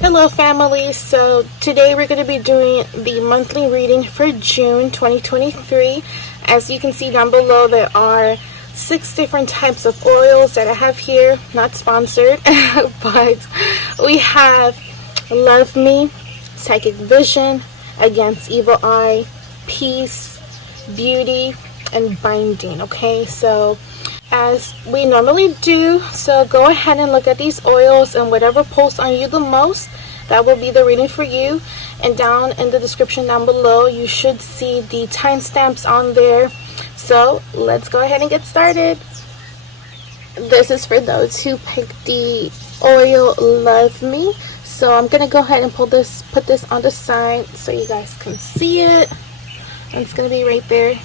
Hello family, so today we're going to be doing the monthly reading for June 2023. As you can see down below, there are 6 different types of oils that I have here, not sponsored, but we have Love Me, Psychic Vision, Against Evil Eye, Peace, Beauty, and Binding. Okay, so as we normally do, so go ahead and look at these oils, and whatever pulls on you the most, that will be the reading for you. And down in the description down below, you should see the timestamps on there. So let's go ahead and get started. This is for those who picked the oil Love Me. So I'm gonna go ahead and put this on the side so you guys can see it. And it's gonna be right there.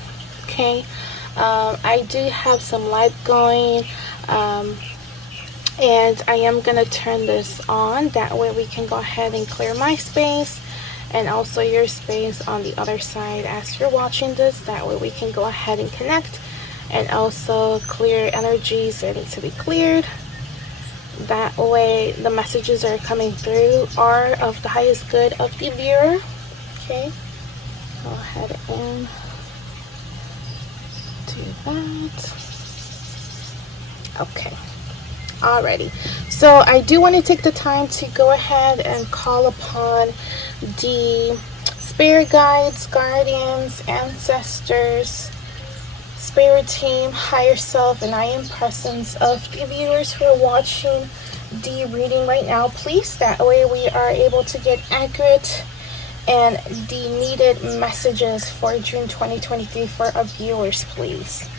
Okay. I do have some light going. And I am going to turn this on, that way we can go ahead and clear my space and also your space on the other side as you're watching this. That way we can go ahead and connect and also clear energies that need to be cleared. That way the messages are coming through are of the highest good of the viewer. Okay, go ahead and do that. Okay. Alrighty, so I do want to take the time to go ahead and call upon the spirit guides, guardians, ancestors, spirit team, higher self, and I am presence of the viewers who are watching the reading right now. Please, that way we are able to get accurate and the needed messages for June 2023 for our viewers, please.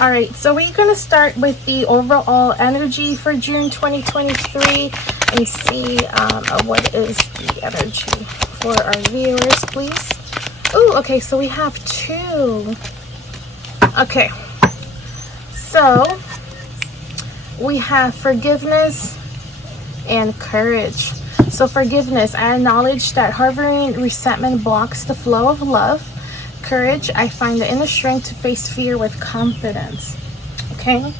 Alright, so we're going to start with the overall energy for June 2023 and see what is the energy for our viewers, please. Oh, okay, so we have 2. Okay, so we have forgiveness and courage. So forgiveness, I acknowledge that harboring resentment blocks the flow of love. Courage, I find the inner strength to face fear with confidence. Okay,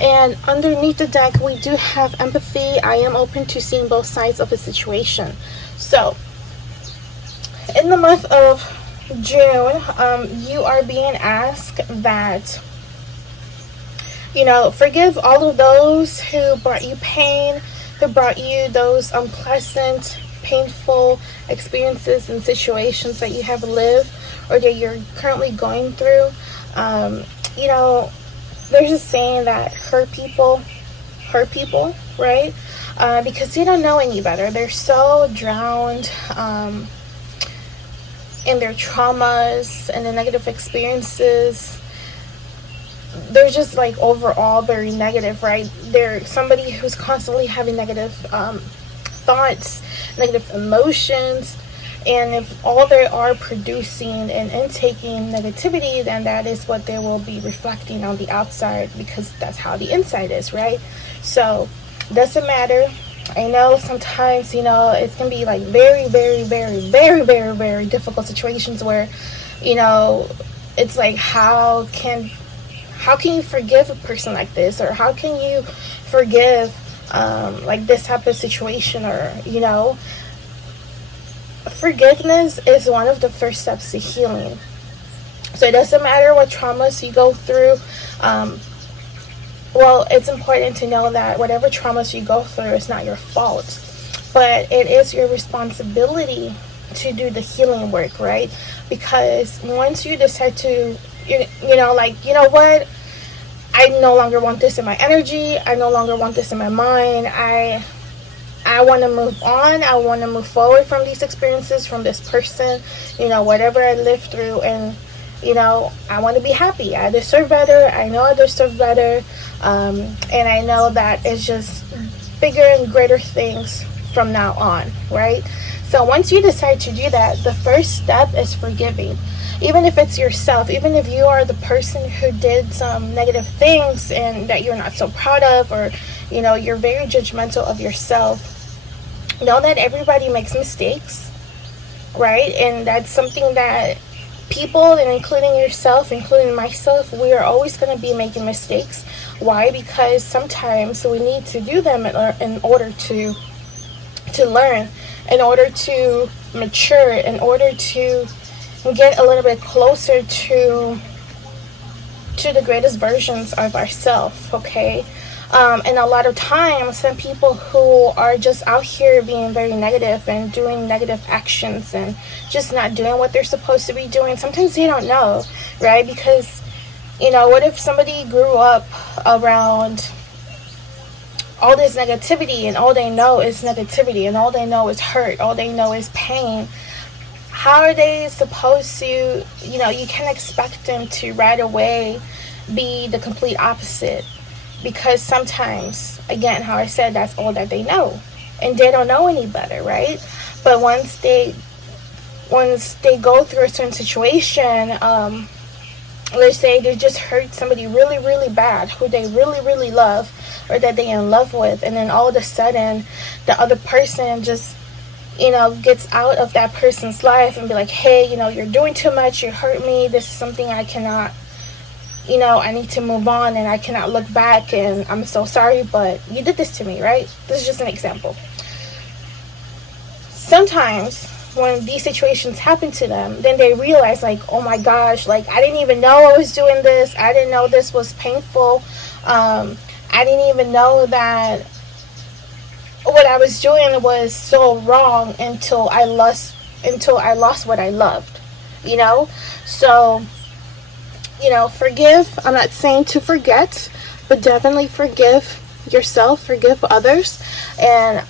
and underneath the deck we do have empathy. I am open to seeing both sides of a situation. So in the month of June, you are being asked that, you know, forgive all of those who brought you pain, who brought you those unpleasant, painful experiences and situations that you have lived or that you're currently going through. You know, there's a saying that hurt people, right? Because they don't know any better. They're so drowned in their traumas and the negative experiences. They're just like overall very negative, right? They're somebody who's constantly having negative thoughts, negative emotions. And if all they are producing and intaking negativity, then that is what they will be reflecting on the outside, because that's how the inside is, right? So doesn't matter. I know sometimes, you know, it can be like very difficult situations where, you know, it's like how can you forgive a person like this, or how can you forgive like this type of situation, or, you know, forgiveness is one of the first steps to healing. So it doesn't matter what traumas you go through. Well, it's important to know that whatever traumas you go through is not your fault, but it is your responsibility to do the healing work, right? Because once you decide to, you know, like, you know what, I no longer want this in my energy, I no longer want this in my mind, I want to move on, I want to move forward from these experiences, from this person, you know, whatever I lived through, and, you know, I want to be happy. I deserve better. I know I deserve better. And I know that it's just bigger and greater things from now on, right? So once you decide to do that, the first step is forgiving. Even if it's yourself, even if you are the person who did some negative things and that you're not so proud of, or, you know, you're very judgmental of yourself, know that everybody makes mistakes, right? And that's something that people, and including yourself, including myself, we are always going to be making mistakes. Why? Because sometimes we need to do them in order to learn, in order to mature, in order to get a little bit closer to the greatest versions of ourselves, okay? And a lot of times, some people who are just out here being very negative and doing negative actions and just not doing what they're supposed to be doing, sometimes they don't know, right? Because, you know, what if somebody grew up around all this negativity and all they know is negativity and all they know is hurt, all they know is pain? How are they supposed to, you know, you can't expect them to right away be the complete opposite, because sometimes, again, how I said, that's all that they know and they don't know any better, right? But once they go through a certain situation, let's say they just hurt somebody really, really bad who they really, really love or that they're in love with, and then all of a sudden the other person just, you know, gets out of that person's life and be like, hey, you know, you're doing too much, you hurt me, this is something I cannot, you know, I need to move on and I cannot look back and I'm so sorry, but you did this to me, right? This is just an example. Sometimes when these situations happen to them, then they realize, like, oh my gosh, like, I didn't even know I was doing this. I didn't know this was painful. I didn't even know that what I was doing was so wrong until I lost what I loved, you know? So, you know, forgive. I'm not saying to forget, but definitely forgive yourself, forgive others. And,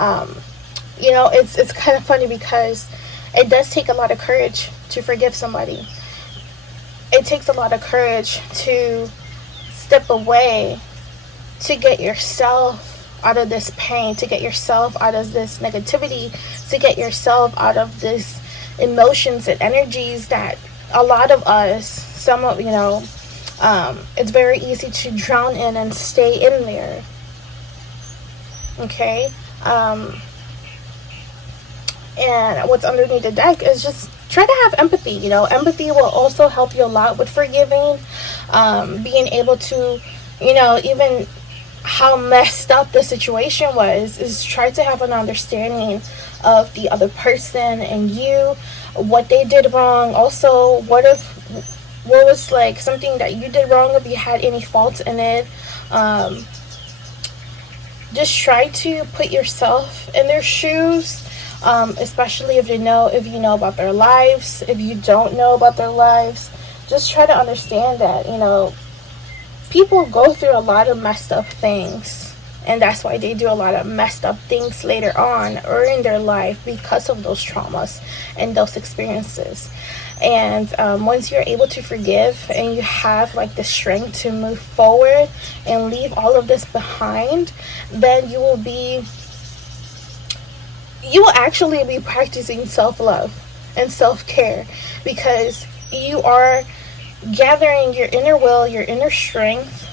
you know, it's kind of funny because it does take a lot of courage to forgive somebody. It takes a lot of courage to step away, to get yourself out of this pain, to get yourself out of this negativity, to get yourself out of this emotions and energies that a lot of us, some of, you know, it's very easy to drown in and stay in there. Okay? And what's underneath the deck is just try to have empathy. You know, empathy will also help you a lot with forgiving, being able to, you know, even how messed up the situation was, is try to have an understanding of the other person and you, what they did wrong. Also, what was like something that you did wrong, if you had any faults in it. Just try to put yourself in their shoes, especially if you know about their lives. If you don't know about their lives, just try to understand that, you know, people go through a lot of messed up things, and that's why they do a lot of messed up things later on or in their life, because of those traumas and those experiences. And once you're able to forgive and you have like the strength to move forward and leave all of this behind, then you will actually be practicing self-love and self-care, because you are gathering your inner will, your inner strength,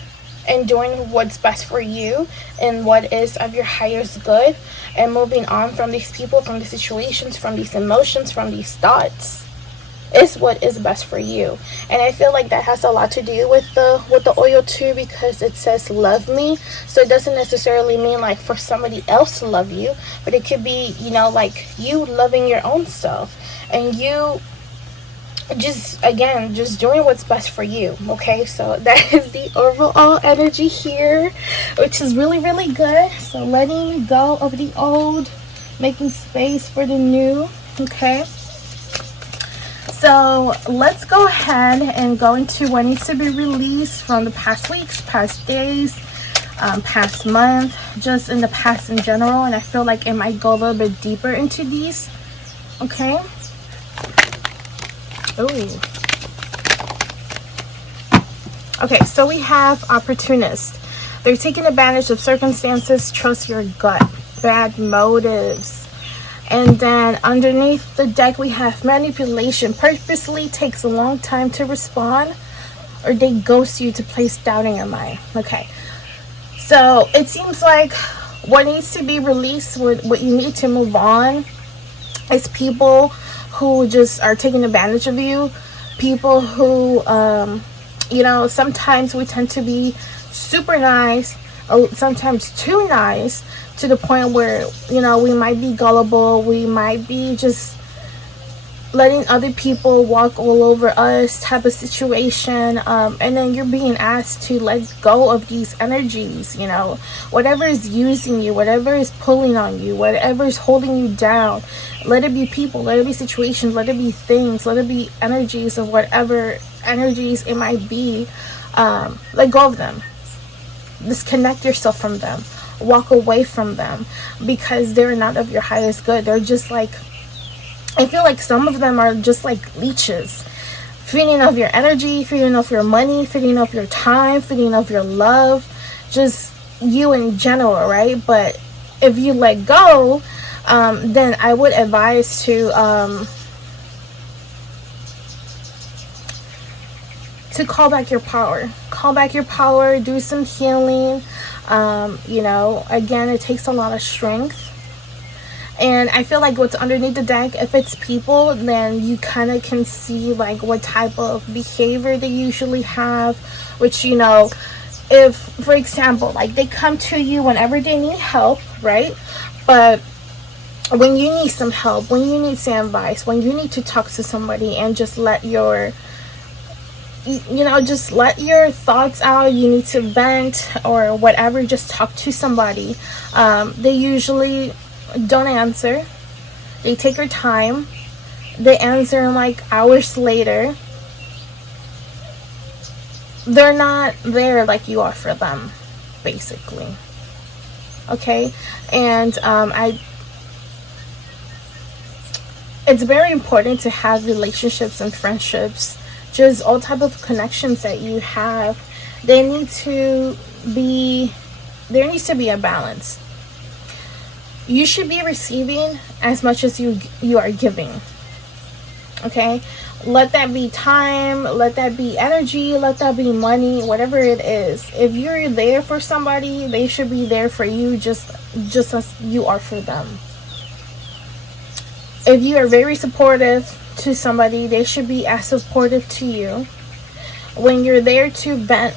and doing what's best for you and what is of your highest good, and moving on from these people, from these situations, from these emotions, from these thoughts is what is best for you. And I feel like that has a lot to do with the oil too, because it says love me. So it doesn't necessarily mean like for somebody else to love you, but it could be, you know, like you loving your own self and you just doing what's best for you. Okay, so that is the overall energy here, which is really, really good. So letting go of the old, making space for the new. Okay, so let's go ahead and go into what needs to be released from the past weeks, past days, past month, just in the past in general. And I feel like it might go a little bit deeper into these. Okay. Ooh. Okay, so we have opportunists. They're taking advantage of circumstances. Trust your gut. Bad motives. And then underneath the deck we have manipulation. Purposely takes a long time to respond, or they ghost you to place doubt in your mind. Okay, so it seems like what needs to be released, what you need to move on, is people who just are taking advantage of you. People who, you know, sometimes we tend to be super nice, sometimes too nice, to the point where, you know, we might be gullible, we might be just letting other people walk all over us type of situation. And then you're being asked to let go of these energies, you know, whatever is using you, whatever is pulling on you, whatever is holding you down. Let it be people, let it be situations, let it be things, let it be energies of whatever energies it might be. Let go of them. Disconnect yourself from them. Walk away from them, because they're not of your highest good. They're just like, I feel like some of them are just like leeches, feeding off your energy, feeding off your money, feeding off your time, feeding off your love, just you in general, right? But if you let go, then I would advise to call back your power. Call back your power, do some healing. You know, again, it takes a lot of strength. And I feel like what's underneath the deck, if it's people, then you kind of can see like what type of behavior they usually have. Which, you know, if, for example, like they come to you whenever they need help, right? But when you need some help, when you need some advice, when you need to talk to somebody and just let your, you know, just let your thoughts out, you need to vent or whatever, just talk to somebody, they usually don't answer. They take their time. They answer like hours later. They're not there like you are for them, basically. Okay? And it's very important to have relationships and friendships, just all type of connections that you have. There needs to be a balance. You should be receiving as much as you are giving. Okay? Let that be time, let that be energy, let that be money, whatever it is. If you're there for somebody, they should be there for you just as you are for them. If you are very supportive to somebody, they should be as supportive to you. When you're there to vent,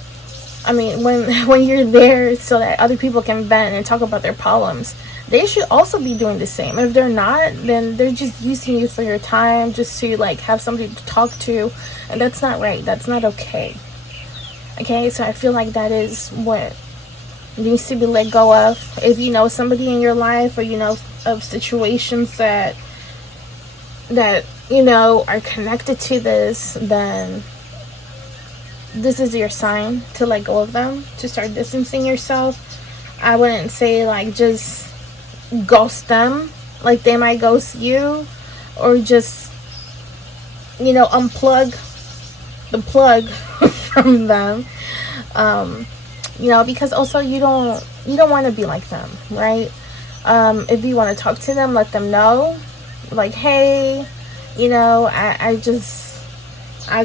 when you're there so that other people can vent and talk about their problems, they should also be doing the same. If they're not, then they're just using you for your time, just to like have somebody to talk to, and that's not right. That's not okay. Okay, so I feel like that is what needs to be let go of. If you know somebody in your life, or you know of situations that you know are connected to this, then this is your sign to let go of them, to start distancing yourself. I wouldn't say like just ghost them like they might ghost you, or just, you know, unplug the plug from them, you know, because also you don't want to be like them, right? If you want to talk to them, let them know like, hey, you know, I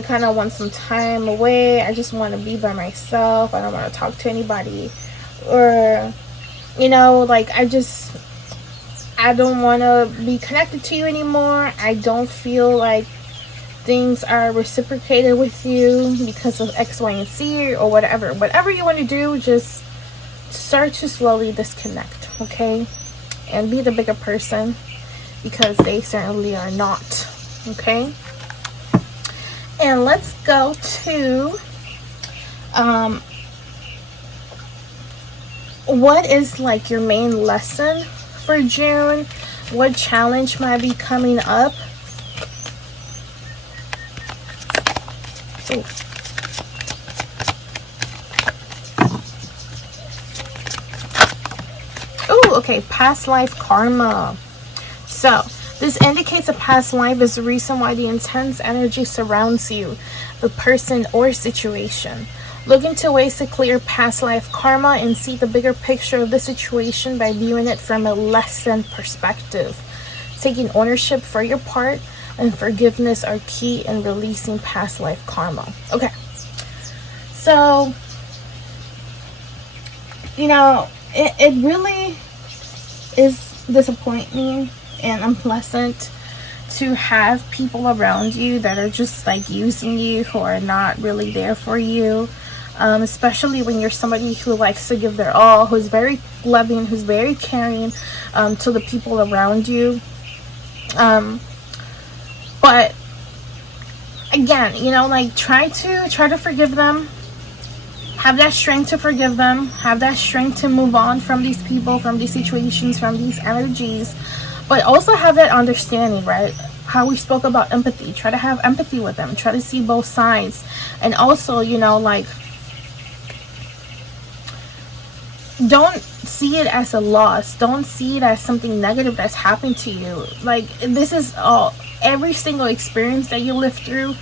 kind of want some time away. I just want to be by myself. I don't want to talk to anybody. Or, you know, like, I don't want to be connected to you anymore. I don't feel like things are reciprocated with you because of X, Y, and Z, or whatever. Whatever you want to do, just start to slowly disconnect, okay? And be the bigger person, because they certainly are not, okay? And let's go to what is like your main lesson for June? What challenge might be coming up? Oh, okay, past life karma. So this indicates a past life is the reason why the intense energy surrounds you, the person or situation. Look into ways to clear past life karma and see the bigger picture of the situation by viewing it from a lesson perspective. Taking ownership for your part and forgiveness are key in releasing past life karma. Okay, so, you know, it really is disappointing and unpleasant to have people around you that are just like using you, who are not really there for you. especially when you're somebody who likes to give their all, who's very loving, who's very caring to the people around you. But again, you know, like try to forgive them. Have that strength to forgive them. Have that strength to move on from these people, from these situations, from these energies. But also have that understanding, right? How we spoke about empathy. Try to have empathy with them. Try to see both sides. And also, you know, like, don't see it as a loss. Don't see it as something negative that's happened to you. Like, this is every single experience that you live through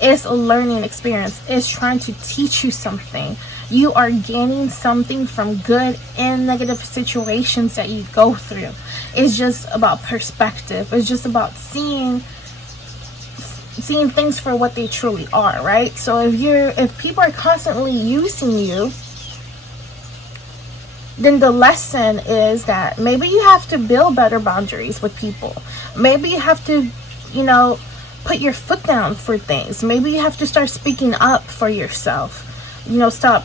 is a learning experience. It's trying to teach you something. You are gaining something from good and negative situations that you go through. It's just about perspective. It's just about seeing things for what they truly are, right? So if people are constantly using you, then the lesson is that maybe you have to build better boundaries with people. Maybe you have to, you know, put your foot down for things. Maybe you have to start speaking up for yourself. You know, start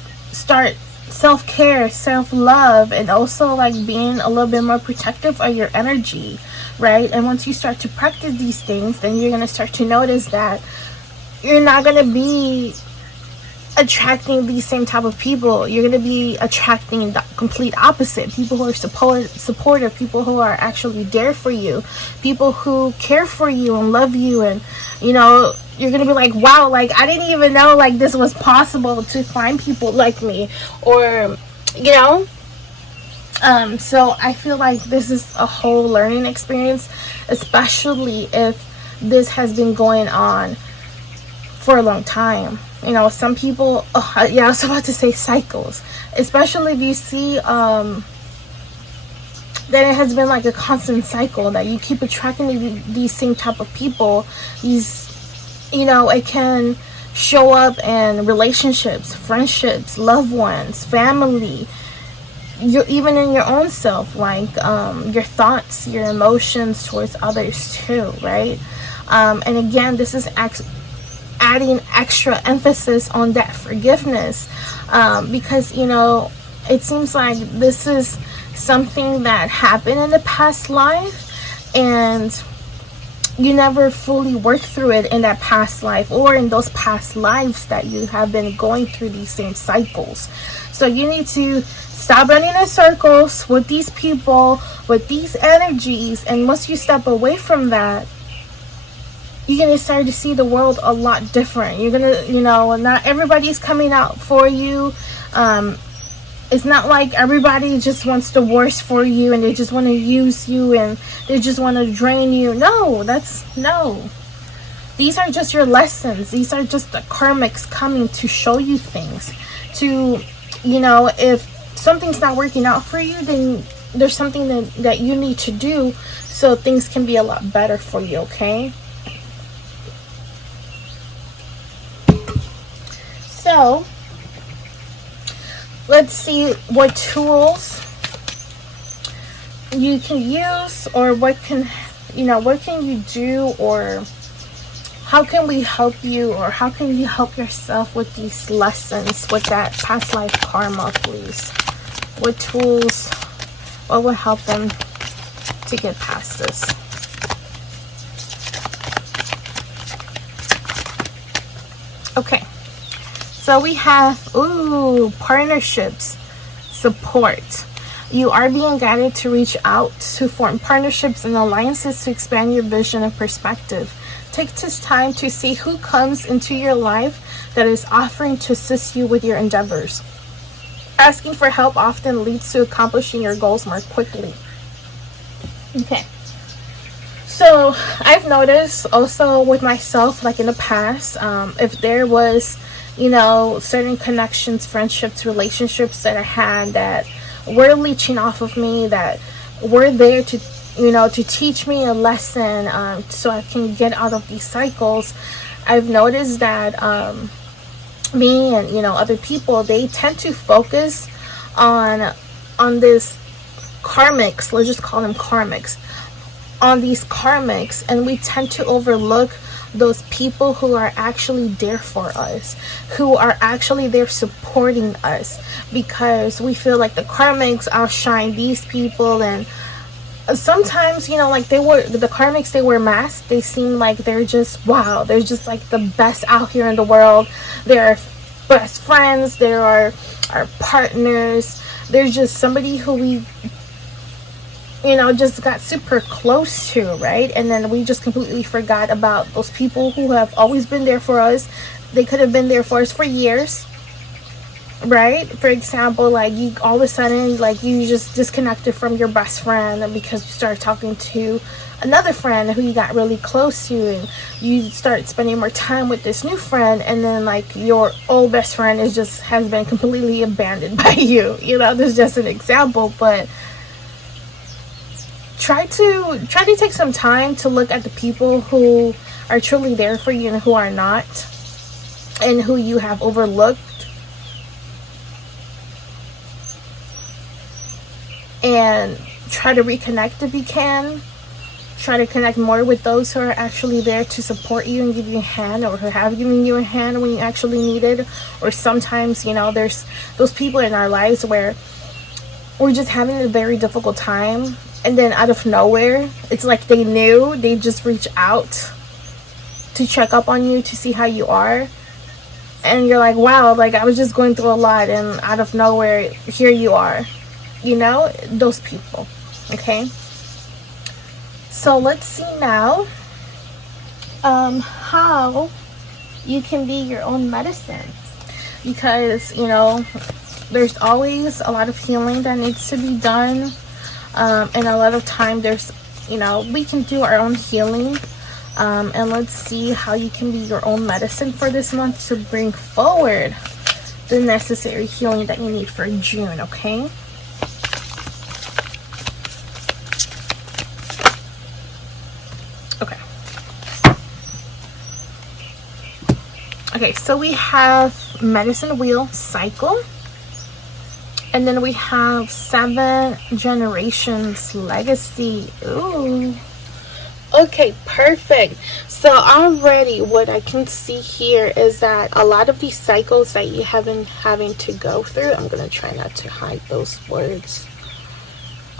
self-care, self-love, and also like being a little bit more protective of your energy, right? And once you start to practice these things, then you're going to start to notice that you're not going to be attracting these same type of people. You're going to be attracting the complete opposite. People who are supportive, people who are actually there for you, people who care for you and love you. And you know, you're going to be like, wow, like I didn't even know like this was possible to find people like me, or you know. So I feel like this is a whole learning experience, especially if this has been going on for a long time. You know, some people, yeah, I was about to say cycles, especially if you see that it has been like a constant cycle, that you keep attracting these same type of people. These, you know, it can show up in relationships, friendships, loved ones, family, even in your own self, like your thoughts, your emotions towards others too, right? And again, this is adding extra emphasis on that forgiveness, because you know, it seems like this is something that happened in the past life and you never fully worked through it in that past life, or in those past lives that you have been going through these same cycles. So you need to stop running in circles with these people, with these energies, and once you step away from that, you're going to start to see the world a lot different. You're going to, you know, not everybody's coming out for you. It's not like everybody just wants the worst for you and they just want to use you and they just want to drain you. No. These are just your lessons. These are just the karmics coming to show you things. To, you know, if something's not working out for you, then there's something that you need to do so things can be a lot better for you, okay? So let's see what tools you can use, or what can you do, or how can we help you, or how can you help yourself with these lessons, with that past life karma, please? What tools, what will help them to get past this? Okay. So we have, partnerships, support. You are being guided to reach out to form partnerships and alliances to expand your vision and perspective. Take this time to see who comes into your life that is offering to assist you with your endeavors. Asking for help often leads to accomplishing your goals more quickly. Okay. So I've noticed also with myself, like in the past, if there was, you know, certain connections, friendships, relationships that I had that were leeching off of me, that were there to, you know, to teach me a lesson, so I can get out of these cycles. I've noticed that me and, you know, other people, they tend to focus on this karmics, let's just call them karmics, on these karmics, and we tend to overlook those people who are actually there for us, who are actually there supporting us, because we feel like the karmics outshine these people. And sometimes, you know, like the karmics, they wear masks. They seem like they're just, wow, they're just like the best out here in the world. They're best friends, there are our partners, there's just somebody who we, you know, just got super close to, right? And then we just completely forgot about those people who have always been there for us. They could have been there for us for years, right? For example, like, you all of a sudden, like, you just disconnected from your best friend because you started talking to another friend who you got really close to, and you start spending more time with this new friend, and then like your old best friend has been completely abandoned by you. You know, this is just an example, but try to take some time to look at the people who are truly there for you and who are not, and who you have overlooked, and try to reconnect if you can. Try to connect more with those who are actually there to support you and give you a hand, or who have given you a hand when you actually needed. Or sometimes, you know, there's those people in our lives where we're just having a very difficult time, and then out of nowhere, it's like they just reach out to check up on you, to see how you are. And you're like, wow, like, I was just going through a lot, and out of nowhere, here you are. You know, those people. Okay, so let's see now how you can be your own medicine, because, you know, there's always a lot of healing that needs to be done, and a lot of time there's, you know, we can do our own healing, and let's see how you can be your own medicine for this month to bring forward the necessary healing that you need for June. Okay, okay, so we have medicine wheel cycle, and then we have 7 generations legacy. Ooh, okay, perfect. So already what I can see here is that a lot of these cycles that you have been having to go through, I'm going to try not to hide those words.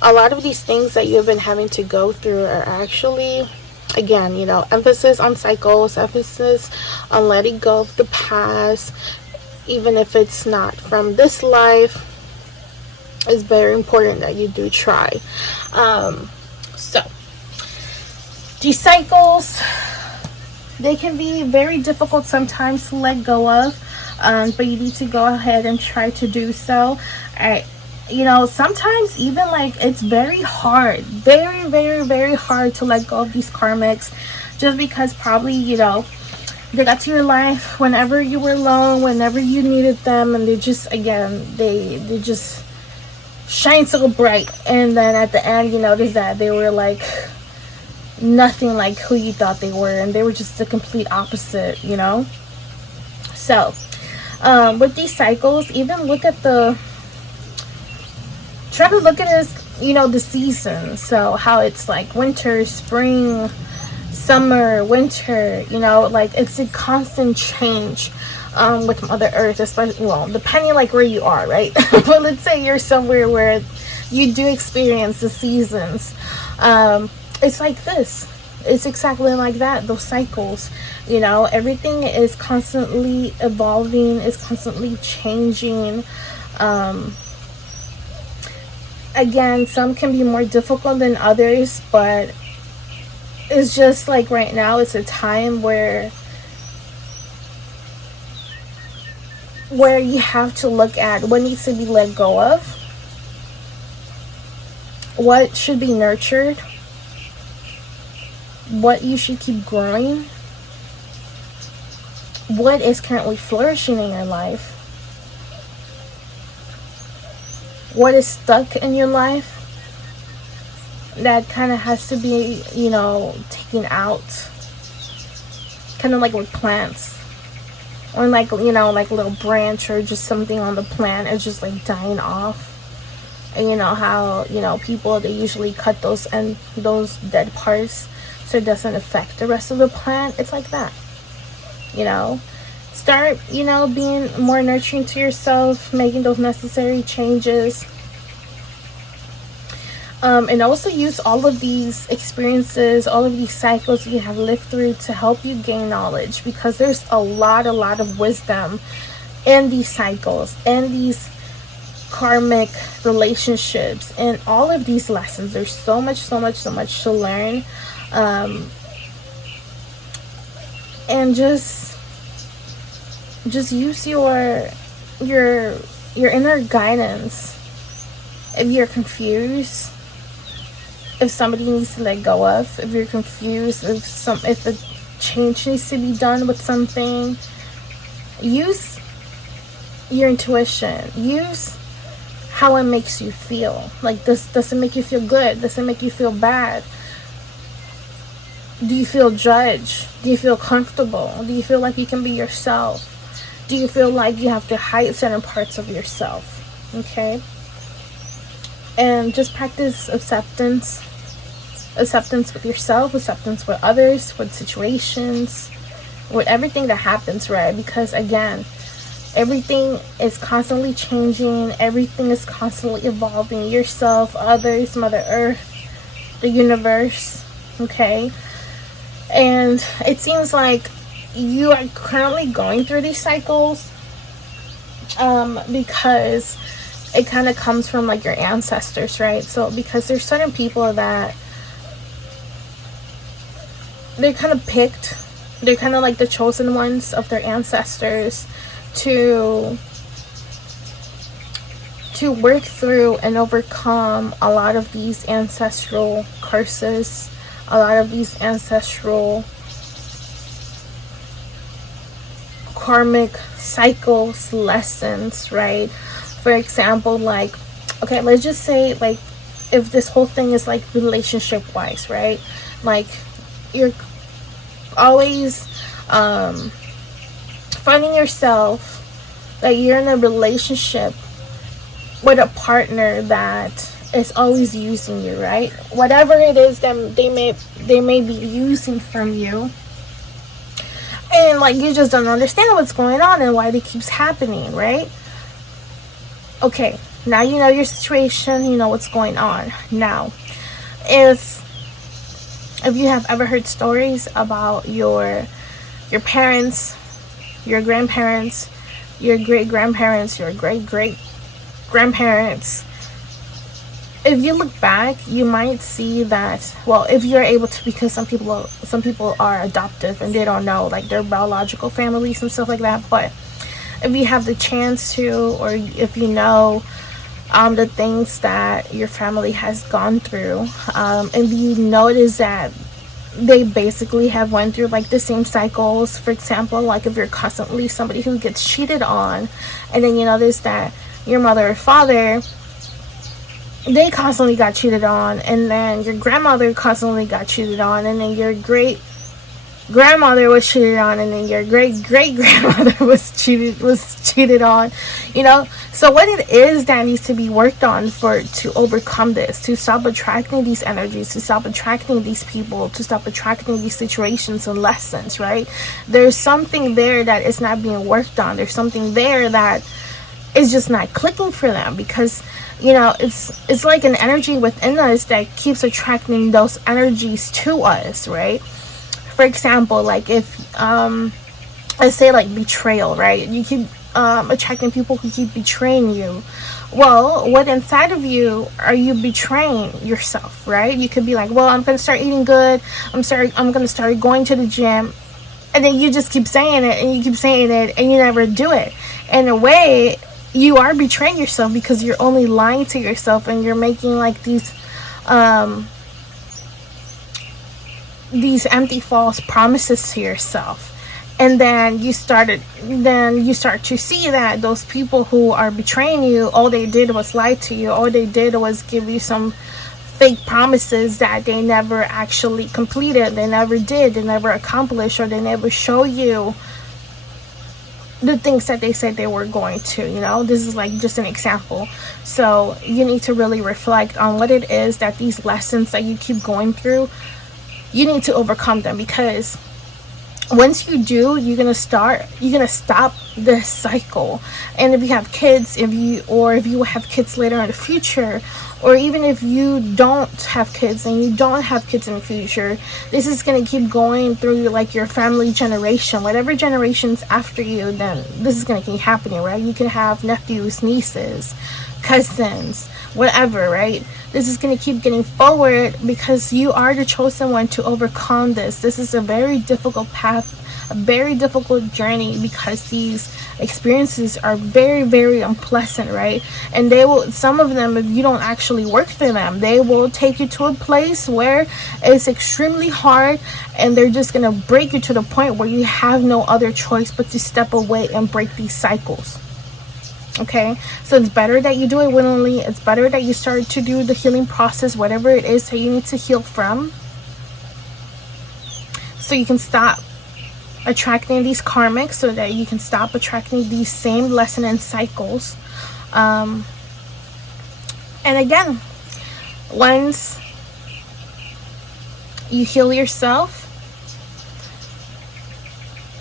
A lot of these things that you have been having to go through are actually, again, you know, emphasis on cycles, emphasis on letting go of the past, even if it's not from this life. It's very important that you do try. So these cycles, they can be very difficult sometimes to let go of, but you need to go ahead and try to do so. You know, sometimes even like it's very hard, very, very, very hard to let go of these karmics, just because probably, you know, they got to your life whenever you were alone, whenever you needed them, and they just, again, they just shine so bright, and then at the end you notice that they were like nothing like who you thought they were, and they were just the complete opposite, you know. So with these cycles, even try to look at it as, you know, the seasons. So how it's like winter, spring, summer, winter, you know, like it's a constant change with Mother Earth, especially, well, depending like where you are, right? But let's say you're somewhere where you do experience the seasons. It's like this. It's exactly like that, those cycles. You know, everything is constantly evolving, is constantly changing. Again, some can be more difficult than others, but it's just like right now, it's a time where you have to look at what needs to be let go of, what should be nurtured, what you should keep growing, what is currently flourishing in your life, what is stuck in your life that kind of has to be, you know, taken out, kind of like with plants, or like, you know, like a little branch or just something on the plant is just like dying off. And you know how, you know, people, they usually cut those dead parts so it doesn't affect the rest of the plant. It's like that, you know. Start, you know, being more nurturing to yourself, making those necessary changes. And also use all of these experiences, all of these cycles you have lived through to help you gain knowledge, because there's a lot of wisdom in these cycles and these karmic relationships and all of these lessons. There's so much to learn. And just use your inner guidance. If you're confused, if somebody needs to let go of, if you're confused, if a change needs to be done with something, use your intuition. Use how it makes you feel. Like, does it make you feel good? Does it make you feel bad? Do you feel judged? Do you feel comfortable? Do you feel like you can be yourself? Do you feel like you have to hide certain parts of yourself? Okay? And just practice acceptance with yourself, acceptance with others, with situations, with everything that happens, right? Because again, everything is constantly changing, everything is constantly evolving. Yourself, others, Mother Earth, the universe, okay? And it seems like you are currently going through these cycles because it kind of comes from like your ancestors, right? So because there's certain people that they're kind of picked, they're kind of like the chosen ones of their ancestors to work through and overcome a lot of these ancestral curses, a lot of these ancestral karmic cycles, lessons, right? For example, like, okay, let's just say, like, if this whole thing is like relationship wise, right? Like, you're always finding yourself that you're in a relationship with a partner that is always using you, right? Whatever it is that they may be using from you, and like you just don't understand what's going on and why it keeps happening, right? Okay, now you know your situation, you know what's going on. Now, if you have ever heard stories about your parents, your grandparents, your great-grandparents, your great-great-grandparents, if you look back, you might see that, well, if you're able to, because some people are adoptive and they don't know like their biological families and stuff like that, but if you have the chance to, or if you know the things that your family has gone through, and you notice that they basically have went through like the same cycles. For example, like if you're constantly somebody who gets cheated on, and then you notice that your mother or father, they constantly got cheated on, and then your grandmother constantly got cheated on, and then your great grandmother was cheated on, and then your great grandmother was cheated on, you know. So what it is that needs to be worked on to overcome this, to stop attracting these energies, to stop attracting these people, to stop attracting these situations and lessons, right? There's something there that is not being worked on. There's something there that is just not clicking for them, because you know, it's like an energy within us that keeps attracting those energies to us, right? For example, like if let's say like betrayal, right? You keep attracting people who keep betraying you. Well, what inside of you are you betraying yourself, right? You could be like, well, I'm gonna start eating good, I'm gonna start going to the gym, and then you just keep saying it and you keep saying it and you never do it. In a way, you are betraying yourself, because you're only lying to yourself and you're making like these empty false promises to yourself. And then you start to see that those people who are betraying you, all they did was lie to you. All they did was give you some fake promises that they never actually completed, they never did, they never accomplished, or they never show you the things that they said they were going to, you know. This is like just an example. So you need to really reflect on what it is that these lessons that you keep going through you need to overcome them, because once you do, you're gonna stop this cycle. And if you have kids, if you have kids later in the future, or even if you don't have kids and you don't have kids in the future, this is gonna keep going through like your family generation, whatever generations after you, then this is gonna keep happening, right? You can have nephews, nieces, cousins, whatever, right? This is going to keep getting forward, because you are the chosen one to overcome this. This is a very difficult path, a very difficult journey, because these experiences are very, very unpleasant, right? And they will, some of them, if you don't actually work through them, they will take you to a place where it's extremely hard, and they're just going to break you to the point where you have no other choice but to step away and break these cycles. Okay, so it's better that you do it willingly. It's better that you start to do the healing process, whatever it is that you need to heal from, so you can stop attracting these karmics, so that you can stop attracting these same lesson and cycles. And again, once you heal yourself,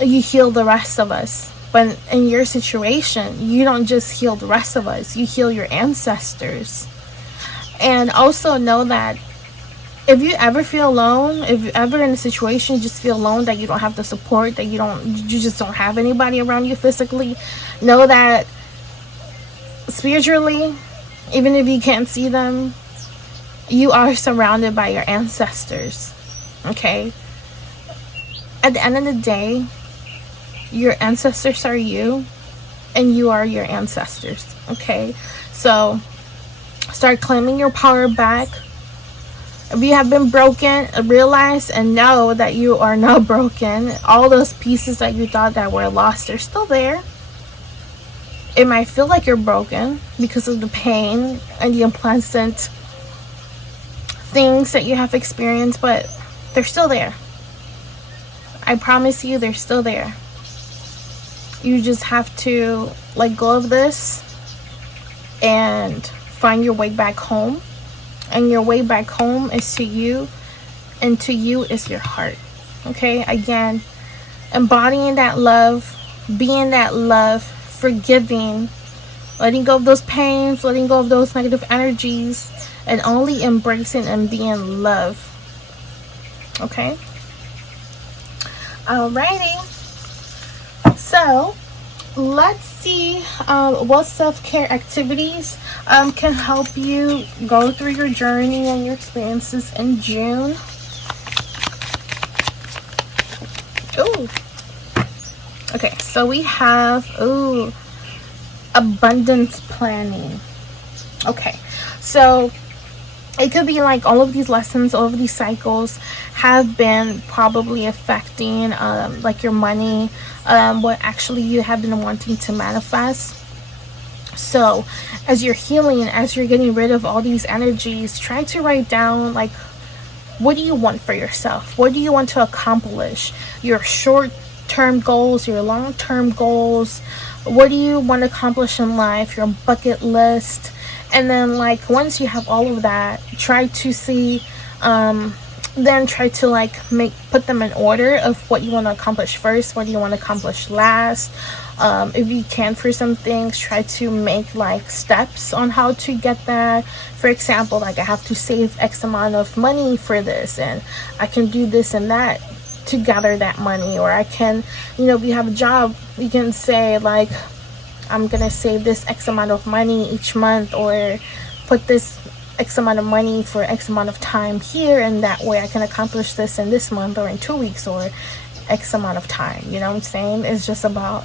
you heal the rest of us. But in your situation, you don't just heal the rest of us, you heal your ancestors. And also know that if you ever feel alone, if you're ever in a situation you just feel alone, that you don't have the support, that you just don't have anybody around you physically, know that spiritually, even if you can't see them, you are surrounded by your ancestors. Okay? At the end of the day, your ancestors are you, and you are your ancestors. Okay, so start claiming your power back. If you have been broken, realize and know that you are not broken. All those pieces that you thought that were lost, they're still there. It might feel like you're broken because of the pain and the unpleasant things that you have experienced, but they're still there. I promise you, they're still there. You just have to let go of this and find your way back home. And your way back home is to you, and to you is your heart. Okay, again, embodying that love, being that love, forgiving, letting go of those pains, letting go of those negative energies, and only embracing and being love. Okay, alrighty. So let's see what self-care activities can help you go through your journey and your experiences in June. Oh, okay, so we have abundance planning. Okay, so it could be like all of these lessons, all of these cycles have been probably affecting like your money, what actually you have been wanting to manifest. So as you're healing, as you're getting rid of all these energies, try to write down, like, what do you want for yourself? What do you want to accomplish? Your short-term goals, your long-term goals. What do you want to accomplish in life? Your bucket list. And then, like, once you have all of that, try to see, then try to like put them in order of what you want to accomplish first, what do you want to accomplish last. If you can, for some things, try to make like steps on how to get that. For example, like, I have to save X amount of money for this, and I can do this and that to gather that money. Or I can, you know, if you have a job, you can say like, I'm gonna save this X amount of money each month, or put this X amount of money for X amount of time here, and that way I can accomplish this in this month or in 2 weeks or X amount of time. You know what I'm saying? It's just about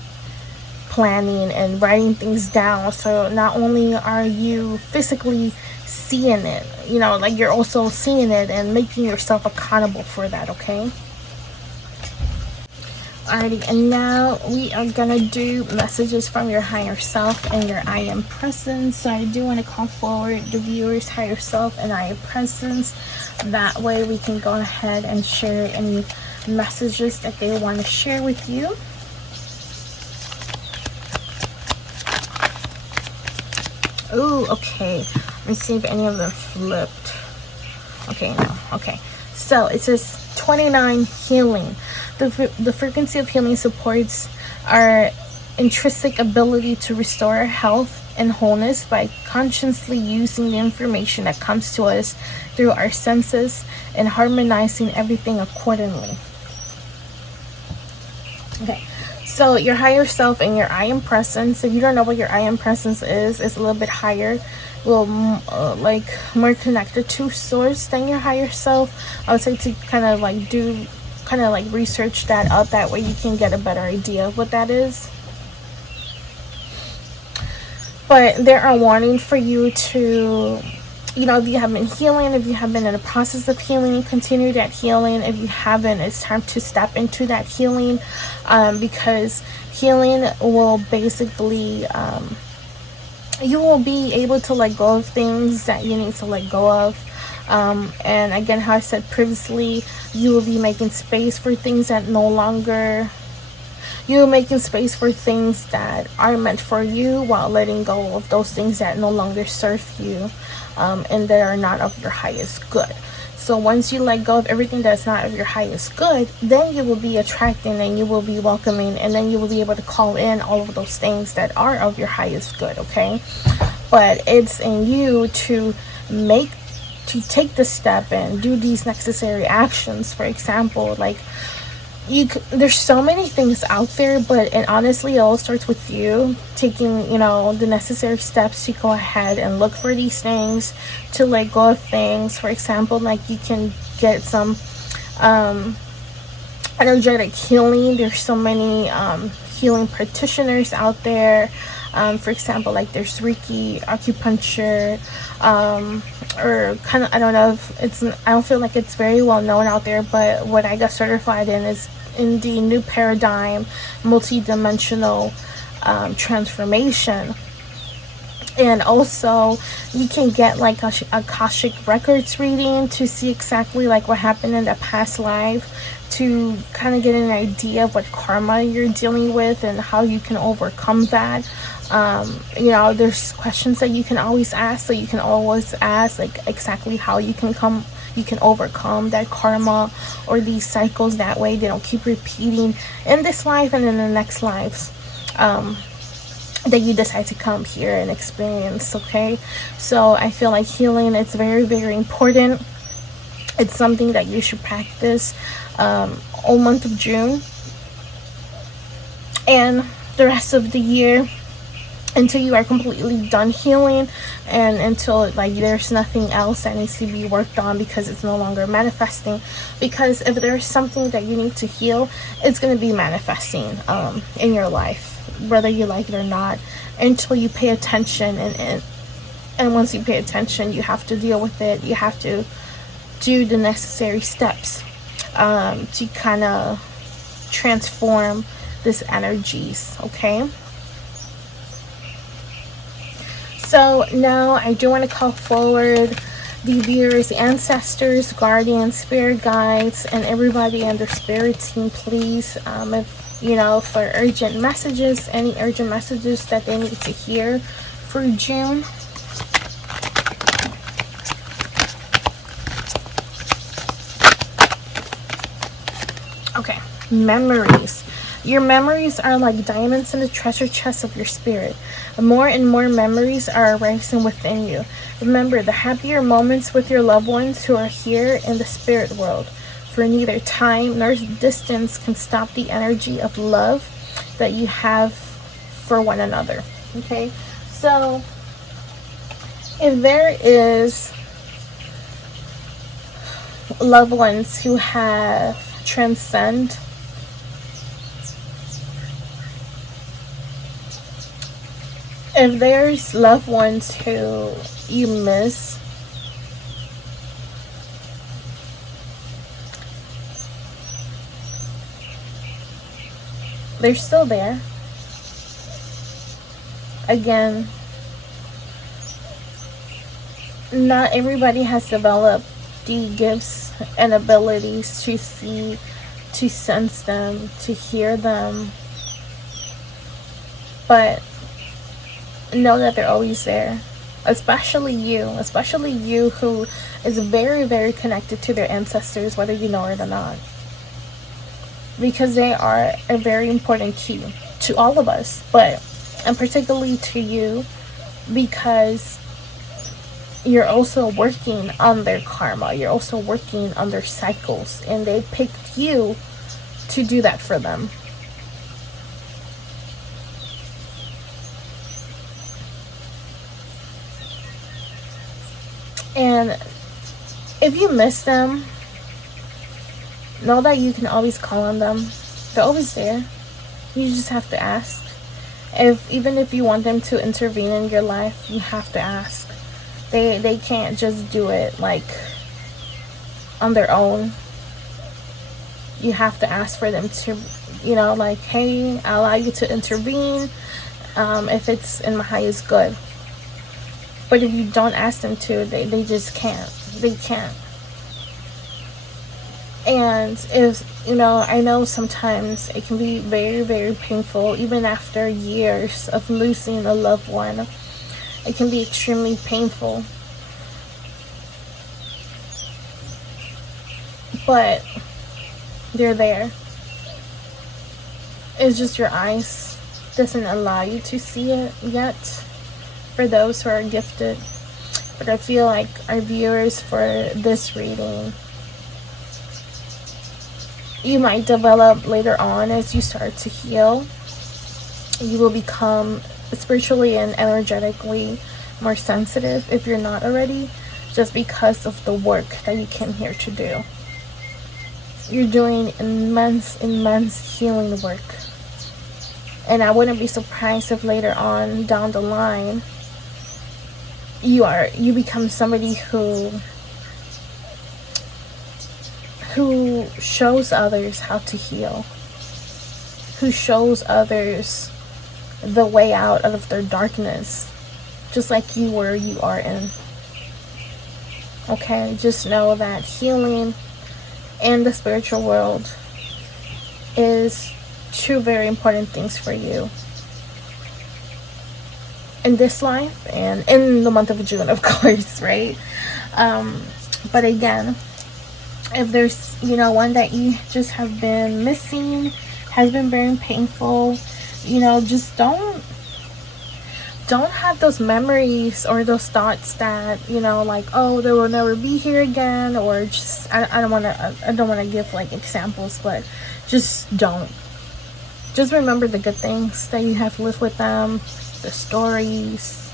planning and writing things down, so not only are you physically seeing it, you know, like, you're also seeing it and making yourself accountable for that. Okay, alrighty, and now we are gonna do messages from your higher self and your I am presence. So I do want to call forward the viewers' higher self and I am presence. That way we can go ahead and share any messages that they want to share with you. Oh, okay, let's see if any of them flipped. Okay, no. Okay, So it says 29, healing. The frequency of healing supports our intrinsic ability to restore our health and wholeness by consciously using the information that comes to us through our senses and harmonizing everything accordingly. Okay, so your higher self and your I am presence. If you don't know what your I am presence is, it's a little bit higher, like more connected to source than your higher self. I would say to kind of like research that out. That way you can get a better idea of what that is. But there are warnings for you to, if you have been healing, if you have been in the process of healing, continue that healing. If you haven't, it's time to step into that healing, because healing will basically, you will be able to let go of things that you need to let go of. And again, how I said previously, you will be making space for things that no longer, you're making space for things that are meant for you, while letting go of those things that no longer serve you, and that are not of your highest good. So once you let go of everything that's not of your highest good, then you will be attracting and you will be welcoming, and then you will be able to call in all of those things that are of your highest good, okay? But it's in you to take the step and do these necessary actions. For example, like, there's so many things out there, and honestly, it all starts with you taking, the necessary steps to go ahead and look for these things, to let go of things. For example, like, you can get some energetic healing. There's so many healing practitioners out there. For example, like, there's Reiki, acupuncture, or kind of, I don't know if I don't feel like it's very well known out there, but what I got certified in is in the new paradigm, multi-dimensional transformation. And also you can get like a Akashic records reading to see exactly like what happened in the past life, to kind of get an idea of what karma you're dealing with and how you can overcome that. There's questions that you can always ask, so you can always ask like exactly how you can overcome that karma or these cycles. That way they don't keep repeating in this life and in the next lives that you decide to come here and experience. Okay, so I feel like healing, it's very, very important. It's something that you should practice all month of June and the rest of the year, until you are completely done healing, and until like there's nothing else that needs to be worked on, because it's no longer manifesting. Because if there's something that you need to heal, it's going to be manifesting in your life, whether you like it or not, until you pay attention. And once you pay attention, you have to deal with it. You have to do the necessary steps to kind of transform these energies. Okay, so now I do want to call forward the viewers, ancestors, guardians, spirit guides, and everybody in their spirit team, please, for urgent messages, any urgent messages that they need to hear for June. Okay, memories. Your memories are like diamonds in the treasure chest of your spirit. More and more memories are arising within you. Remember the happier moments with your loved ones who are here in the spirit world. For neither time nor distance can stop the energy of love that you have for one another. Okay, so if there is loved ones who have transcended, if there's loved ones who you miss, they're still there. Again, not everybody has developed the gifts and abilities to see, to sense them, to hear them, but know that they're always there. especially you who is very, very connected to their ancestors, whether you know it or not, because they are a very important key to all of us, but and particularly to you, because you're also working on their karma, you're also working on their cycles, and they picked you to do that for them. And if you miss them, know that you can always call on them. They're always there. You just have to ask. Even if you want them to intervene in your life, you have to ask. They can't just do it like on their own. You have to ask for them to, like, hey, I'll allow you to intervene if it's in my highest good. But if you don't ask them to, they just can't. They can't. And if, I know sometimes it can be very, very painful, even after years of losing a loved one. It can be extremely painful. But they're there. It's just your eyes doesn't allow you to see it yet, for those who are gifted. But I feel like our viewers for this reading, you might develop later on as you start to heal. You will become spiritually and energetically more sensitive if you're not already, just because of the work that you came here to do. You're doing immense healing work. And I wouldn't be surprised if later on down the line you become somebody who shows others how to heal, who shows others the way out of their darkness, just like you are in. Okay, just know that healing in the spiritual world is two very important things for you in this life and in the month of June, of course, right? But again, if there's one that you just have been missing, has been very painful, just don't have those memories or those thoughts that like, oh, they will never be here again, or just I don't want to give like examples, but just don't. Just remember the good things that you have lived with them, the stories,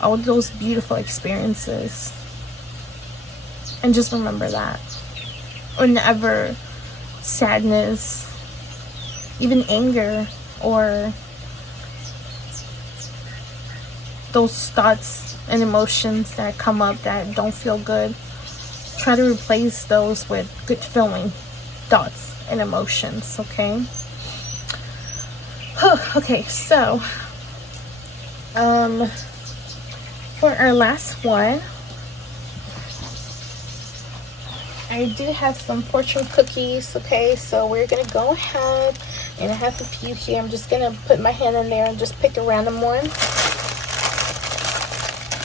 all those beautiful experiences, and just remember that. Whenever sadness, even anger, or those thoughts and emotions that come up that don't feel good, try to replace those with good feeling thoughts and emotions, okay? Okay, so for our last one, I do have some fortune cookies, okay? So we're gonna go ahead, and I have a few here. I'm just gonna put my hand in there and just pick a random one.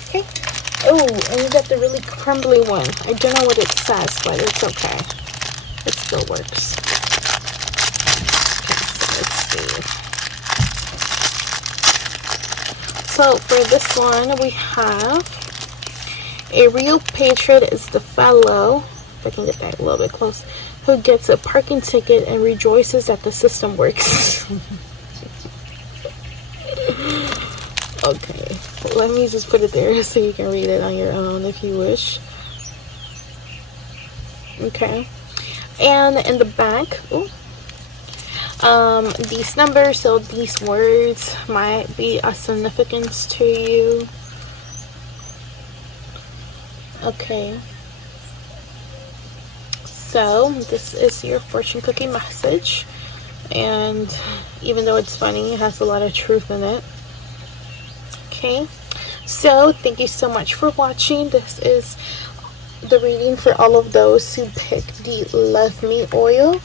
Okay. Oh, and you got the really crumbly one. I don't know what it says, but it's okay. It still works. Okay, so let's see. So for this one, we have a real patriot is the fellow, if I can get that a little bit close, who gets a parking ticket and rejoices that the system works. Okay, let me just put it there so you can read it on your own if you wish. Okay, and in the back, these numbers, so these words might be of significance to you. Okay, so this is your fortune cookie message, and even though it's funny, it has a lot of truth in it. Okay, so thank you so much for watching. This is the reading for all of those who picked the Love Me oil.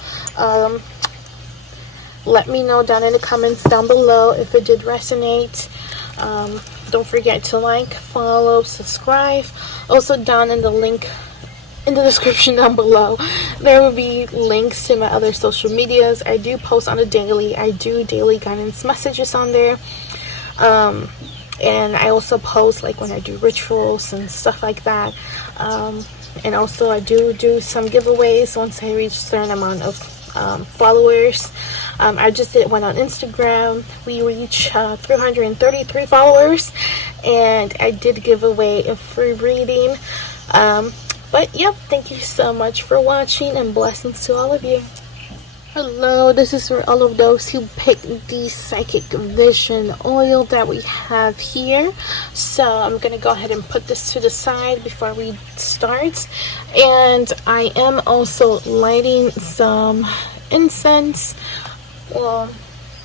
Let me know down in the comments down below if it did resonate. Don't forget to like, follow, subscribe. Also, down in the link in the description down below, there will be links to my other social medias. I do post on a daily. I do daily guidance messages on there. And I also post like when I do rituals and stuff like that. And also I do some giveaways once I reach a certain amount of followers. I just did one on Instagram. We reached 333 followers, and I did give away a free reading. But yep, thank you so much for watching, and blessings to all of you. Hello, this is for all of those who picked the Psychic Vision oil that we have here. So I'm going to go ahead and put this to the side before we start. And I am also lighting some incense, well,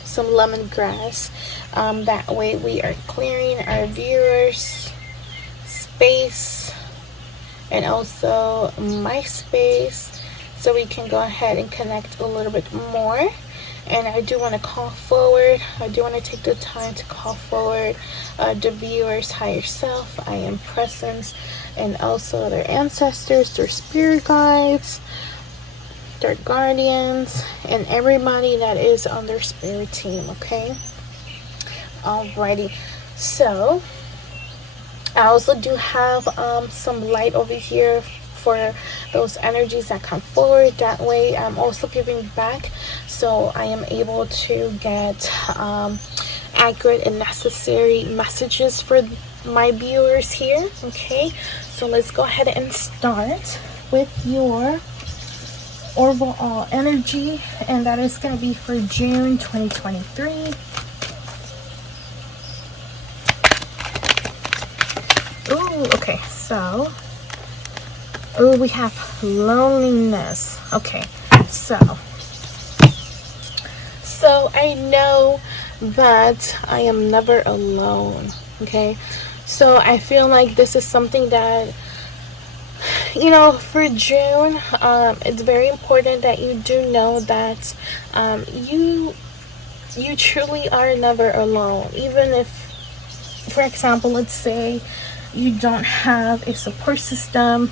some lemongrass. That way we are clearing our viewers' space and also my space, so we can go ahead and connect a little bit more. And I do want to call forward, I do want to take the time to call forward the viewers' higher self, I am presence, and also their ancestors, their spirit guides, their guardians, and everybody that is on their spirit team. Okay, alrighty. So I also do have some light over here for those energies that come forward. That way I'm also giving back, so I am able to get accurate and necessary messages for my viewers here. Okay, so let's go ahead and start with your overall energy, and that is going to be for June 2023. Ooh, okay, so we have loneliness. Okay, so I know that I am never alone. Okay, so I feel like this is something that, you know, for June, it's very important that you do know that you truly are never alone. Even if, for example, let's say you don't have a support system,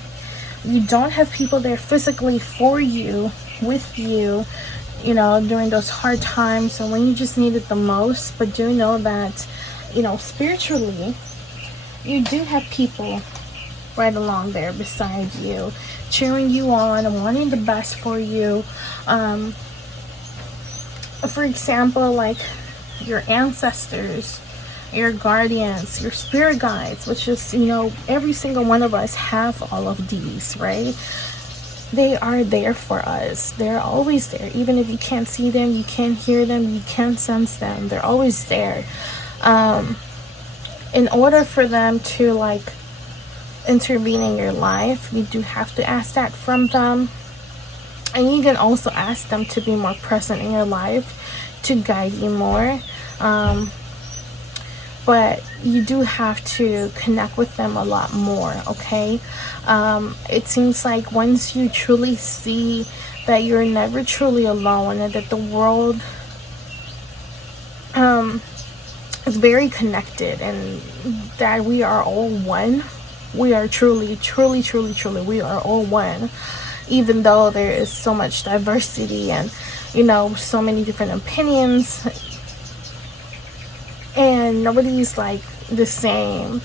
you don't have people there physically for you, with you, you know, during those hard times and when you just need it the most. But do know that, you know, spiritually, you do have people right along there beside you, cheering you on and wanting the best for you. For example, like your ancestors, your guardians, your spirit guides, which is, you know, every single one of us have all of these, right? They are there for us. They're always there. Even if you can't see them, you can't hear them, you can't sense them, they're always there. In order for them to like intervene in your life, you do have to ask that from them. And you can also ask them to be more present in your life, to guide you more. But you do have to connect with them a lot more. Okay, it seems like once you truly see that you're never truly alone, and that the world is very connected, and that we are all one. We are truly we are all one, even though there is so much diversity and, you know, so many different opinions, and nobody's like the same.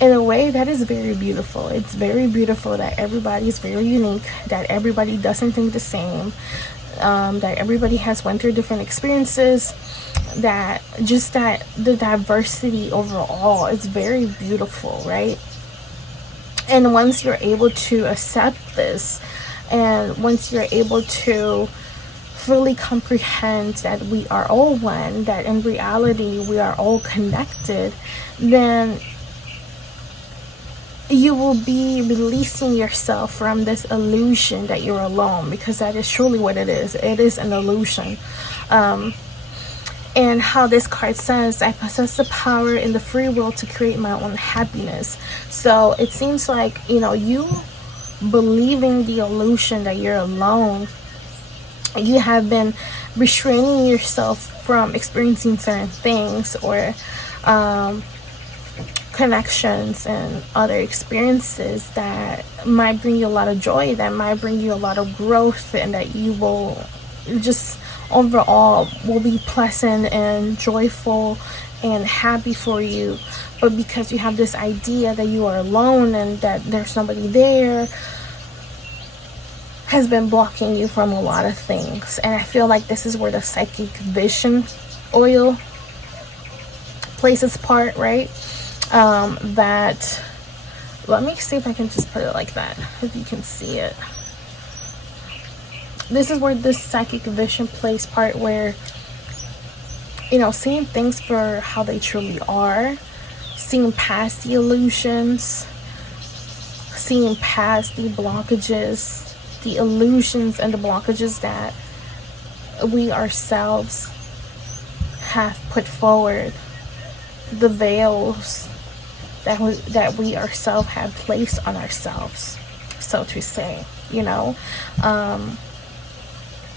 In a way, that is very beautiful. It's very beautiful that everybody is very unique, that everybody doesn't think the same, that everybody has went through different experiences, that just that the diversity overall is very beautiful, right? And once you're able to accept this, and once you're able to fully comprehend that we are all one, that in reality we are all connected, then you will be releasing yourself from this illusion that you're alone, because that is truly what it is. It is an illusion. And how this card says, I possess the power and the free will to create my own happiness. So it seems like, you know, you believing the illusion that you're alone, you have been restraining yourself from experiencing certain things, or connections and other experiences that might bring you a lot of joy, that might bring you a lot of growth, and that you will just overall will be pleasant and joyful and happy for you. But because you have this idea that you are alone and that there's nobody there, has been blocking you from a lot of things. And I feel like this is where the psychic vision oil plays its part, right? That, let me see if I can just put it like that, if you can see it. This is where this psychic vision plays part, where, you know, seeing things for how they truly are, seeing past the illusions, seeing past the blockages, the illusions and the blockages that we ourselves have put forward, the veils that we ourselves have placed on ourselves, so to say, you know.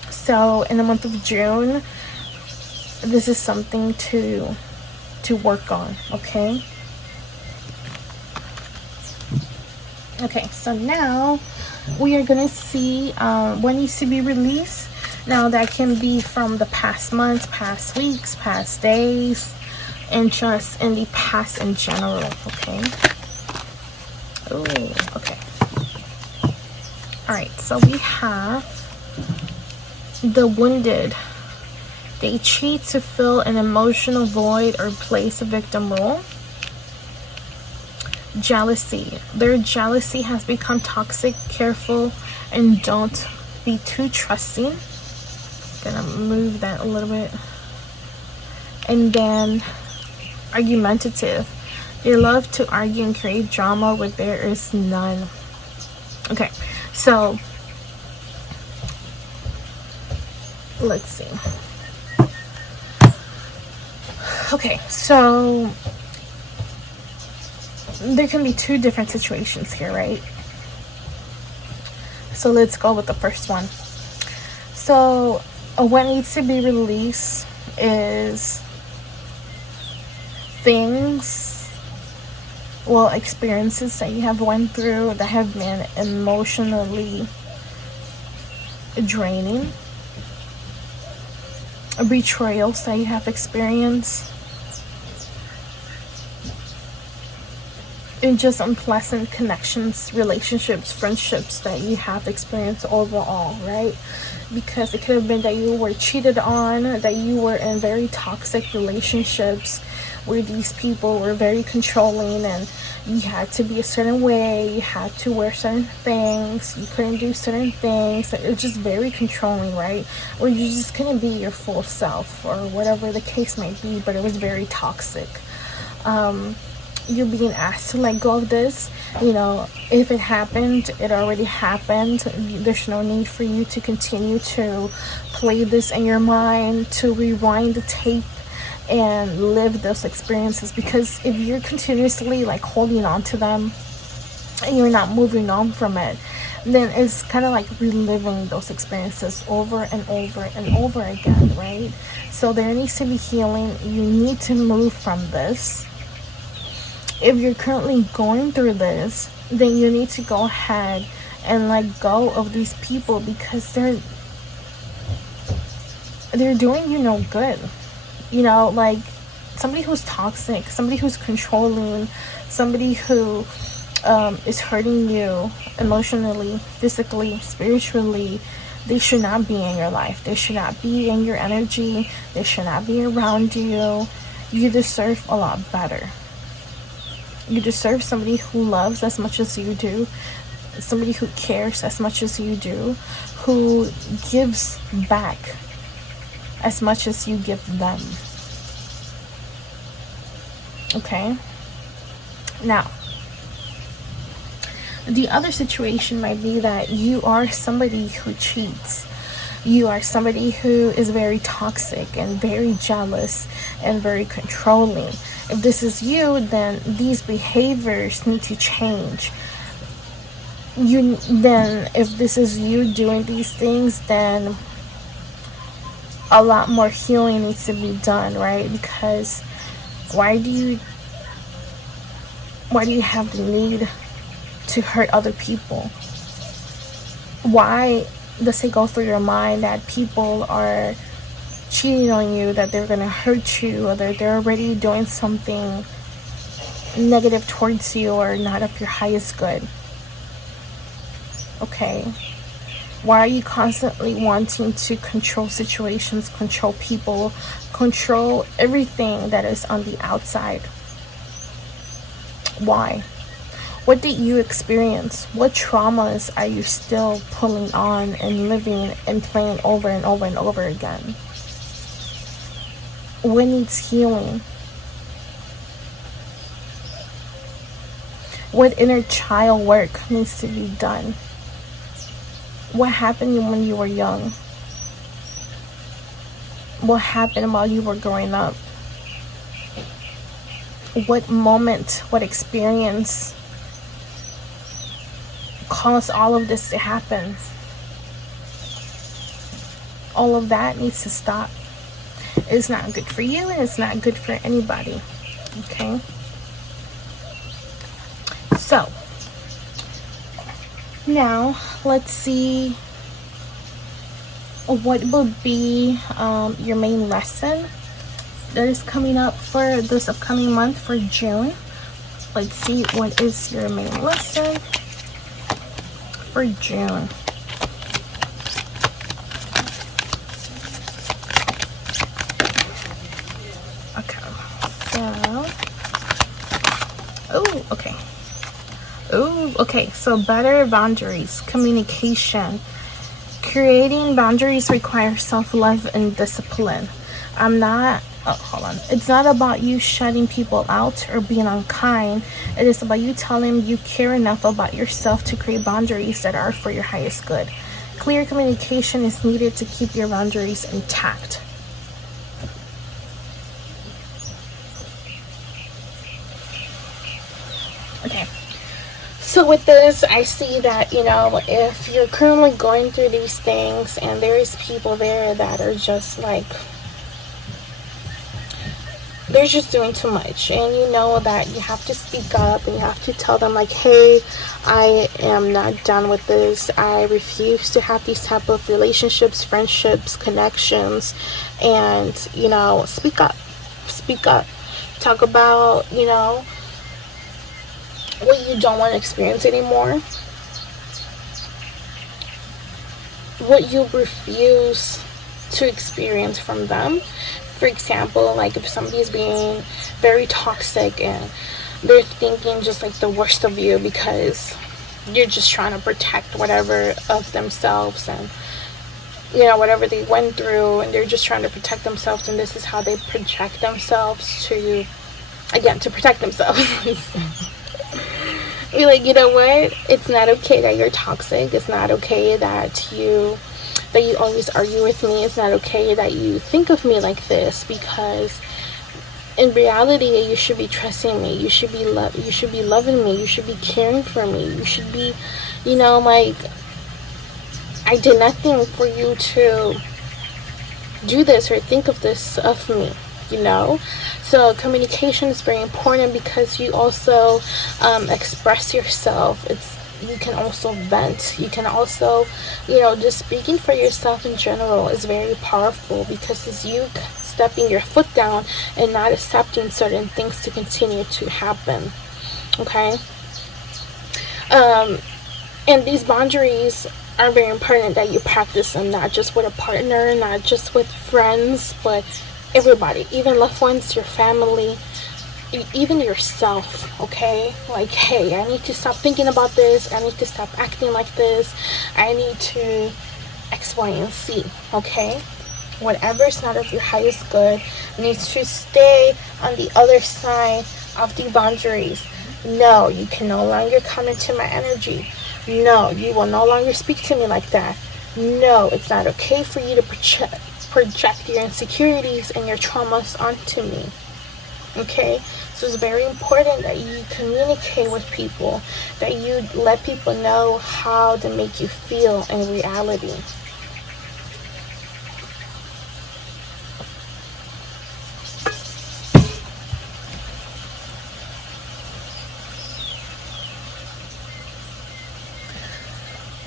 So in the month of June, this is something to work on, okay? Okay, so now we are gonna see what needs to be released. Now that can be from the past months, past weeks, past days, and just in the past in general, okay? Oh, okay. All right, so we have the wounded. They cheat to fill an emotional void or place a victim role. Jealousy. Their jealousy has become toxic. Careful and don't be too trusting. Gonna move that a little bit. And then argumentative. They love to argue and create drama where there is none. Okay, so let's see. Okay, so there can be two different situations here, right? So let's go with the first one. So what needs to be released is things, well, experiences that you have went through that have been emotionally draining, betrayals that you have experienced, and just unpleasant connections, relationships, friendships that you have experienced overall, right? Because it could have been that you were cheated on, that you were in very toxic relationships where these people were very controlling and you had to be a certain way, you had to wear certain things, you couldn't do certain things. It was just very controlling, right? Or you just couldn't be your full self, or whatever the case might be, but it was very toxic. You're being asked to let go of this. You know, if it happened, it already happened. There's no need for you to continue to play this in your mind, to rewind the tape and live those experiences. Because if you're continuously like holding on to them and you're not moving on from it, then it's kind of like reliving those experiences over and over and over again, right? So there needs to be healing. You need to move from this. If you're currently going through this, then you need to go ahead and let go of these people, because they're doing you no good. You know, like somebody who's toxic, somebody who's controlling, somebody who is hurting you emotionally, physically, spiritually, they should not be in your life. They should not be in your energy. They should not be around you. You deserve a lot better. You deserve somebody who loves as much as you do, somebody who cares as much as you do, who gives back as much as you give them. Okay? Now, the other situation might be that you are somebody who cheats. You are somebody who is very toxic and very jealous and very controlling. If this is you, then these behaviors need to change. Then if this is you doing these things, then a lot more healing needs to be done, right? Because why do you Why do you have the need to hurt other people? Why does it go through your mind that people are cheating on you, that they're gonna hurt you, or that they're already doing something negative towards you or not of your highest good? Okay. Why are you constantly wanting to control situations, control people, control everything that is on the outside? Why? What did you experience? What traumas are you still pulling on and living and playing over and over and over again? What needs healing? What inner child work needs to be done? What happened when you were young? What happened while you were growing up? What moment, what experience caused all of this to happen? All of that needs to stop. It's not good for you, and it's not good for anybody. Okay? So, now let's see what would be your main lesson that is coming up for this upcoming month for June. Let's see what is your main lesson for June. Okay, so okay, so better boundaries, communication. Creating boundaries requires self-love and discipline. Hold on. It's not about you shutting people out or being unkind. It is about you telling them you care enough about yourself to create boundaries that are for your highest good. Clear communication is needed to keep your boundaries intact. Okay. So with this, I see that, if you're currently going through these things and there is people there that are just like, they're just doing too much, and you know that you have to speak up and you have to tell them like, hey, I am not done with this. I refuse to have these type of relationships, friendships, connections, and speak up. Talk about what you don't want to experience anymore, what you refuse to experience from them. For example, like if somebody's being very toxic and they're thinking just like the worst of you because you're just trying to protect whatever of themselves and whatever they went through, and they're just trying to protect themselves, and this is how they project themselves to protect themselves. You're like, you know what? It's not okay that you're toxic. It's not okay that you always argue with me. It's not okay that you think of me like this, because in reality, you should be trusting me. You should be loving me. You should be caring for me. You should be, like, I did nothing for you to do this or think of this of me. So communication is very important, because you also express yourself. You can also vent. You can also, just speaking for yourself in general is very powerful, because it's you stepping your foot down and not accepting certain things to continue to happen. Okay? And these boundaries are very important that you practice them, not just with a partner, not just with friends, but everybody, even loved ones, your family, even yourself. Okay, like, hey, I need to stop thinking about this. I need to stop acting like this. I need to X, Y, and Z. Okay, whatever is not of your highest good needs to stay on the other side of the boundaries. No, you can no longer come into my energy. No, you will no longer speak to me like that. No, it's not okay for you to project your insecurities and your traumas onto me. Okay, so it's very important that you communicate with people, that you let people know how to make you feel in reality.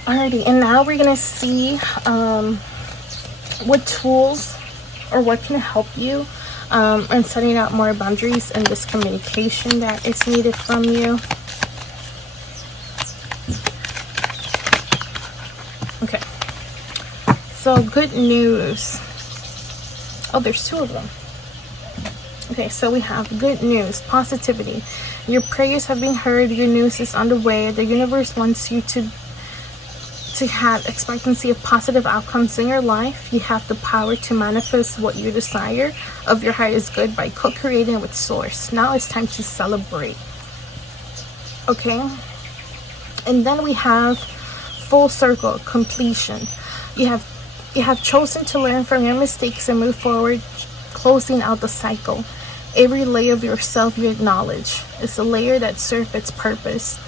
Alrighty, and now we're gonna see what tools or what can help you in setting out more boundaries in this communication that is needed from you. Okay, so good news. Oh, there's two of them. Okay, so we have good news, positivity. Your prayers have been heard. Your news is on the way. The universe wants you to have expectancy of positive outcomes in your life. You have the power to manifest what you desire of your highest good by co-creating with source. Now it's time to celebrate. Okay, and then we have full circle, completion. You have chosen to learn from your mistakes and move forward, closing out the cycle. Every layer of yourself you acknowledge. It's a layer that serves its purpose.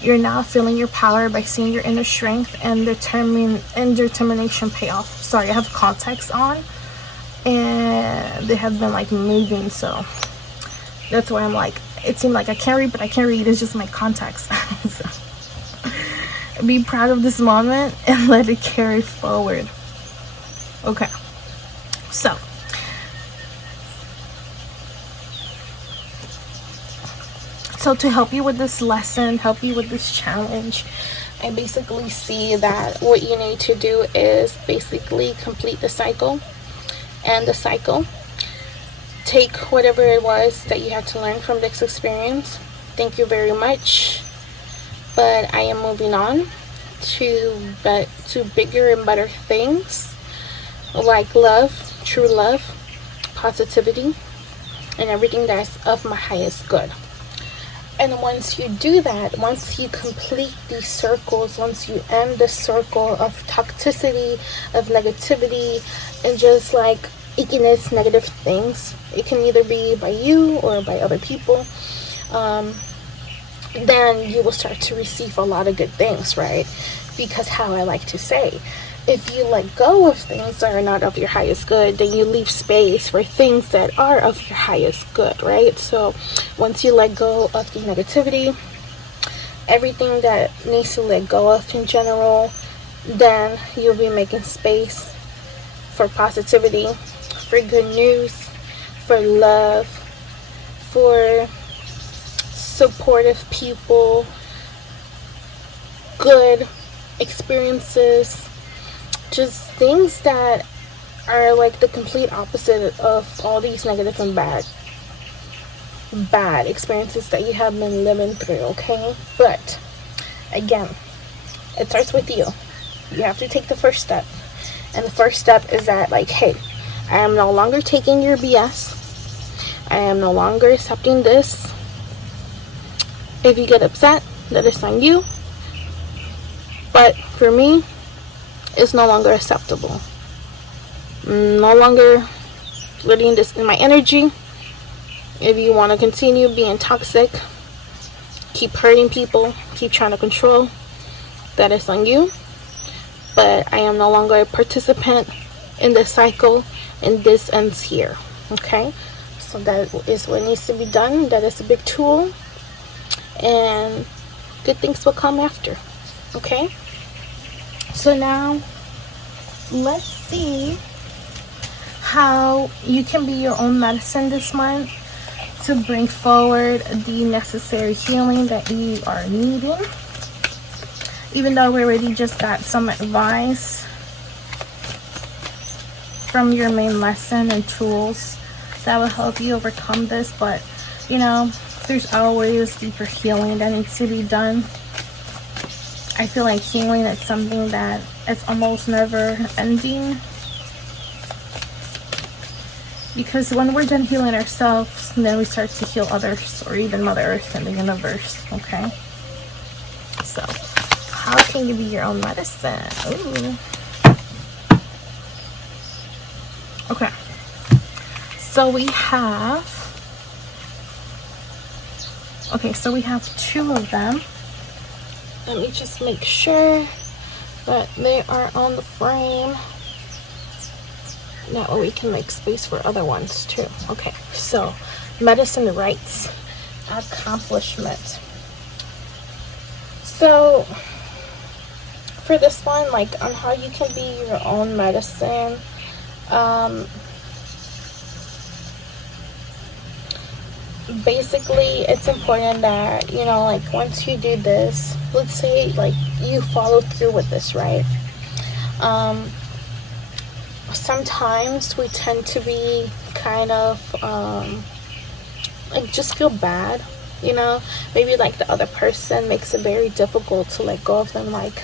You're now feeling your power by seeing your inner strength and determination pay off. Sorry, I have contacts on and they have been like moving, so that's why I'm like, it seemed like I can't read, but I can't read. It's just my contacts. So, be proud of this moment and let it carry forward. Okay, so to help you with this lesson, help you with this challenge, I basically see that what you need to do is basically complete the cycle. And the cycle, take whatever it was that you had to learn from this experience. Thank you very much, but I am moving on to bigger and better things, like love, true love, positivity, and everything that's of my highest good. And once you do that, once you complete these circles, once you end the circle of toxicity, of negativity, and just like ickiness, negative things, it can either be by you or by other people, then you will start to receive a lot of good things, right? Because how I like to say, if you let go of things that are not of your highest good, then you leave space for things that are of your highest good, right? So once you let go of the negativity, everything that needs to let go of in general, then you'll be making space for positivity, for good news, for love, for supportive people, good experiences, just things that are like the complete opposite of all these negative and bad experiences that you have been living through. Okay, but again, it starts with you. You have to take the first step, and the first step is that, like, hey, I am no longer taking your BS. I am no longer accepting this. If you get upset, that is on you, but for me, it's no longer acceptable. No longer letting this in my energy. If you want to continue being toxic, keep hurting people, keep trying to control, that is on you. But I am no longer a participant in this cycle, and this ends here. Okay, so that is what needs to be done. That is a big tool, and good things will come after. Okay, so now let's see how you can be your own medicine this month to bring forward the necessary healing that you are needing. Even though we already just got some advice from your main lesson and tools that will help you overcome this, but you know, there's always deeper healing that needs to be done. I feel like healing is something that it's almost never ending, because when we're done healing ourselves, then we start to heal others, or even Mother Earth and the universe. Okay, so how can you be your own medicine? Ooh. Okay, so we have two of them. Let me just make sure that they are on the frame. That way we can make space for other ones too. Okay, so medicine rights, accomplishment. So for this one, like on how you can be your own medicine. Basically, it's important that, you know, like once you do this, let's say like you follow through with this, right? Sometimes we tend to be kind of like just feel bad, you know, maybe like the other person makes it very difficult to let go of them. Like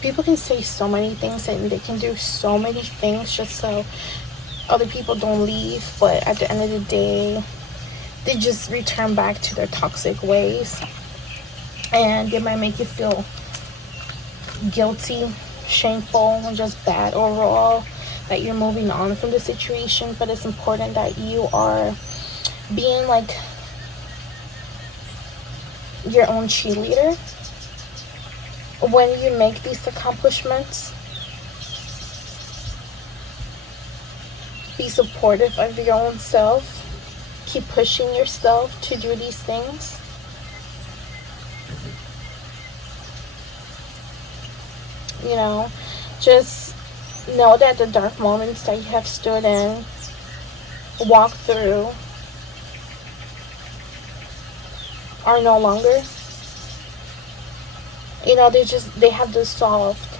people can say so many things and they can do so many things just so other people don't leave, but at the end of the day they just return back to their toxic ways, and it might make you feel guilty, shameful, and just bad overall that you're moving on from the situation. But it's important that you are being like your own cheerleader when you make these accomplishments. Be supportive of your own self. Keep pushing yourself to do these things. You know, just know that the dark moments that you have stood in, walked through, are no longer. You know, they have dissolved.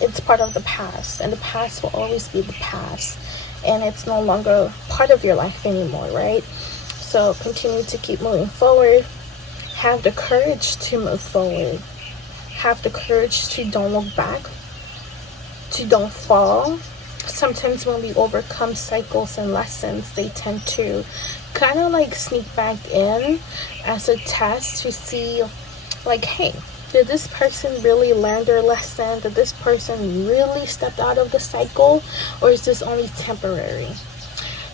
It's part of the past, and the past will always be the past, and it's no longer part of your life anymore, right? So continue to keep moving forward. Have the courage to move forward. Have the courage to don't look back, to don't fall. Sometimes when we overcome cycles and lessons, they tend to kind of like sneak back in as a test to see like, hey, did this person really learn their lesson? Did this person really step out of the cycle? Or is this only temporary?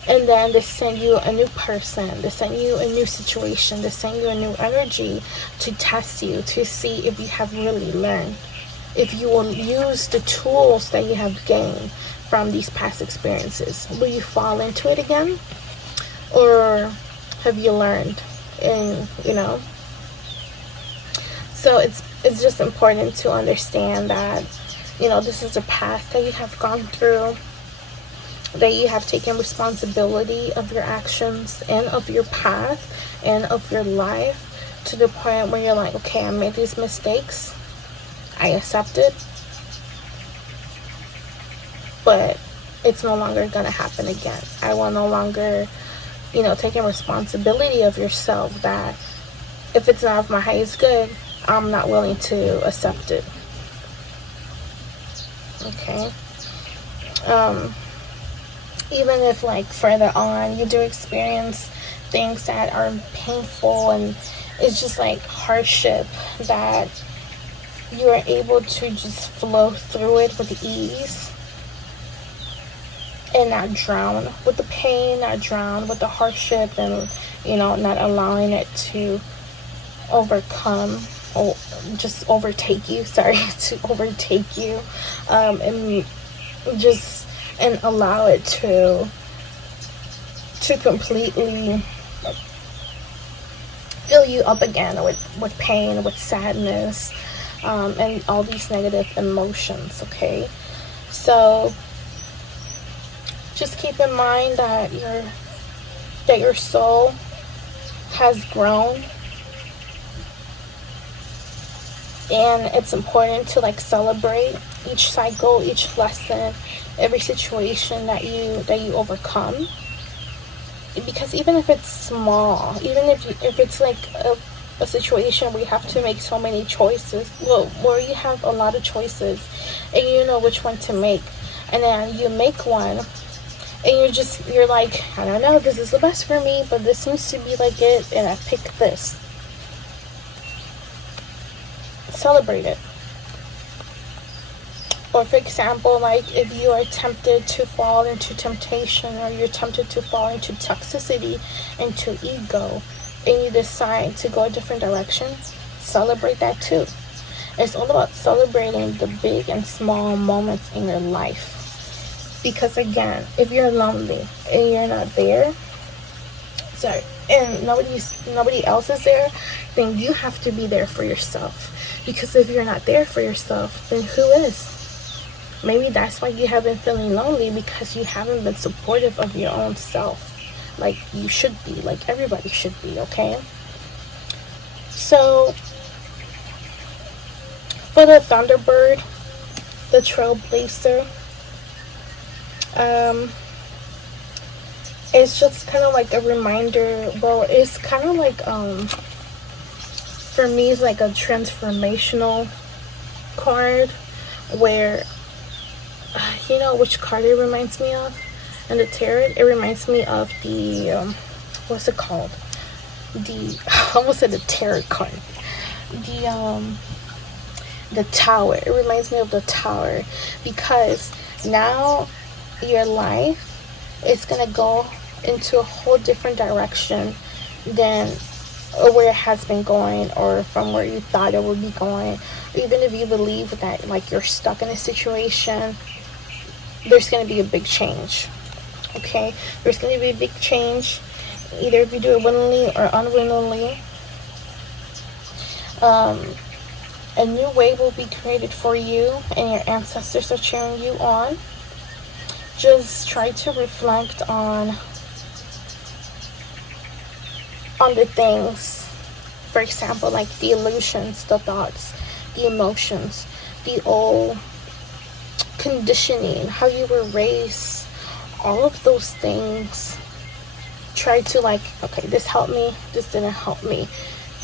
And then they send you a new person. They send you a new situation. They send you a new energy to test you, to see if you have really learned. If you will use the tools that you have gained from these past experiences. Will you fall into it again? Or have you learned? And, you know. So it's just important to understand that, you know, this is a path that you have gone through, that you have taken responsibility of your actions and of your path and of your life, to the point where you're like, okay, I made these mistakes, I accept it, but it's no longer going to happen again. I will no longer, you know, taking responsibility of yourself, that if it's not of my highest good, I'm not willing to accept it. Okay. Even if like further on you do experience things that are painful and it's just like hardship, that you are able to just flow through it with ease and not drown with the pain, not drown with the hardship, and, you know, not allowing it to overcome or just overtake you, to overtake you, and allow it to completely fill you up again with pain, with sadness, and all these negative emotions. Okay, so just keep in mind that your soul has grown. And it's important to like celebrate each cycle, each lesson, every situation that you overcome. Because even if it's small, even if it's like a situation where you have to make so many choices, well, where you have a lot of choices and you know which one to make, and then you make one and you're like, I don't know, this is the best for me, but this seems to be like it, and I pick this. Celebrate it. Or for example, like if you are tempted to fall into temptation, or you're tempted to fall into toxicity, into ego, and you decide to go a different direction, celebrate that too. It's all about celebrating the big and small moments in your life. Because again, if you're lonely and you're not there, sorry, and nobody else is there, then you have to be there for yourself. Because if you're not there for yourself, then who is? Maybe that's why you have been feeling lonely, because you haven't been supportive of your own self like you should be, like everybody should be. Okay, so for the Thunderbird, the Trailblazer, it's just kind of like a reminder. Well, it's kind of like for me, it's like a transformational card, where you know which card it reminds me of in the tarot? It reminds me of the what's it called, the I almost said the tarot card, the Tower. It reminds me of the Tower, because now your life is gonna go into a whole different direction than where it has been going, or from where you thought it would be going. Even if you believe that like you're stuck in a situation, there's going to be a big change. Okay, there's going to be a big change, either if you do it willingly or unwillingly. A new way will be created for you, and your ancestors are cheering you on. Just try to reflect on the things, for example, like the illusions, the thoughts, the emotions, the old conditioning, how you were raised, all of those things. Try to like, okay, this helped me, this didn't help me,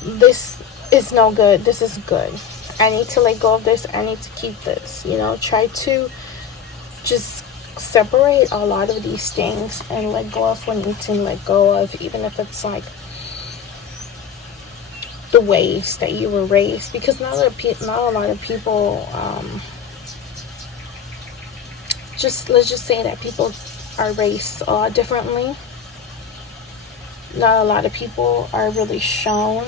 this is no good, this is good, I need to let go of this, I need to keep this. You know, try to just separate a lot of these things and let go of what you need to let go of, even if it's like the ways that you were raised. Because not a lot of people, let's just say that people are raised a lot differently. Not a lot of people are really shown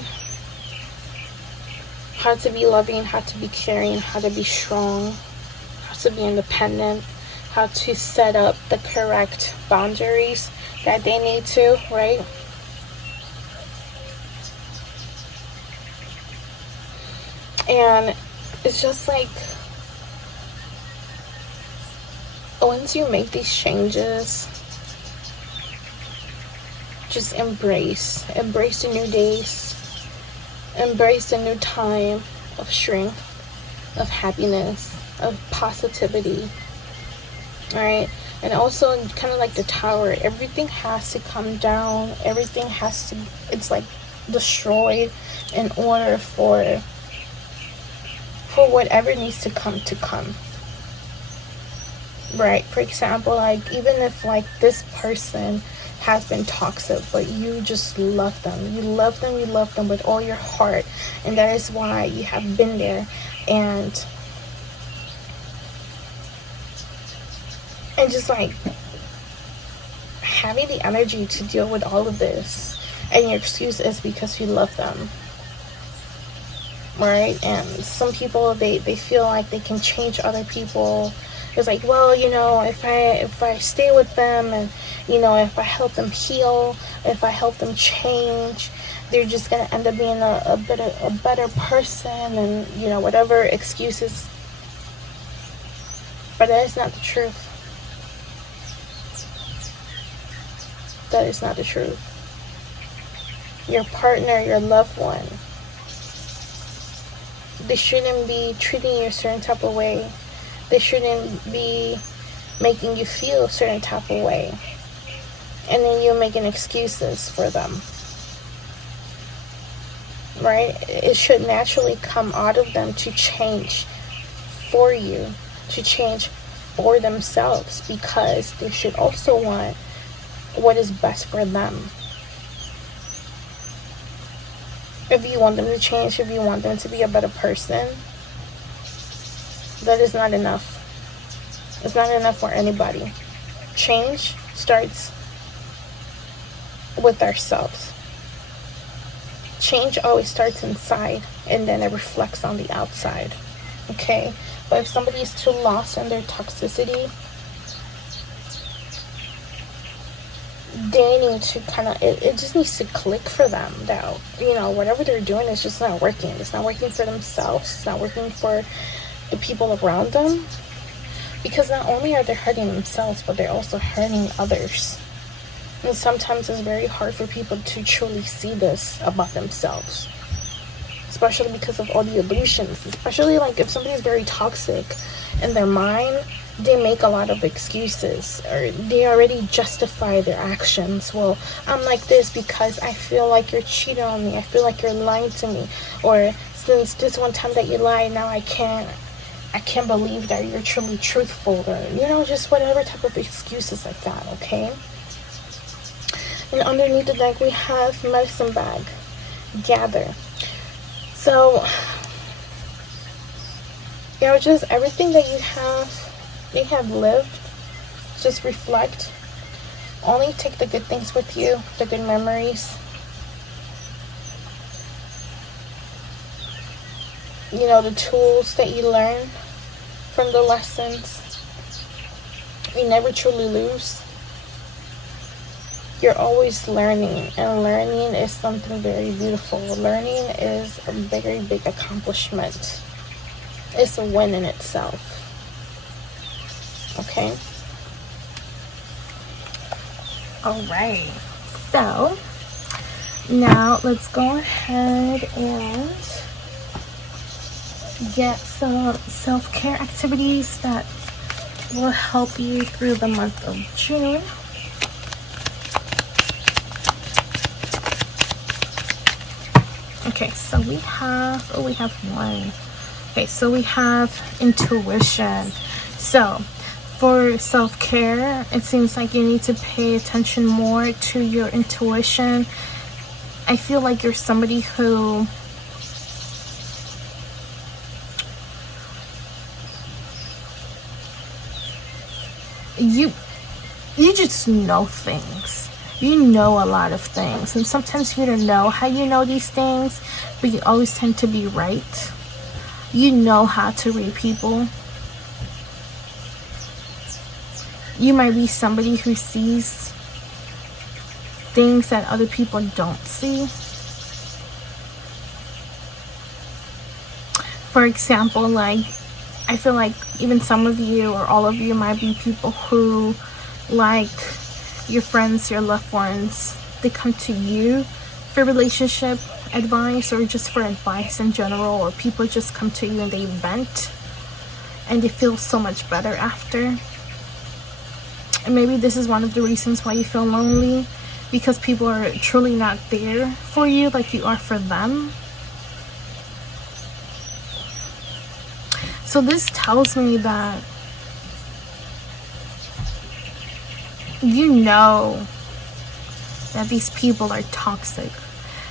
how to be loving, how to be caring, how to be strong, how to be independent, how to set up the correct boundaries that they need to, right? And it's just like, once you make these changes, just embrace the new days, embrace the new time of strength, of happiness, of positivity. All right, and also kind of like the Tower, everything has to come down, everything has to, it's like destroyed in order for whatever needs to come, right? For example, like even if like this person has been toxic, but you just love them, you love them with all your heart, and that is why you have been there, and just like having the energy to deal with all of this, and your excuse is because you love them, right? And some people, they feel like they can change other people. It's like, well, you know, if I stay with them, and you know, if I help them heal, if I help them change, they're just gonna end up being a better person, and you know, whatever excuses. But that is not the truth. That is not the truth. Your partner, your loved one, they shouldn't be treating you a certain type of way. They shouldn't be making you feel a certain type of way, and then you're making excuses for them, right? It should naturally come out of them to change for you, to change for themselves, because they should also want what is best for them. If you want them to change, if you want them to be a better person, that is not enough. It's not enough for anybody. Change starts with ourselves. Change always starts inside, and then it reflects on the outside. Okay? But if somebody is too lost in their toxicity, they need to kind of, it just needs to click for them that, you know, whatever they're doing is just not working. It's not working for themselves. It's not working for the people around them. Because not only are they hurting themselves, but they're also hurting others. And sometimes it's very hard for people to truly see this about themselves. Especially because of all the illusions. Especially like if somebody's very toxic in their mind, they make a lot of excuses. Or they already justify their actions. Well, I'm like this because I feel like you're cheating on me. I feel like you're lying to me. Or since this one time that you lied, now I can't believe that you're truly truthful, or, you know, just whatever type of excuses like that, okay? And underneath the deck, we have medicine bag, gather. So, you know, just everything that you have lived, just reflect. Only take the good things with you, the good memories. You know, the tools that you learn from the lessons. You never truly lose. You're always learning, and learning is something very beautiful. Learning is a very big accomplishment. It's a win in itself. Okay? Alright. So, now let's go ahead and get some self-care activities that will help you through the month of June. Okay, so we have one. Okay, so we have intuition. So for self-care, it seems like you need to pay attention more to your intuition. I feel like you're somebody who you just know things. You know a lot of things, and sometimes you don't know how you know these things, but you always tend to be right. You know how to read people. You might be somebody who sees things that other people don't see. For example, like, I feel like even some of you or all of you might be people who, like, your friends, your loved ones, they come to you for relationship advice or just for advice in general, or people just come to you and they vent and they feel so much better after. And maybe this is one of the reasons why you feel lonely, because people are truly not there for you like you are for them. So this tells me that you know that these people are toxic.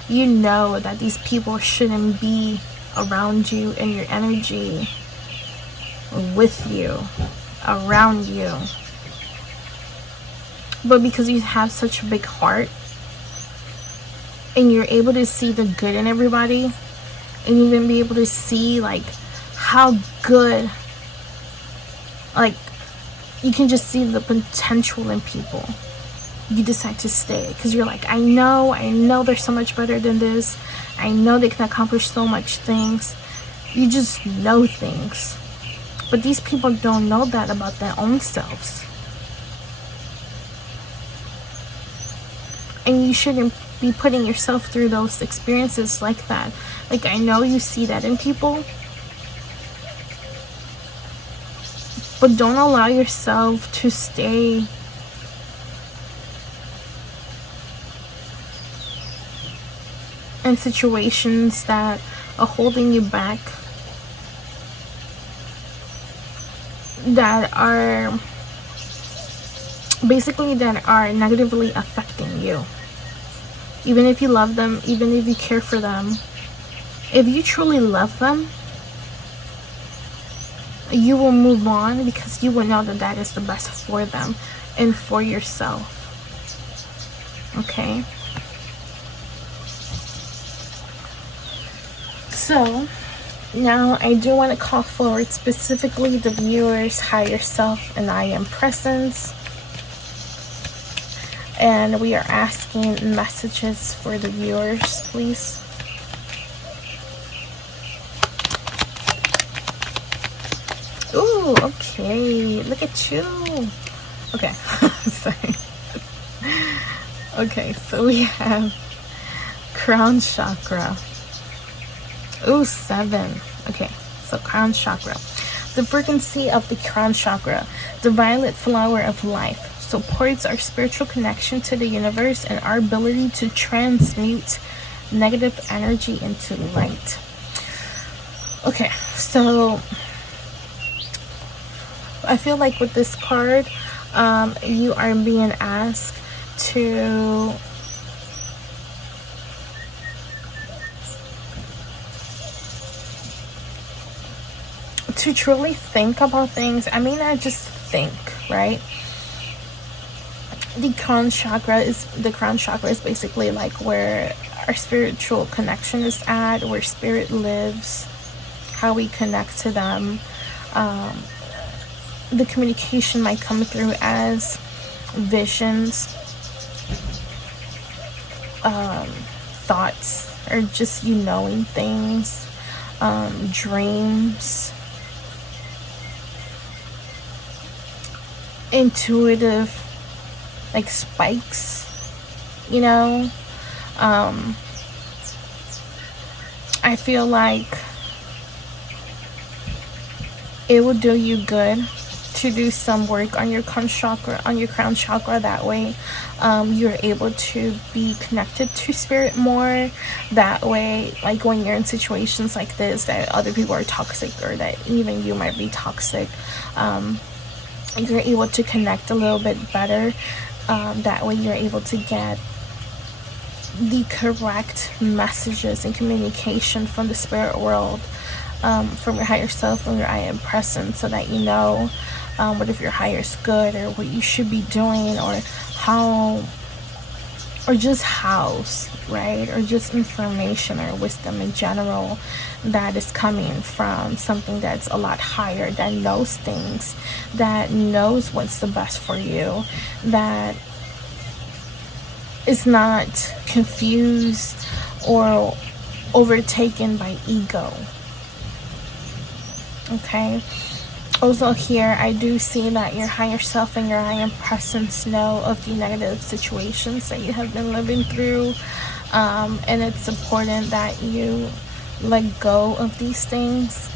You know that these people shouldn't be around you and your energy, with you, around you. But because you have such a big heart and you're able to see the good in everybody, and even be able to see like how good, like, you can just see the potential in people, you decide to stay because you're like, I know they're so much better than this. I know they can accomplish so much things. You just know things. But these people don't know that about their own selves. And you shouldn't be putting yourself through those experiences like that. Like, I know you see that in people, but don't allow yourself to stay in situations that are holding you back, that are negatively affecting you. Even if you love them, even if you care for them, if you truly love them, you will move on because you will know that that is the best for them and for yourself. Okay? So, now I do want to call forward specifically the viewers' higher self and I am presence. And we are asking messages for the viewers, please. Ooh, okay. Look at you. Okay. Sorry. Okay, so we have crown chakra. Ooh, 7. Okay, so crown chakra. The frequency of the crown chakra, the violet flower of life, supports our spiritual connection to the universe and our ability to transmute negative energy into light. Okay, so I feel like with this card, you are being asked to truly think about things. I mean, not just think, right? The crown chakra is basically like where our spiritual connection is at, where spirit lives, how we connect to them. The communication might come through as visions, thoughts, or just you knowing things, dreams, intuitive, like spikes, you know. I feel like it will do you good to do some work on your crown chakra, that way you're able to be connected to spirit more. That way, like when you're in situations like this that other people are toxic, or that even you might be toxic, you're able to connect a little bit better. That way you're able to get the correct messages and communication from the spirit world, from your higher self, from your I am presence, so that you know what if your higher is good, or what you should be doing, or how, or just hows, right? Or just information or wisdom in general that is coming from something that's a lot higher, that knows things, that knows what's the best for you, that is not confused or overtaken by ego. Okay. Also here, I do see that your higher self and your higher presence know of the negative situations that you have been living through, and it's important that you let go of these things,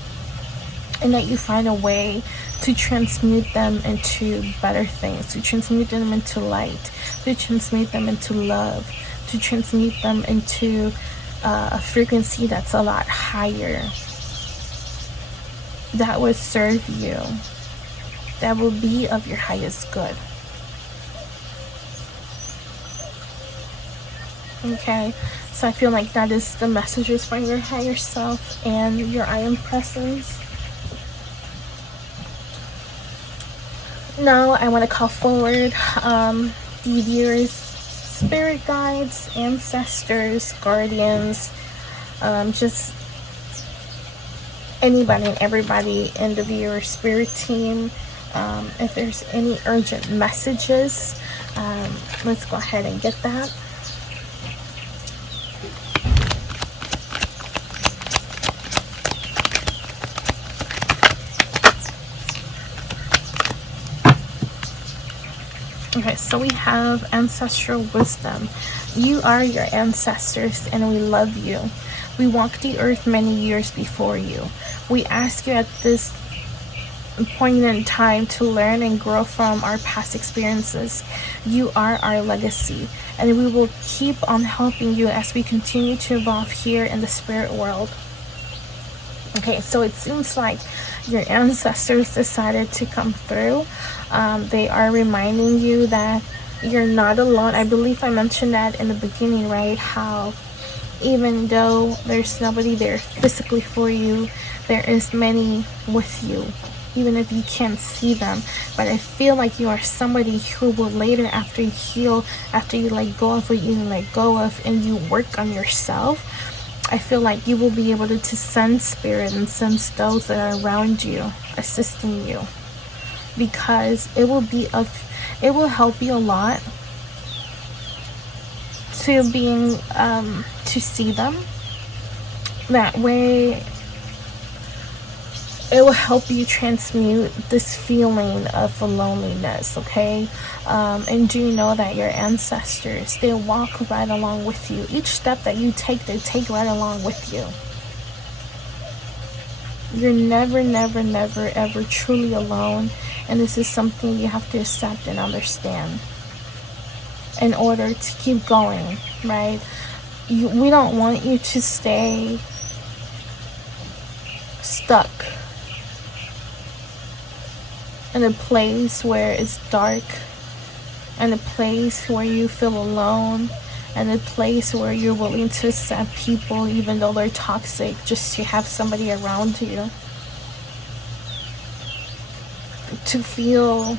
and that you find a way to transmute them into better things, to transmute them into light, to transmute them into love, to transmute them into a frequency that's a lot higher, that would serve you, that will be of your highest good. Okay, so I feel like that is the messages from your higher self and your I am presence. Now I want to call forward the viewers, spirit guides, ancestors, guardians, just anybody and everybody in the viewer spirit team. If there's any urgent messages, let's go ahead and get that. Okay, so we have ancestral wisdom. You are your ancestors and we love you. We walked the earth many years before you. We ask you at this point in time to learn and grow from our past experiences. You are our legacy, and we will keep on helping you as we continue to evolve here in the spirit world. Okay, so it seems like your ancestors decided to come through. They are reminding you that you're not alone. I believe I mentioned that in the beginning, right? How even though there's nobody there physically for you, there is many with you, even if you can't see them. But I feel like you are somebody who will later, after you heal, after you let go of what you let go of, and you work on yourself, I feel like you will be able to sense spirit and sense those that are around you, assisting you, because it will help you a lot to being to see them. That way it will help you transmute this feeling of loneliness, okay? And do know that your ancestors, they walk right along with you. Each step that you take, they take right along with you. You're never, ever truly alone. And this is something you have to accept and understand in order to keep going, right? We don't want you to stay stuck in a place where it's dark, in a place where you feel alone, and a place where you're willing to accept people even though they're toxic, just to have somebody around you to feel,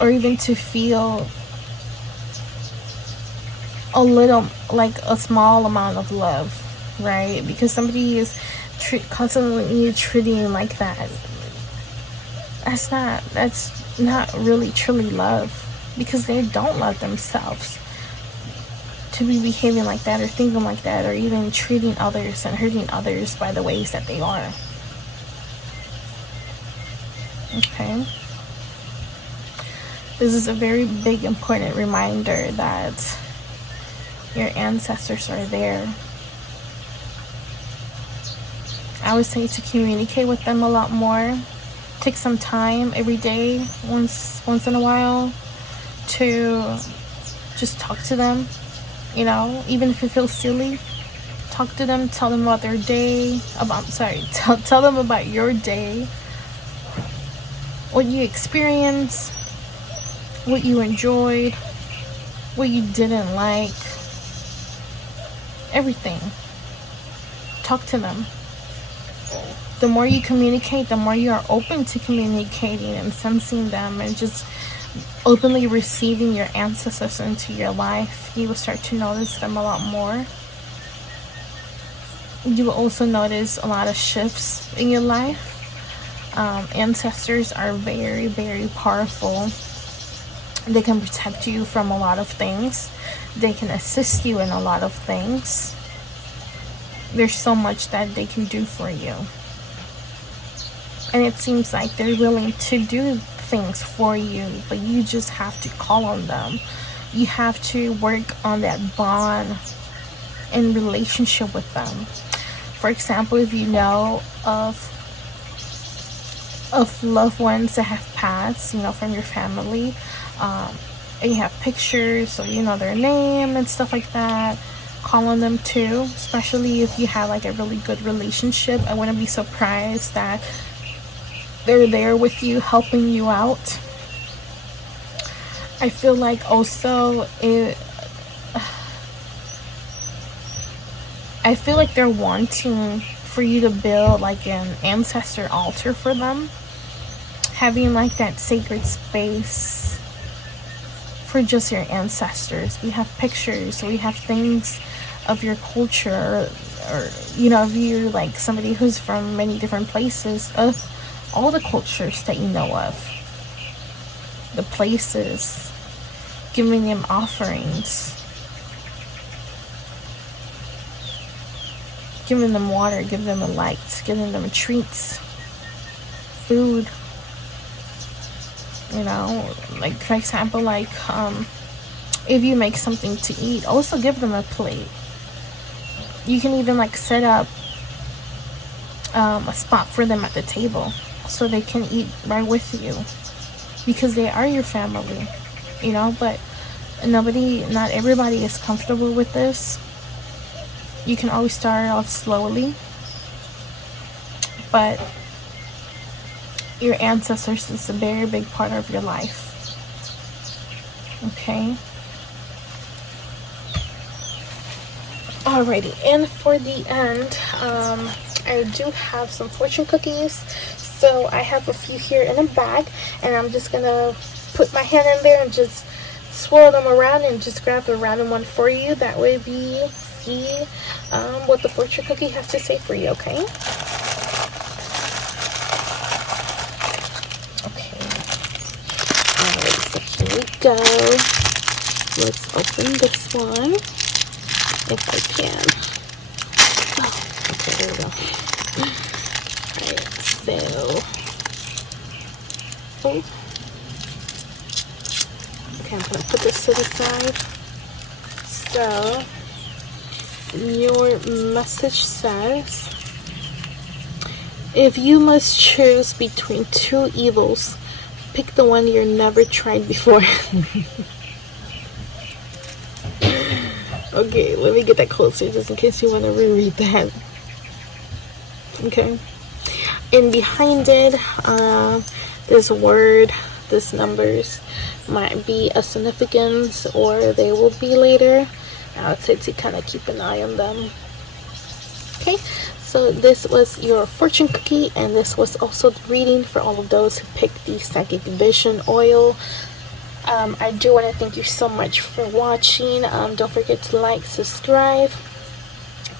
or even to feel a little, like a small amount of love, right? Because somebody is constantly treating you like that. That's not really truly love, because they don't love themselves to be behaving like that or thinking like that, or even treating others and hurting others by the ways that they are. Okay, this is a very big important reminder that your ancestors are there. I would say to communicate with them a lot more. Take some time every day, once in a while, to just talk to them. You know, even if it feels silly, talk to them, tell them about their day, tell them about your day, what you experienced, what you enjoyed, what you didn't like, everything. Talk to them. The more you communicate, the more you are open to communicating and sensing them and just openly receiving your ancestors into your life, you will start to notice them a lot more. You will also notice a lot of shifts in your life. Ancestors are very, very powerful. They can protect you from a lot of things. They can assist you in a lot of things. There's so much that they can do for you. And it seems like they're willing to do things for you, but you just have to call on them. You have to work on that bond and relationship with them. For example, if you know of loved ones that have passed, you know, from your family, and you have pictures, or you know their name and stuff like that, call on them too. Especially if you have like a really good relationship, I wouldn't be surprised that they're there with you, helping you out. I feel like also I feel like they're wanting for you to build like an ancestor altar for them, having like that sacred space for just your ancestors. We have pictures, we have things of your culture, or you know, if you're like somebody who's from many different places, of all the cultures that you know of, the places, giving them offerings, giving them water, giving them lights, giving them treats, food. You know, like for example, like if you make something to eat, also give them a plate. You can even like set up a spot for them at the table so they can eat right with you, because they are your family, you know. But not everybody is comfortable with this. You can always start off slowly, but your ancestors is a very big part of your life. Okay. Alrighty, and for the end, I do have some fortune cookies. So I have a few here in a bag, and I'm just gonna put my hand in there and just swirl them around and just grab a random one for you. That way we see what the fortune cookie has to say for you, okay? Okay. Alright, so here we go. let's open this one if I can. Oh, okay, there we go. Alright, so okay, I'm gonna put this to the side. So your message says, if you must choose between two evils, pick the one you've never tried before. Okay, let me get that closer just in case you want to reread that. Okay. And behind it, this word, this numbers might be a significance, or they will be later. I would say to kind of keep an eye on them. Okay, so this was your fortune cookie, and this was also the reading for all of those who picked the Psychic Vision oil. I do want to thank you so much for watching. Don't forget to like, subscribe,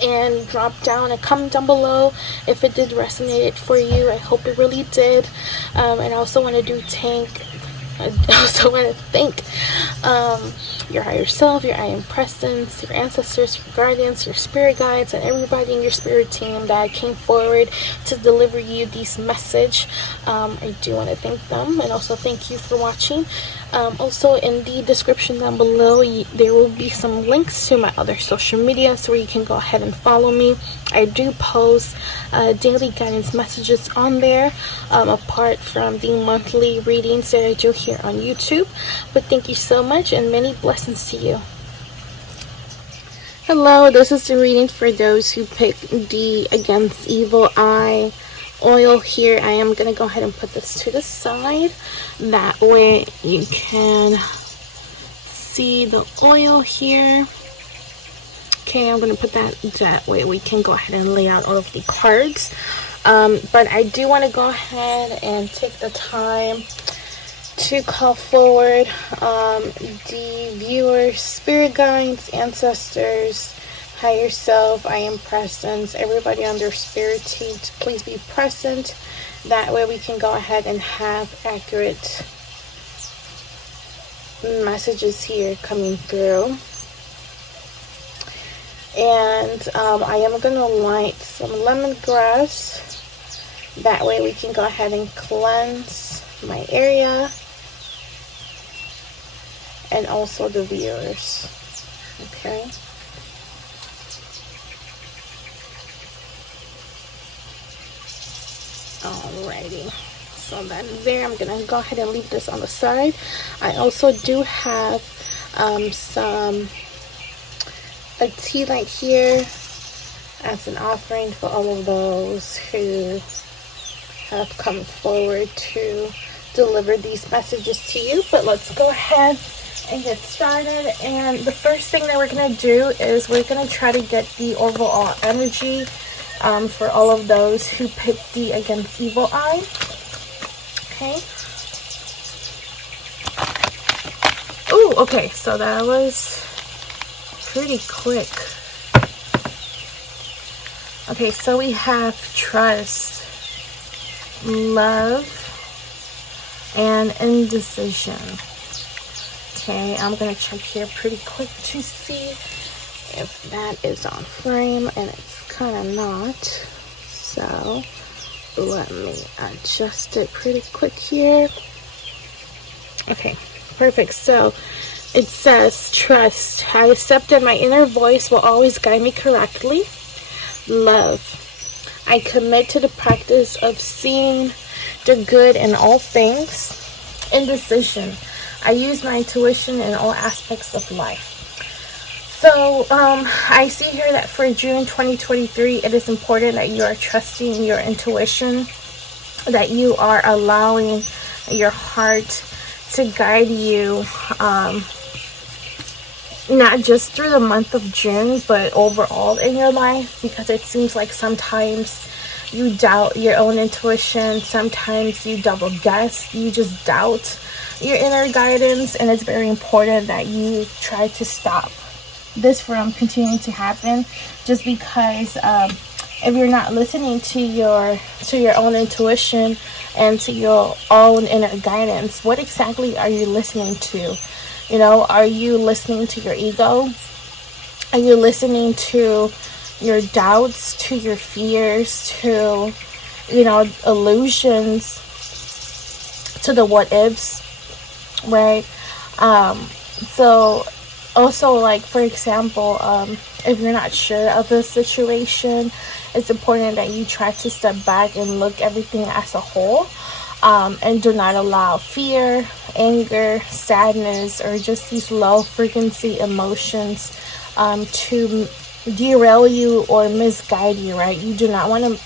and drop down a comment down below if it did resonate for you. I hope it really did. And I also want to thank your higher self, your I am presence, your ancestors, your guardians, your spirit guides, and everybody in your spirit team that came forward to deliver you this message. I do want to thank them, and also thank you for watching. Also in the description down below, there will be some links to my other social media, so where you can go ahead and follow me. I do post daily guidance messages on there, apart from the monthly readings that I do here on YouTube. But thank you so much, and many blessings to you. Hello, this is the reading for those who picked the Against Evil Eye oil here. I am going to go ahead and put this to the side. That way you can see the oil here. Okay, I'm going to put that way we can go ahead and lay out all of the cards. But I do want to go ahead and take the time to call forward the viewers, spirit guides, ancestors, higher self, I am presence, everybody on their spirit team to please be present. That way we can go ahead and have accurate messages here coming through. And I am going to light some lemongrass. That way we can go ahead and cleanse my area and also the viewers. Okay. Alrighty, so that is there. I'm gonna go ahead and leave this on the side. I also do have a tea light here as an offering for all of those who have come forward to deliver these messages to you. But let's go ahead and get started. And the first thing that we're gonna do is we're gonna try to get the overall energy for all of those who picked the Against Evil Eye. Okay. Oh, okay, so that was pretty quick. Okay, so we have trust, love, and indecision. Okay, I'm gonna check here pretty quick to see if that is on frame, and it's kind of not, so let me adjust it pretty quick here. Okay, perfect. So it says trust, I accept that my inner voice will always guide me correctly. Love, I commit to the practice of seeing the good in all things. Indecision, I use my intuition in all aspects of life. So I see here that for June 2023, it is important that you are trusting your intuition, that you are allowing your heart to guide you, not just through the month of June, but overall in your life, because it seems like sometimes you doubt your own intuition, sometimes you double guess, you just doubt your inner guidance, and it's very important that you try to stop this from continuing to happen, just because if you're not listening to your own intuition and to your own inner guidance, what exactly are you listening to? You know, are you listening to your ego? Are you listening to your doubts, to your fears, to, you know, illusions, to the what ifs, right? So also, like, for example, if you're not sure of the situation, it's important that you try to step back and look everything as a whole, and do not allow fear, anger, sadness, or just these low frequency emotions to derail you or misguide you, right? You do not want to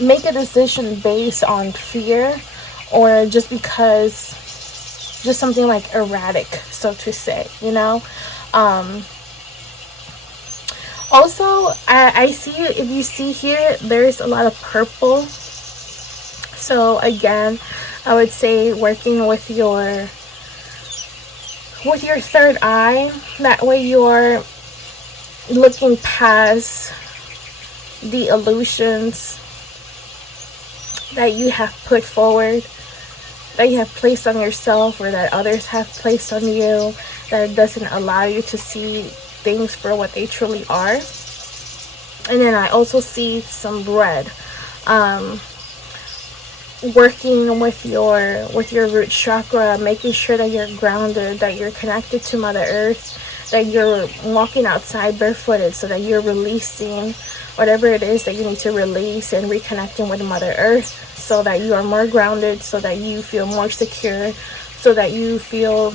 make a decision based on fear, or just because, just something like erratic, so to say, you know. Also, I see, if you see here, there's a lot of purple. So again, I would say working with your third eye. That way you're looking past the illusions that you have put forward, that you have placed on yourself, or that others have placed on you, that doesn't allow you to see things for what they truly are. And then I also see some red. Working with your root chakra, making sure that you're grounded, that you're connected to Mother Earth, that you're walking outside barefooted, so that you're releasing whatever it is that you need to release, and reconnecting with Mother Earth, so that you are more grounded, so that you feel more secure, so that you feel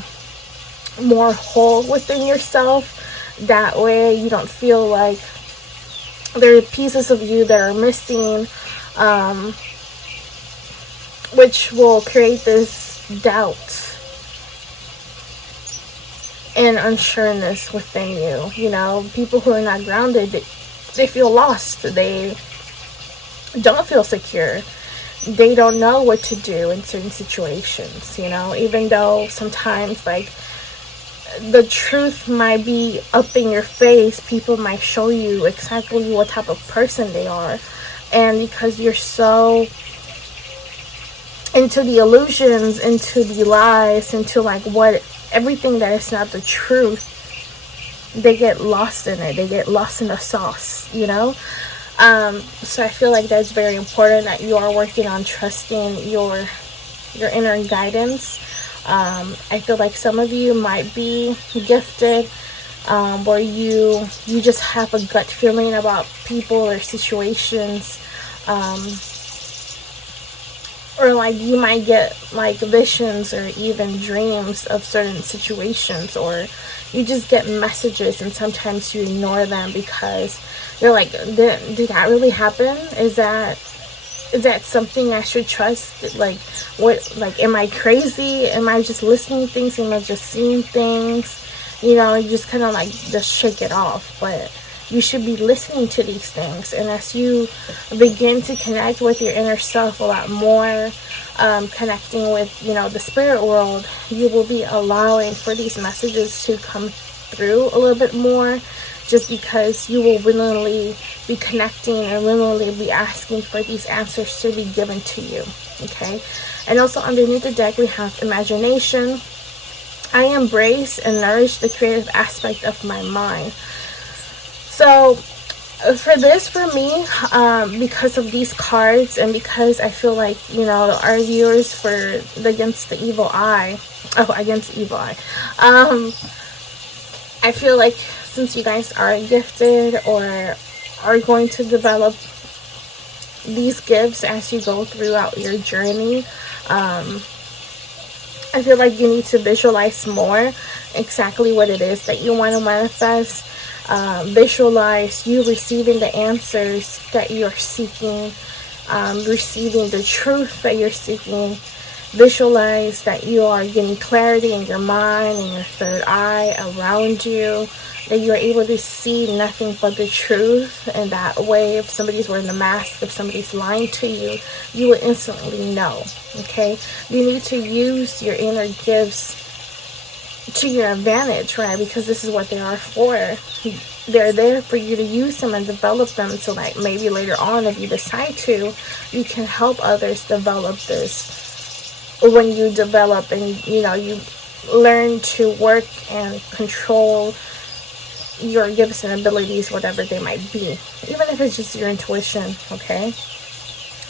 more whole within yourself. That way you don't feel like there are pieces of you that are missing, which will create this doubt and unsureness within you. You know, people who are not grounded, they feel lost. They don't feel secure. They don't know what to do in certain situations, you know, even though sometimes, like, the truth might be up in your face. People might show you exactly what type of person they are. And because you're so into the illusions, into the lies, into like everything that is not the truth, they get lost in it. They get lost in the sauce, you know. So I feel like that's very important, that you are working on trusting your inner guidance. I feel like some of you might be gifted, where you just have a gut feeling about people or situations, or like you might get like visions or even dreams of certain situations, or you just get messages and sometimes you ignore them because you're like, did that really happen? Is that something I should trust? Like, what, like, am I crazy? Am I just listening to things? Am I just seeing things? You know, you just kind of like just shake it off. But you should be listening to these things. And as you begin to connect with your inner self a lot more, connecting with, you know, the spirit world, you will be allowing for these messages to come through a little bit more, just because you will willingly be connecting and willingly be asking for these answers to be given to you. Okay. And also underneath the deck we have imagination. I embrace and nourish the creative aspect of my mind. So for me, because of these cards, and because I feel like, you know, our viewers for the against evil eye, I feel like since you guys are gifted or are going to develop these gifts as you go throughout your journey, I feel like you need to visualize more exactly what it is that you want to manifest. Visualize you receiving the answers that you're seeking, receiving the truth that you're seeking. Visualize that you are getting clarity in your mind and your third eye around you, that you're able to see nothing but the truth. And that way, if somebody's wearing a mask, if somebody's lying to you, you will instantly know. Okay, you need to use your inner gifts to your advantage, right? Because this is what they are for. They're there for you to use them and develop them, so that maybe later on, if you decide to, you can help others develop this. When you develop and, you know, you learn to work and control your gifts and abilities, whatever they might be, even if it's just your intuition. Okay.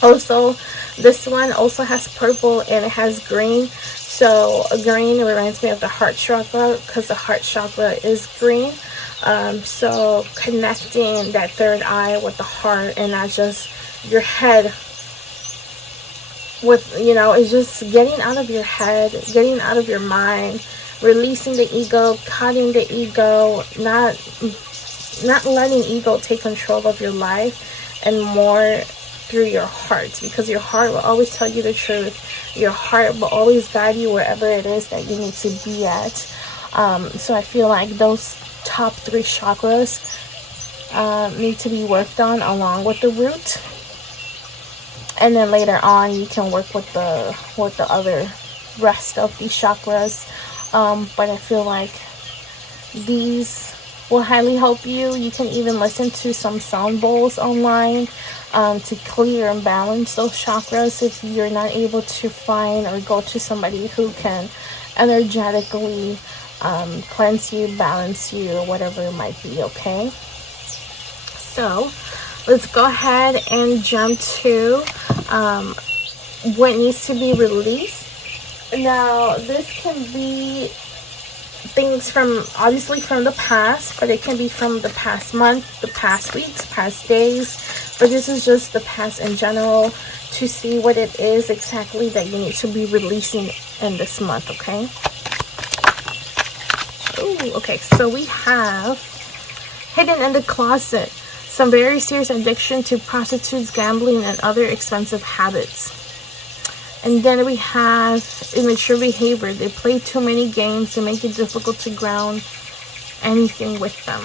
Also, this one also has purple and it has green. So green reminds me of the heart chakra, because the heart chakra is green. So connecting that third eye with the heart, and not just your head with, it's just getting out of your head, getting out of your mind, releasing the ego, cutting the ego, not letting ego take control of your life, and more through your heart, because your heart will always tell you the truth. Your heart will always guide you wherever it is that you need to be at. So I feel like those top 3 chakras need to be worked on along with the root, and then later on you can work with the other rest of these chakras. But I feel like these will highly help you. You can even listen to some sound bowls online to clear and balance those chakras if you're not able to find or go to somebody who can energetically cleanse you, balance you, or whatever it might be. Okay, so let's go ahead and jump to what needs to be released. Now, this can be things from, obviously, from the past, but it can be from the past month, the past weeks, past days, but this is just the past in general, to see what it is exactly that you need to be releasing in this month. Okay. Ooh, okay, so we have hidden in the closet, some very serious addiction to prostitutes, gambling, and other expensive habits. And then we have immature behavior. They play too many games to make it difficult to ground anything with them.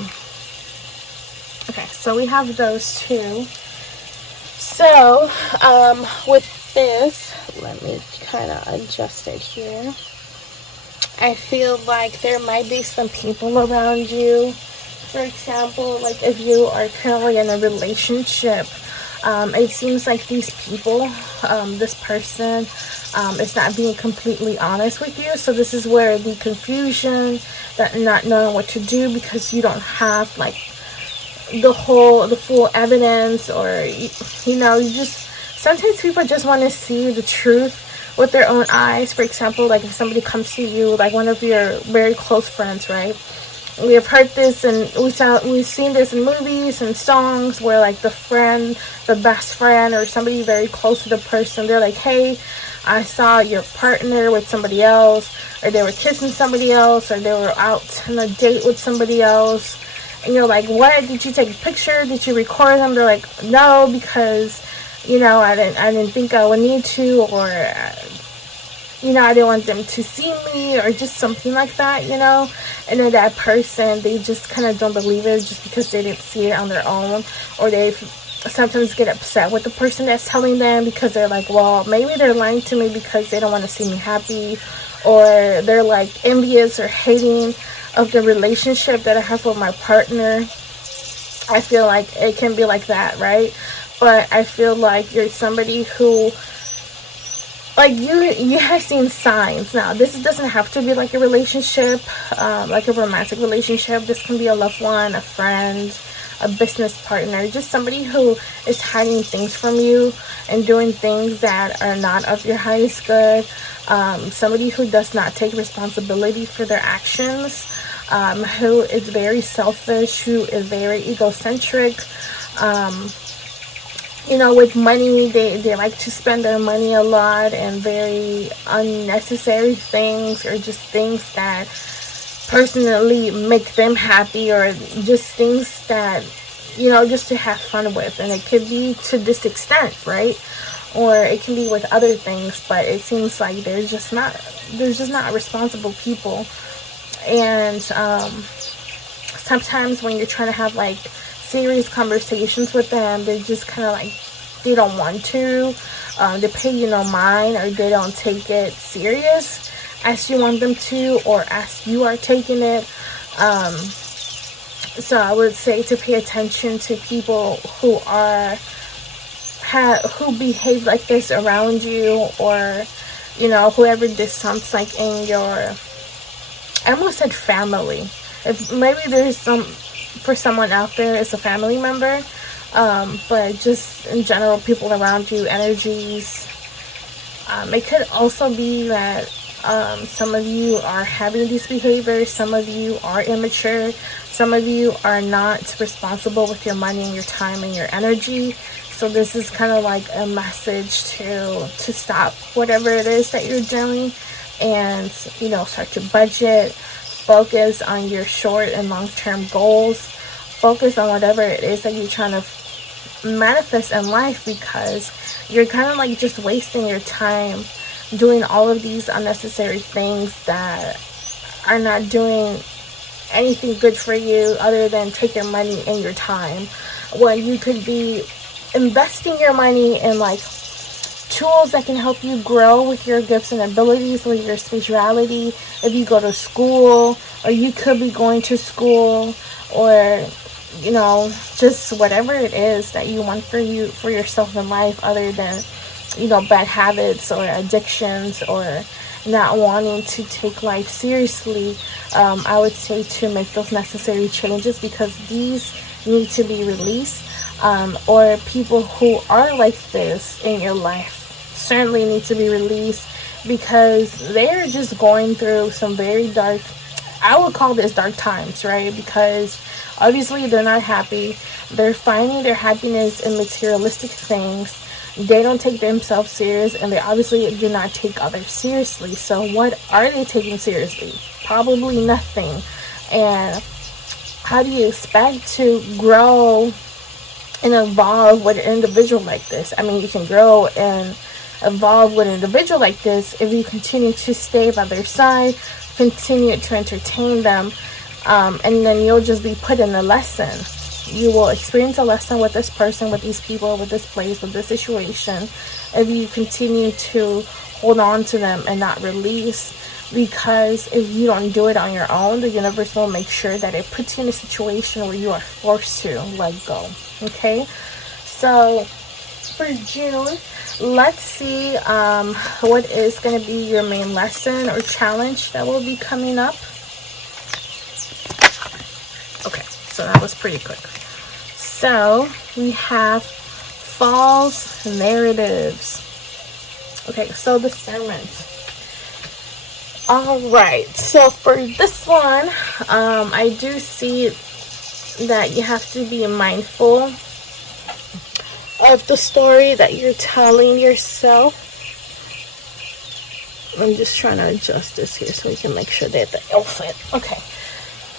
Okay, so we have those two. So, with this, let me kind of adjust it here. I feel like there might be some people around you. For example, like if you are currently in a relationship, it seems like these people, this person is not being completely honest with you. So this is where the confusion, that not knowing what to do because you don't have like the full evidence, or you just, sometimes people just want to see the truth with their own eyes. For example, like if somebody comes to you, like one of your very close friends, right? We have heard this, and we've seen this in movies and songs where like the best friend, or somebody very close to the person, they're like, hey, I saw your partner with somebody else, or they were kissing somebody else, or they were out on a date with somebody else. And you're like, what? Did you take a picture? Did you record them? They're like, no, because I didn't think I would need to, or I didn't want them to see me, or just something like that, And then that person, they just kind of don't believe it just because they didn't see it on their own, or they sometimes get upset with the person that's telling them because they're like, well, maybe they're lying to me because they don't want to see me happy, or they're like envious or hating of the relationship that I have with my partner. I feel like it can be like that, right? But I feel like you're somebody who, like, you have seen signs. Now, this doesn't have to be like a relationship, like a romantic relationship. This can be a loved one, a friend, a business partner, just somebody who is hiding things from you and doing things that are not of your highest good. Somebody who does not take responsibility for their actions, who is very selfish, who is very egocentric. With money, they like to spend their money a lot and very unnecessary things, or just things that personally make them happy, or just things that, just to have fun with. And it could be to this extent, right? Or it can be with other things, but it seems like there's just not responsible people. And sometimes when you're trying to have like serious conversations with them, they just kind of like, they don't want to, they pay you no mind, or they don't take it serious as you want them to, or as you are taking it. So I would say to pay attention to people who behave like this around you, or whoever this sounds like in your I almost said family. If maybe there's for someone out there, it's a family member, but just in general, people around you, energies. It could also be that some of you are having these behaviors, some of you are immature, some of you are not responsible with your money and your time and your energy. So this is kind of like a message to stop whatever it is that you're doing, and start to budget, focus on your short and long-term goals, focus on whatever it is that you're trying to manifest in life, because you're kind of like just wasting your time doing all of these unnecessary things that are not doing anything good for you other than take your money and your time, when you could be investing your money in like tools that can help you grow with your gifts and abilities, with your spirituality. If you go to school, or you could be going to school, or just whatever it is that you want for yourself in life, other than bad habits or addictions, or not wanting to take life seriously. I would say to make those necessary changes, because these need to be released, or people who are like this in your life certainly need to be released, because they're just going through some very dark, I would call this dark times, right? Because obviously they're not happy. They're finding their happiness in materialistic things. They don't take themselves serious, and they obviously do not take others seriously. So what are they taking seriously? Probably nothing. And how do you expect to grow and evolve with an individual like this? I mean, you can grow and evolve with an individual like this if you continue to stay by their side, continue to entertain them, and then you'll just be put in a lesson. You will experience a lesson with this person, with these people, with this place, with this situation, if you continue to hold on to them and not release. Because if you don't do it on your own, the universe will make sure that it puts you in a situation where you are forced to let go. Okay, so for June, let's see what is going to be your main lesson or challenge that will be coming up. Okay, so that was pretty quick. So we have false narratives. Okay, so discernment. All right, so for this one, I do see that you have to be mindful of the story that you're telling yourself. I'm just trying to adjust this here so we can make sure that it'll fit. Okay,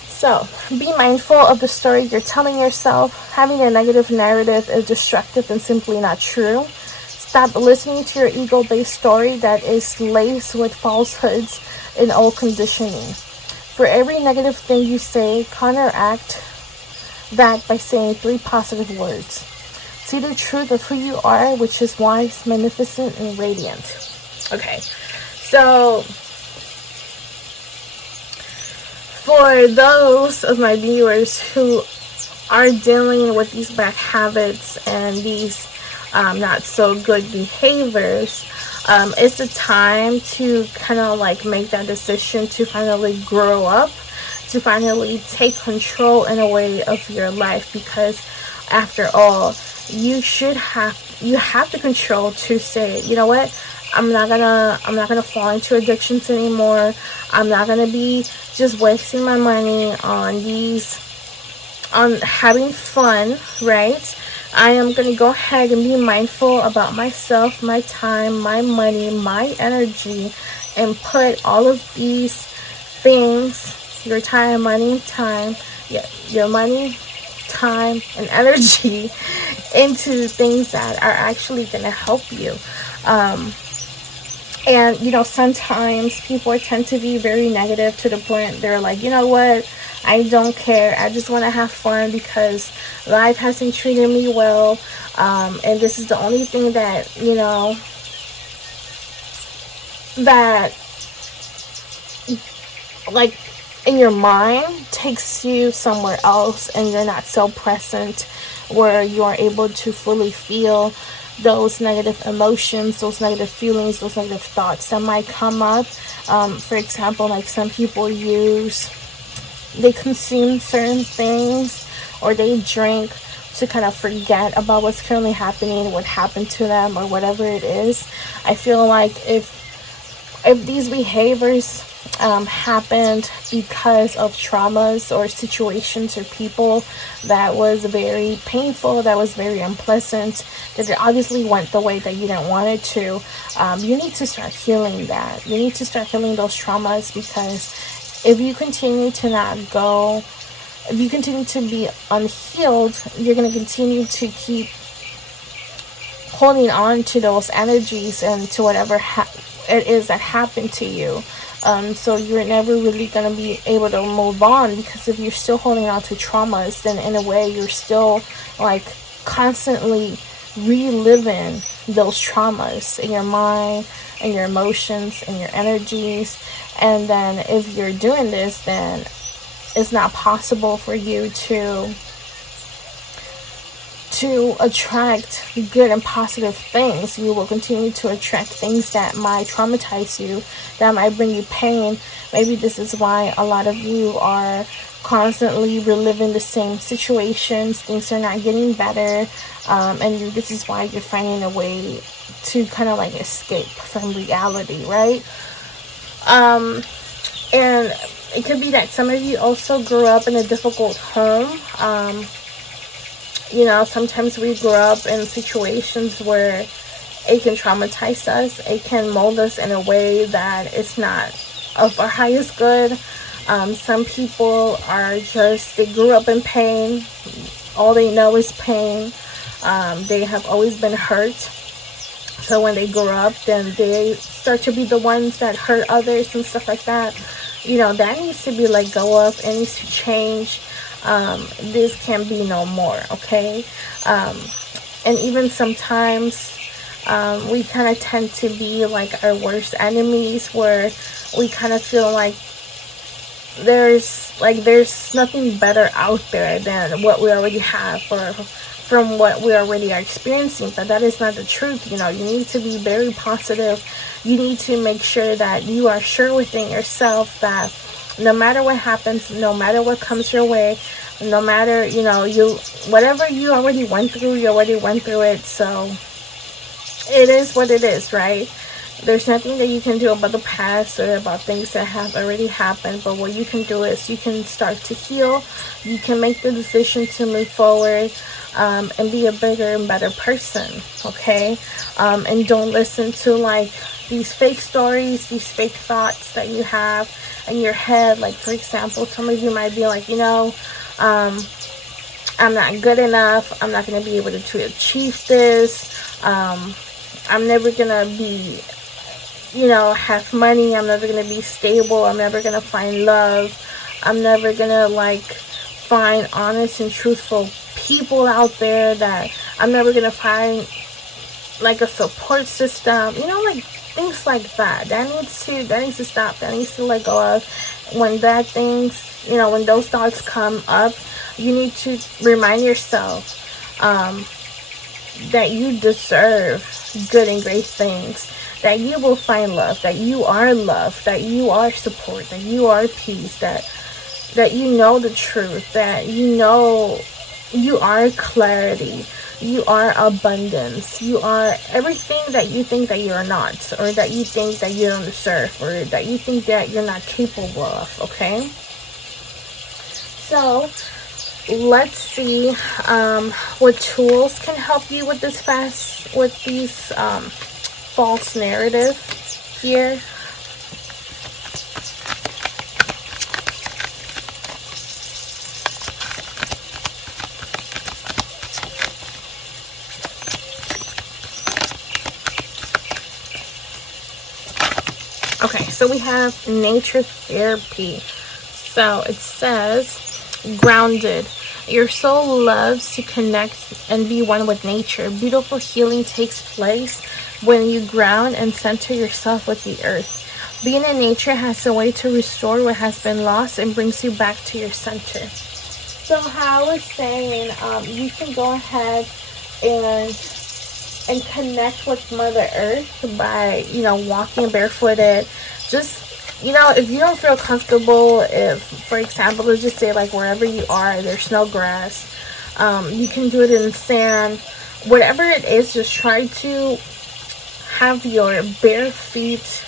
so be mindful of the story you're telling yourself. Having a negative narrative is destructive and simply not true. Stop listening to your ego-based story that is laced with falsehoods and old conditioning. For every negative thing you say, counteract that by saying 3 positive words. See the truth of who you are, which is wise, magnificent, and radiant. Okay, so for those of my viewers who are dealing with these bad habits and these not so good behaviors, it's a time to kind of like make that decision to finally grow up, to finally take control in a way of your life. Because after all, you have the control to say, you know what, I'm not gonna fall into addictions anymore. I'm not gonna be just wasting my money on having fun, right? I am going to go ahead and be mindful about myself, my time, my money, my energy, and put all of these things, your time, money, time, your money, time, and energy into things that are actually going to help you. And, sometimes people tend to be very negative to the point they're like, you know what? I don't care. I just want to have fun because life hasn't treated me well. And this is the only thing that, that like in your mind takes you somewhere else, and you're not so present where you are able to fully feel those negative emotions, those negative feelings, those negative thoughts that might come up. For example, like some people they consume certain things, or they drink to kind of forget about what's currently happening, what happened to them, or whatever it is. I feel like if these behaviors happened because of traumas or situations or people that was very painful, that was very unpleasant, that it obviously went the way that you didn't want it to, you need to start healing that. You need to start healing those traumas, because if you continue to if you continue to be unhealed, you're going to continue to keep holding on to those energies and to whatever it is that happened to you. So you're never really going to be able to move on, because if you're still holding on to traumas, then in a way you're still like constantly reliving those traumas in your mind and your emotions and your energies. And then if you're doing this, then it's not possible for you to attract good and positive things. You will continue to attract things that might traumatize you, that might bring you pain. Maybe this is why a lot of you are constantly reliving the same situations. Things are not getting better, and this is why you're finding a way to kind of like escape from reality, right? And it could be that some of you also grew up in a difficult home. Sometimes we grow up in situations where it can traumatize us. It can mold us in a way that it's not of our highest good. Some people they grew up in pain. All they know is pain. They have always been hurt. So when they grow up, then they start to be the ones that hurt others and stuff like that. That needs to be let go of. It needs to change. This can be no more, okay? And even sometimes we kind of tend to be like our worst enemies, where we kind of feel like there's nothing better out there than what we already have, or from what we already are experiencing. But that is not the truth. You need to be very positive. You need to make sure that you are sure within yourself that no matter what happens, no matter what comes your way, no matter, whatever you already went through, you already went through it. So it is what it is, right? There's nothing that you can do about the past or about things that have already happened. But what you can do is you can start to heal. You can make the decision to move forward, and be a bigger and better person, okay? And don't listen to like these fake stories, these fake thoughts that you have in your head. Like, for example, some of you might be like, I'm not good enough. I'm not going to be able to achieve this. I'm never going to be, have money. I'm never going to be stable. I'm never going to find love. I'm never going to find honest and truthful people out there. That I'm never going to find a support system, things like that. That needs to stop. That needs to let go of. When bad things, when those thoughts come up, you need to remind yourself that you deserve good and great things, that you will find love, that you are love, that you are support, that you are peace, that you know the truth, that you are clarity, you are abundance, you are everything that you think that you're not, or that you think that you don't deserve, or that you think that you're not capable of, okay? So let's see what tools can help you with these false narratives here. Okay, so we have nature therapy. So it says, grounded. Your soul loves to connect and be one with nature. Beautiful healing takes place when you ground and center yourself with the earth. Being in nature has a way to restore what has been lost and brings you back to your center. So how I was saying, you can go ahead and and connect with Mother Earth by, you know, walking barefooted. Just, you know, if you don't feel comfortable, if, for example, let's just say like wherever you are, there's no grass, you can do it in sand, whatever it is, just try to have your bare feet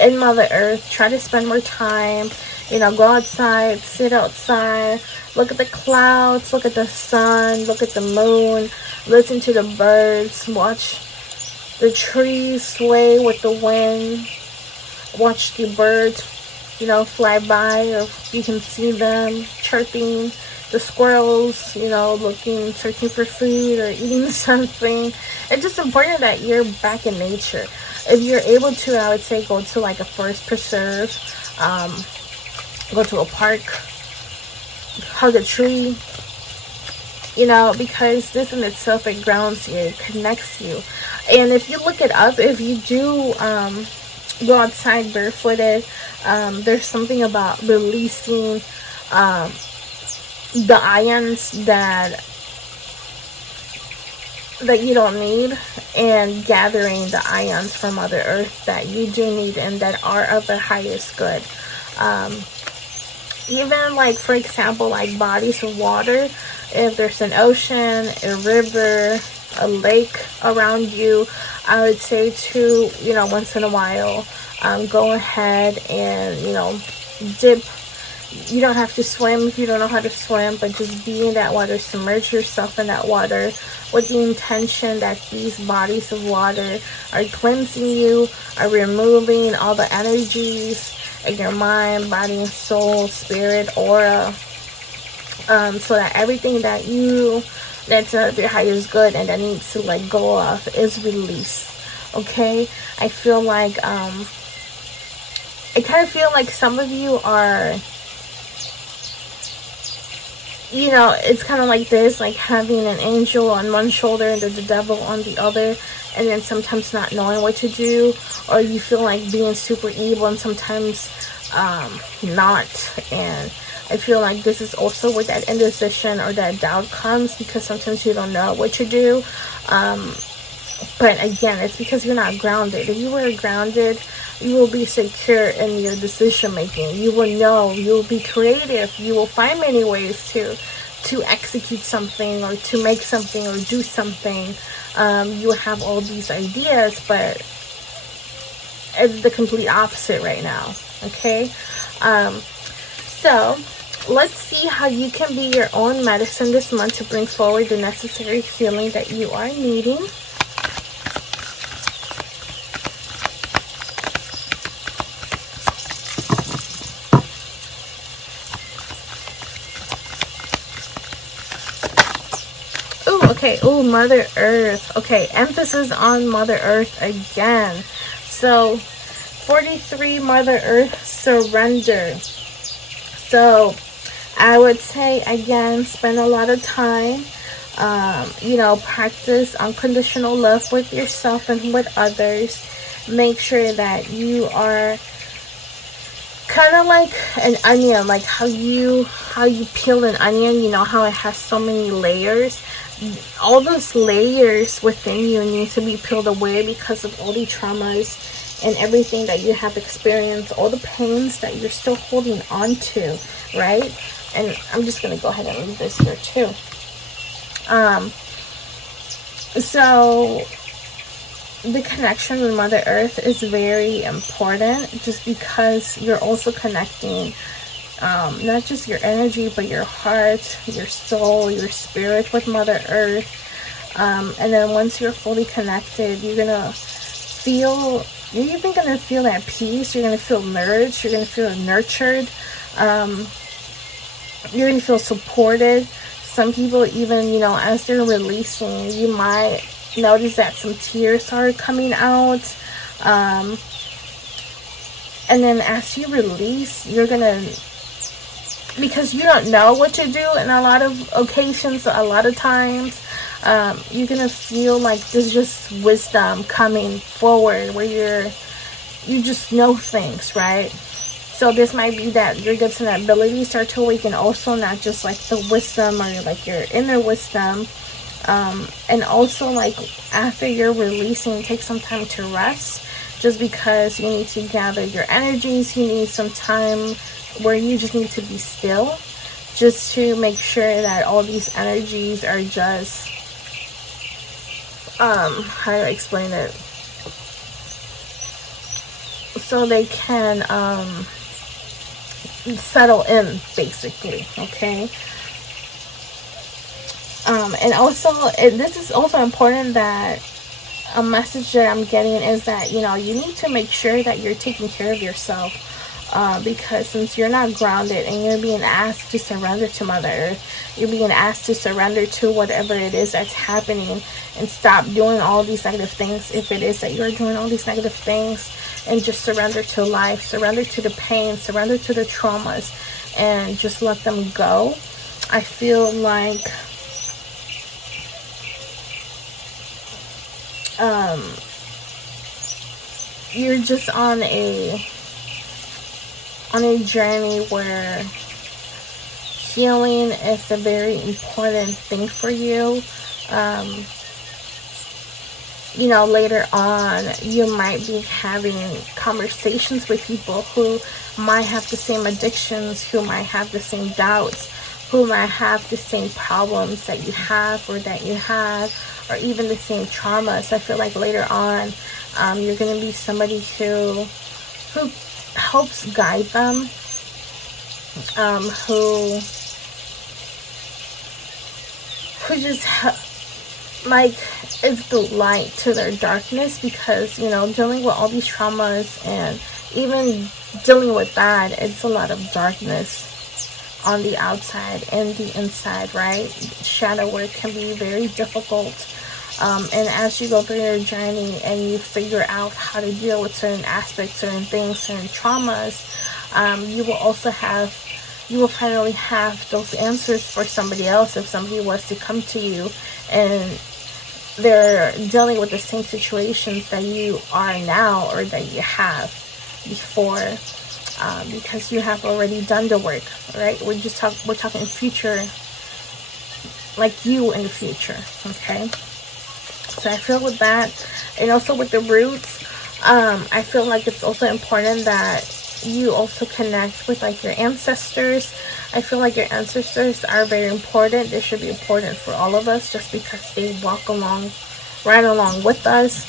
in Mother Earth. Try to spend more time, you know, go outside, sit outside, look at the clouds, look at the sun, look at the moon, listen to the birds, watch the trees sway with the wind, watch the birds, you know, fly by, or you can see them chirping, the squirrels, you know, looking, searching for food or eating something. It's just important that you're back in nature. If you're able to, I would say go to like a forest preserve, go to a park, hug a tree, you know, because this in itself, it grounds you, it connects you. And if you look it up, if you do go outside barefooted, there's something about releasing the ions that you don't need, and gathering the ions from Mother Earth that you do need and that are of the highest good. Even like, for example, like bodies of water, if there's an ocean, a river, a lake around you, I would say to, you know, once in a while, go ahead and, you know, dip. You don't have to swim if you don't know how to swim, but just be in that water, submerge yourself in that water with the intention that these bodies of water are cleansing you, are removing all the energies in your mind, body and soul, spirit, aura, so that everything that that's not of your highest good and that needs to let go of is released. Okay? I feel like, I kind of feel like some of you are, you know, it's kind of like this, like having an angel on one shoulder and the devil on the other, and then sometimes not knowing what to do, or you feel like being super evil and sometimes not. And I feel like this is also where that indecision or that doubt comes, because sometimes you don't know what to do. But again, it's because you're not grounded. If you were grounded, you will be secure in your decision making. You will know, you will be creative, you will find many ways to execute something or to make something or do something. You will have all these ideas, but it's the complete opposite right now. Okay? So let's see how you can be your own medicine this month to bring forward the necessary healing that you are needing. Okay, oh, Mother Earth. Okay, emphasis on Mother Earth again. So, 43, Mother Earth, surrender. So, I would say, again, spend a lot of time, you know, practice unconditional love with yourself and with others. Make sure that you are kind of like an onion, like how you peel an onion, you know, how it has so many layers. All those layers within you need to be peeled away because of all the traumas and everything that you have experienced, all the pains that you're still holding on to, right? And I'm just going to go ahead and leave this here too. So the connection with Mother Earth is very important, just because you're also connecting not just your energy, but your heart, your soul, your spirit with Mother Earth. And then once you're fully connected, you're even gonna feel that peace. You're gonna feel nourished. You're gonna feel nurtured. You're gonna feel supported. Some people even, you know, as they're releasing, you might notice that some tears are coming out. And then as you release, you're gonna, because you don't know what to do in a lot of occasions, a lot of times, you're gonna feel like there's just wisdom coming forward where you just know things, right? So this might be that your gifts and abilities start to awaken also, not just like the wisdom or like your inner wisdom, And also, like, after you're releasing, take some time to rest, just because you need to gather your energies. You need some time where you just need to be still, just to make sure that all these energies are just, how do I explain it, so they can settle in, basically. Okay. And also, this is also important, that a message that I'm getting is that, you know, you need to make sure that you're taking care of yourself, because since you're not grounded and you're being asked to surrender to Mother Earth, you're being asked to surrender to whatever it is that's happening, and stop doing all these negative things, if it is that you're doing all these negative things, and just surrender to life, surrender to the pain, surrender to the traumas, and just let them go. I feel like you're just on a journey where healing is a very important thing for you. You know, later on, you might be having conversations with people who might have the same addictions, who might have the same doubts, who might have the same problems that you have, or that you had, or even the same traumas. I feel like later on, you're going to be somebody who helps guide them, who just like is the light to their darkness, because, you know, dealing with all these traumas, and even dealing with that, it's a lot of darkness on the outside and the inside, right? Shadow work can be very difficult. And as you go through your journey and you figure out how to deal with certain aspects, certain things, certain traumas, you will finally have those answers for somebody else. If somebody was to come to you and they're dealing with the same situations that you are now, or that you have before, because you have already done the work, right? We're talking future, like you in the future. Okay. So I feel with that, and also with the roots, I feel like it's also important that you also connect with, like, your ancestors. I feel like your ancestors are very important. They should be important for all of us, just because they walk right along with us.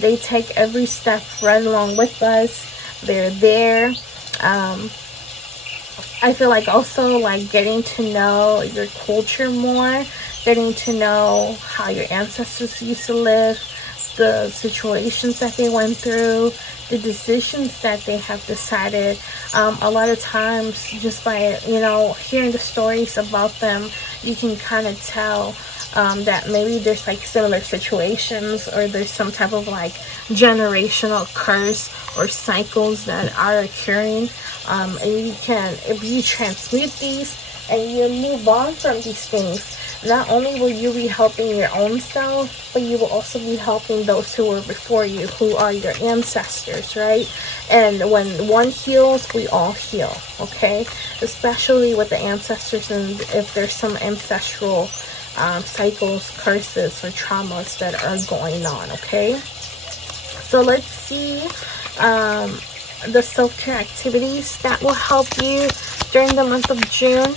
They take every step right along with us. They're there. I feel like also, like, getting to know your culture more, getting to know how your ancestors used to live, the situations that they went through, the decisions that they have decided. A lot of times, just by, you know, hearing the stories about them, you can kind of tell that maybe there's, like, similar situations, or there's some type of, like, generational curse or cycles that are occurring. And you can, if you transmute these and you move on from these things, not only will you be helping your own self, but you will also be helping those who were before you, who are your ancestors, right? And when one heals, we all heal, okay? Especially with the ancestors, and if there's some ancestral cycles, curses, or traumas that are going on, okay? So let's see the self-care activities that will help you during the month of June.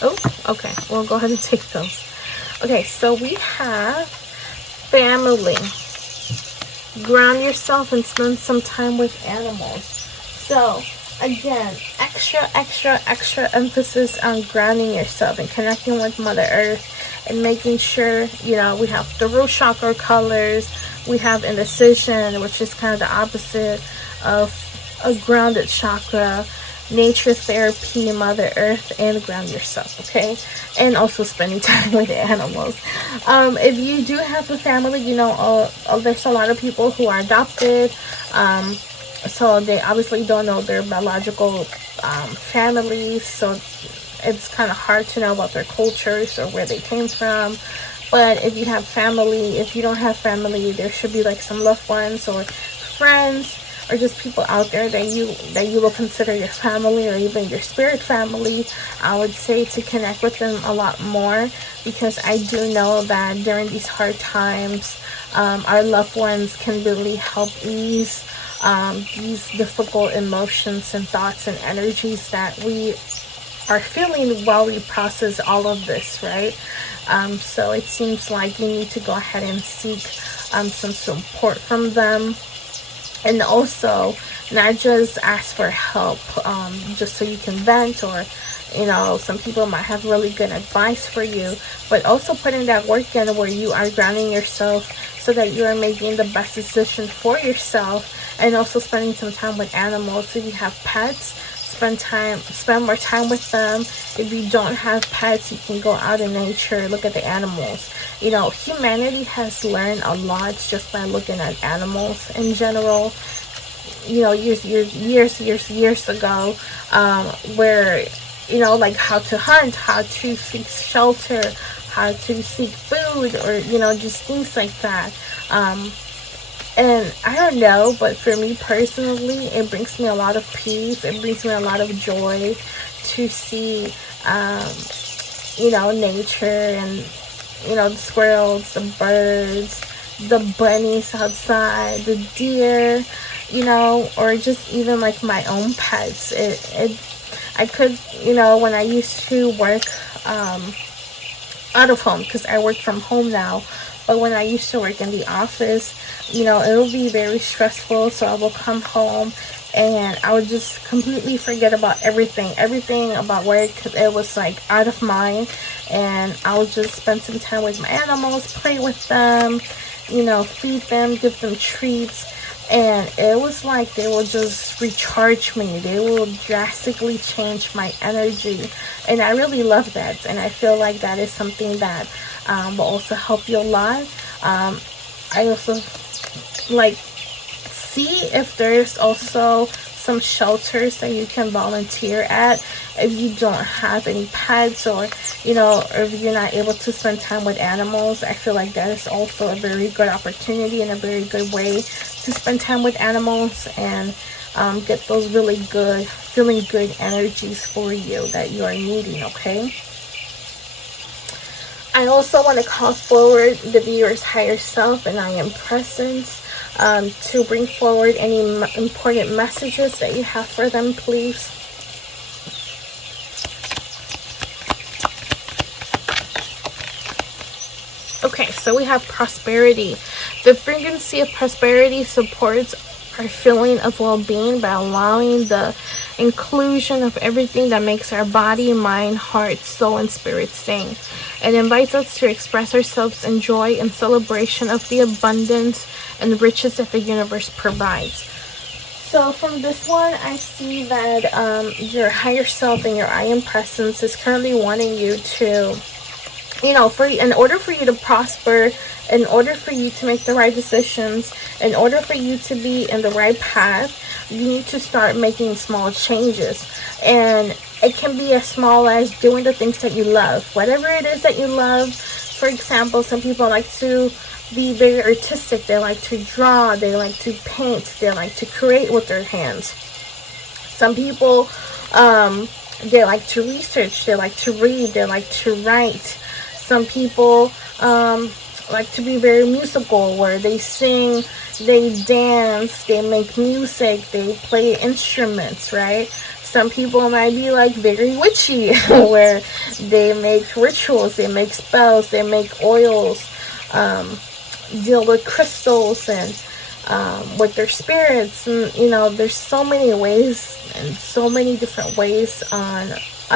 Oh, okay. We'll go ahead and take those. Okay, so we have family. Ground yourself and spend some time with animals. So, again, extra emphasis on grounding yourself and connecting with Mother Earth, and making sure, you know, we have the root chakra colors. We have indecision, which is kind of the opposite of a grounded chakra. Nature therapy, Mother Earth, and ground yourself, okay? And also spending time with the animals. If you do have a family, you know, there's a lot of people who are adopted, so they obviously don't know their biological families, so it's kind of hard to know about their cultures or where they came from. But if you have family, if you don't have family, there should be, like, some loved ones or friends or just people out there that you will consider your family or even your spirit family, I would say to connect with them a lot more, because I do know that during these hard times, our loved ones can really help ease these difficult emotions and thoughts and energies that we are feeling while we process all of this, right? So it seems like you need to go ahead and seek some support from them, and also not just ask for help just so you can vent, or some people might have really good advice for you, but also putting that work in where you are grounding yourself so that you are making the best decision for yourself, and also spending some time with animals. If you have pets, spend more time with them. If you don't have pets, you can go out in nature, look at the animals. Humanity has learned a lot just by looking at animals in general. Years ago, where like how to hunt, how to seek shelter, how to seek food, or just things like that. And I don't know, but for me personally, it brings me a lot of peace. It brings me a lot of joy to see, nature, and, the squirrels, the birds, the bunnies outside, the deer, or just even like my own pets. I could, when I used to work out of home, because I work from home now, but when I used to work in the office, it would be very stressful. So I will come home and I would just completely forget about everything about work. It was like out of mind, and I would just spend some time with my animals, play with them, feed them, give them treats. And it was like they will just recharge me. They will drastically change my energy. And I really love that. And I feel like that is something that will also help you a lot. I also see if there's also some shelters that you can volunteer at if you don't have any pets, or if you're not able to spend time with animals. I feel like that is also a very good opportunity and a very good way to spend time with animals and get those really good, feeling good energies for you that you are needing. Okay, I also want to call forward the viewer's higher self, and I am present to bring forward any important messages that you have for them, please. Okay, so we have prosperity. The frequency of prosperity supports our feeling of well-being by allowing the inclusion of everything that makes our body, mind, heart, soul, and spirit sing. It invites us to express ourselves in joy and celebration of the abundance and riches that the universe provides. So from this one, I see that your higher self and your I am presence is currently wanting you to, in order for you to prosper, in order for you to make the right decisions, in order for you to be in the right path, you need to start making small changes. And it can be as small as doing the things that you love. Whatever it is that you love. For example, some people like to be very artistic. They like to draw. They like to paint. They like to create with their hands. Some people, they like to research. They like to read. They like to write. Some people like to be very musical, where they sing, they dance, they make music, they play instruments, right? Some people might be like very witchy, where they make rituals, they make spells, they make oils, deal with crystals and with their spirits. And there's so many ways and so many different ways on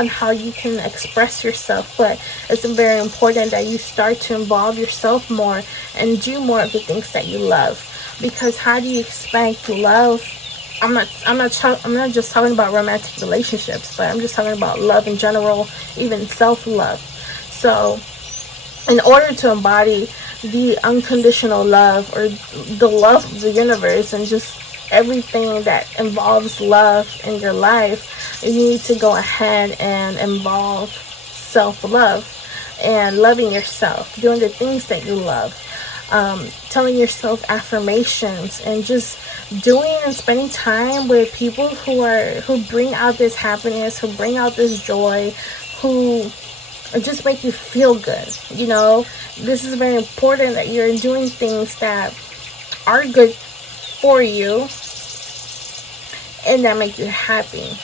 how you can express yourself, but it's very important that you start to involve yourself more and do more of the things that you love. Because how do you expect love? I'm not just talking about romantic relationships, but I'm just talking about love in general, even self-love. So in order to embody the unconditional love, or the love of the universe, and just everything that involves love in your life, you need to go ahead and involve self-love and loving yourself, doing the things that you love. telling yourself affirmations, and just doing and spending time with people who bring out this happiness, who bring out this joy, who just make you feel good. You know, this is very important that you're doing things that are good for you and that make you happy.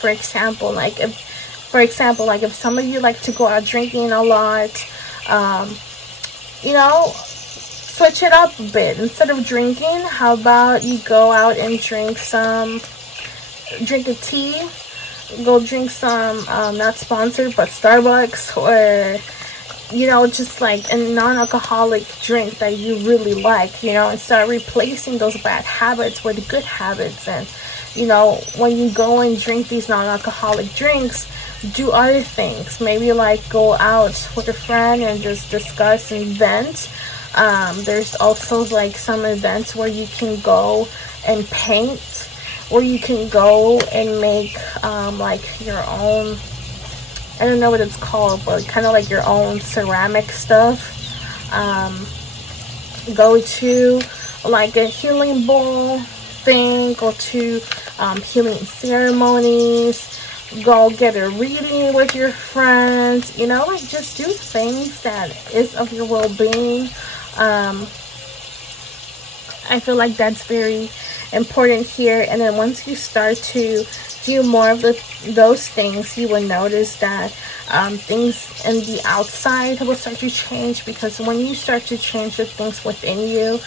For example, like if some of you like to go out drinking a lot, you know, switch it up a bit. Instead of drinking, how about you go out and drink a tea, go drink some, not sponsored, but Starbucks, or, you know, just like a non-alcoholic drink that you really like, you know, and start replacing those bad habits with good habits. And, you know, when you go and drink these non-alcoholic drinks, do other things. Maybe like go out with a friend and just discuss and vent. There's also like some events where you can go and paint, or you can go and make like your own, I don't know what it's called, but kind of like your own ceramic stuff. Go to like a healing bowl thing, go to healing ceremonies, go get a reading with your friends, you know, like just do things that is of your well-being. I feel like that's very important here. And then once you start to do more of those things, you will notice that things in the outside will start to change, because when you start to change the things within you,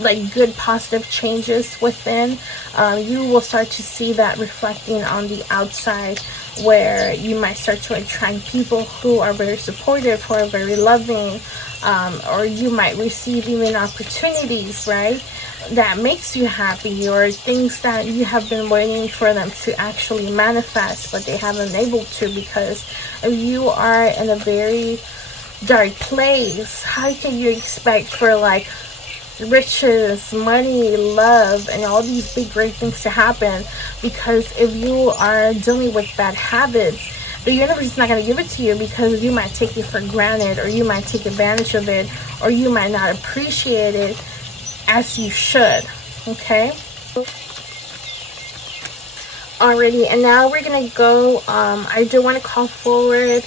like good positive changes within, you will start to see that reflecting on the outside, where you might start to attract people who are very supportive, who are very loving, or you might receive even opportunities, right, that makes you happy, or things that you have been waiting for them to actually manifest, but they haven't been able to, because if you are in a very dark place, how can you expect for like riches, money, love, and all these big great things to happen? Because if you are dealing with bad habits, the universe is not going to give it to you, because you might take it for granted, or you might take advantage of it, or you might not appreciate it as you should. Okay, alrighty, and now we're gonna go, I do want to call forward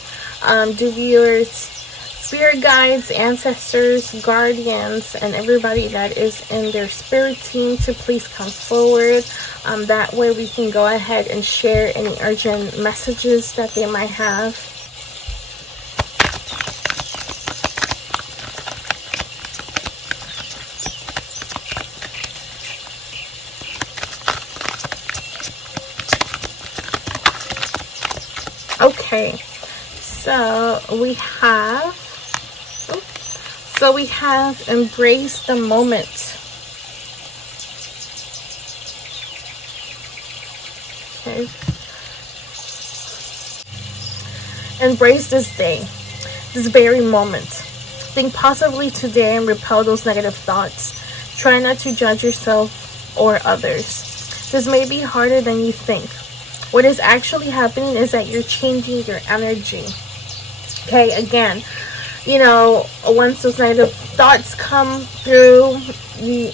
do viewers, spirit guides, ancestors, guardians, and everybody that is in their spirit team to please come forward. That way we can go ahead and share any urgent messages that they might have. Okay, so we have embrace the moment. Okay, embrace this day, this very moment. Think positively today and repel those negative thoughts. Try not to judge yourself or others. This may be harder than you think. What is actually happening is that you're changing your energy. Okay, again, you know, once those negative thoughts come through, you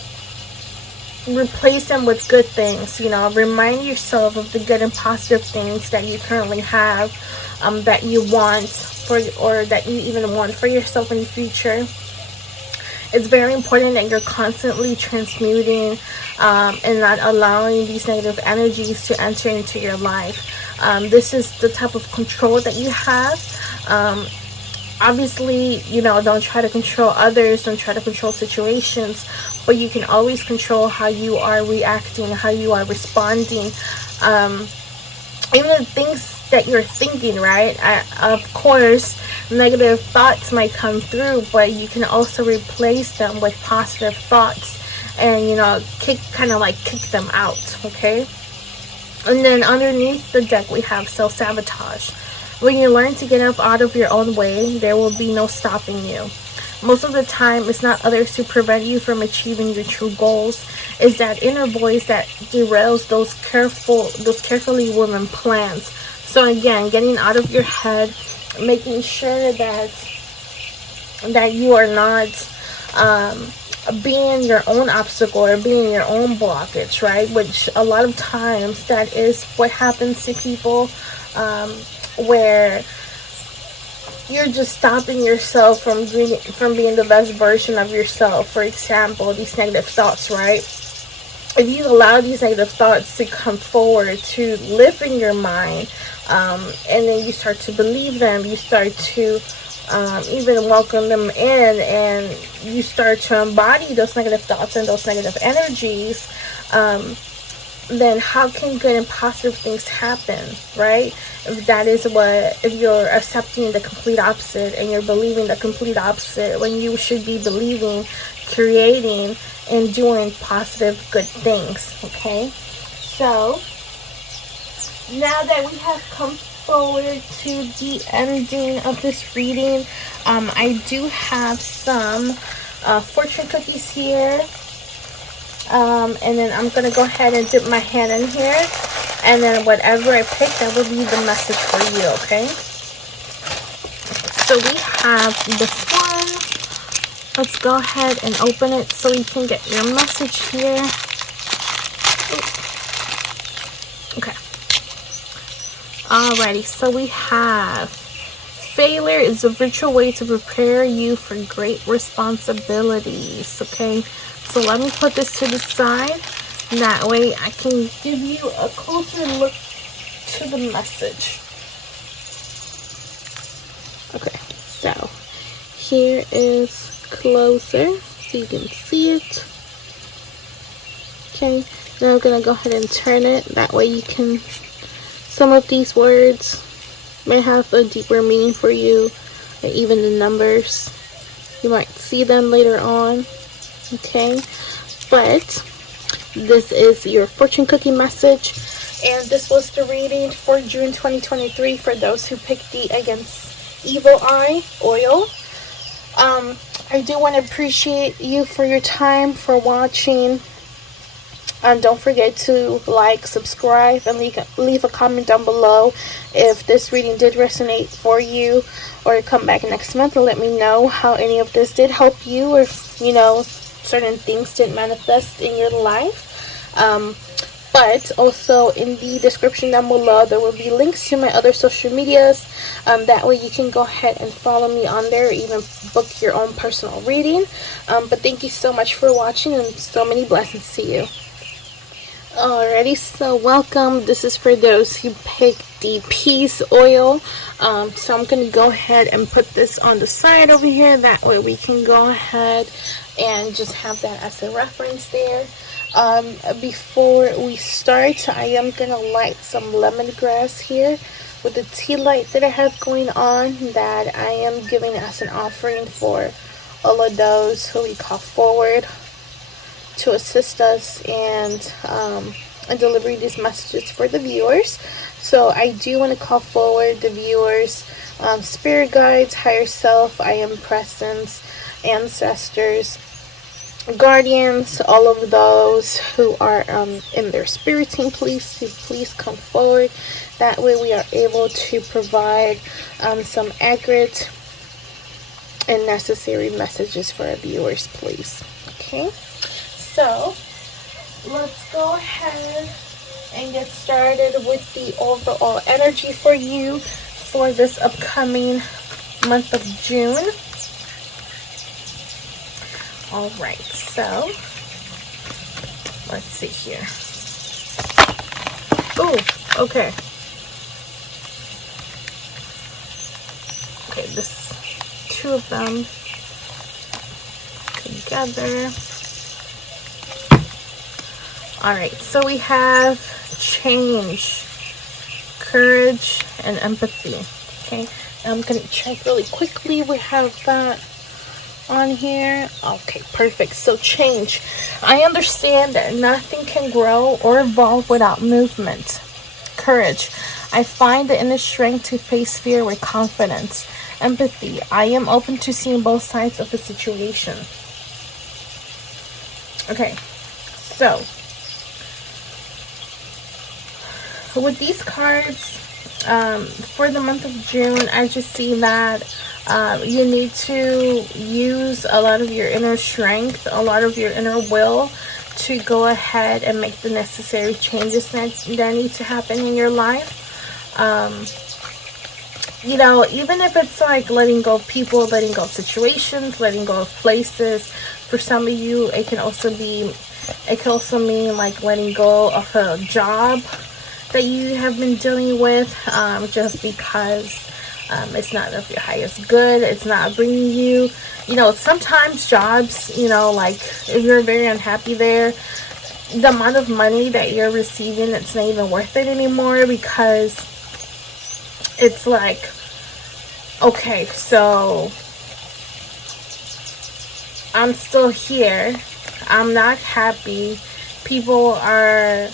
replace them with good things. You know, remind yourself of the good and positive things that you currently have, that you want for, or that you even want for yourself in the future. It's very important that you're constantly transmuting and not allowing these negative energies to enter into your life. This is the type of control that you have. Obviously, you know, don't try to control others, don't try to control situations, but you can always control how you are reacting, how you are responding. Even the things that you're thinking, right? Of course, negative thoughts might come through, but you can also replace them with positive thoughts, and, you know, kick them out. Okay, and then underneath the deck we have self-sabotage. When you learn to get up out of your own way, there will be no stopping you. Most of the time, it's not others who prevent you from achieving your true goals. It's that inner voice that derails those carefully woven plans. So again, getting out of your head, making sure that you are not being your own obstacle or being your own blockage, right? Which a lot of times that is what happens to people, where you're just stopping yourself from being the best version of yourself. For example, these negative thoughts, right? If you allow these negative thoughts to come forward, to live in your mind, and then you start to believe them, you start to even welcome them in, and you start to embody those negative thoughts and those negative energies, then how can good and positive things happen, right? If you're accepting the complete opposite and you're believing the complete opposite, when you should be believing, creating, and doing positive, good things, okay? So, now that we have come forward to the ending of this reading, I do have some fortune cookies here. And then I'm going to go ahead and dip my hand in here. And then whatever I pick, that will be the message for you, okay? So we have this one. Let's go ahead and open it so you can get your message here. Okay. Alrighty, so we have: failure is a virtual way to prepare you for great responsibilities, okay? So let me put this to the side. That way I can give you a closer look to the message. Okay, so here is closer so you can see it. Okay, now I'm going to go ahead and turn it. That way you can, some of these words may have a deeper meaning for you, or even the numbers. You might see them later on. Okay, but this is your fortune cookie message, and this was the reading for June 2023 for those who picked the Against Evil Eye oil. I do want to appreciate you for your time, for watching. Don't forget to like, subscribe, and leave a comment down below if this reading did resonate for you, or come back next month and let me know how any of this did help you, or if, you know, certain things didn't manifest in your life. But also in the description down below, there will be links to my other social medias. That way you can go ahead and follow me on there, or even book your own personal reading. But thank you so much for watching, and so many blessings to you. Alrighty, so welcome. This is for those who picked the peace oil. So I'm going to go ahead and put this on the side over here. That way we can go ahead and just have that as a reference there. Before we start, I am going to light some lemongrass here with the tea light that I have going on, that I am giving as an offering for all of those who we call forward to assist us in delivering these messages for the viewers. So I do want to call forward the viewers, spirit guides, higher self, I am presence, ancestors, guardians, all of those who are in their spirit team, please come forward. That way we are able to provide some accurate and necessary messages for our viewers, please. Okay, so let's go ahead and get started with the overall energy for you for this upcoming month of June. All right, so let's see here. Oh, okay. Okay, this, two of them together. All right, so we have change, courage, and empathy. Okay, I'm gonna check really quickly. We have that on here. Okay, perfect. So change. I understand that nothing can grow or evolve without movement. Courage. I find the inner strength to face fear with confidence. Empathy. I am open to seeing both sides of the situation. Okay, so with these cards, for the month of June, I just see that You need to use a lot of your inner strength, a lot of your inner will to go ahead and make the necessary changes that need to happen in your life. You know, even if it's like letting go of people, letting go of situations, letting go of places. For some of you, it can also mean like letting go of a job that you have been dealing with, just because it's not of your highest good. It's not bringing you, you know, sometimes jobs, you know, like if you're very unhappy there, the amount of money that you're receiving, it's not even worth it anymore, because it's like, okay, so I'm still here. I'm not happy. People are,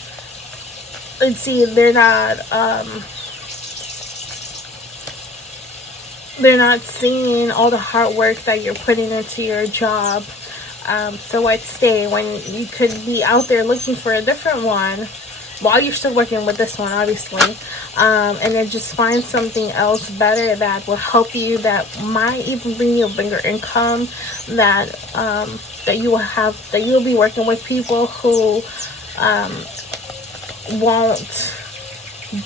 let's see, they're not seeing all the hard work that you're putting into your job. So I'd say when you could be out there looking for a different one while you're still working with this one, obviously, and then just find something else better that will help you, that might even bring you a bigger income, that you'll be working with people who won't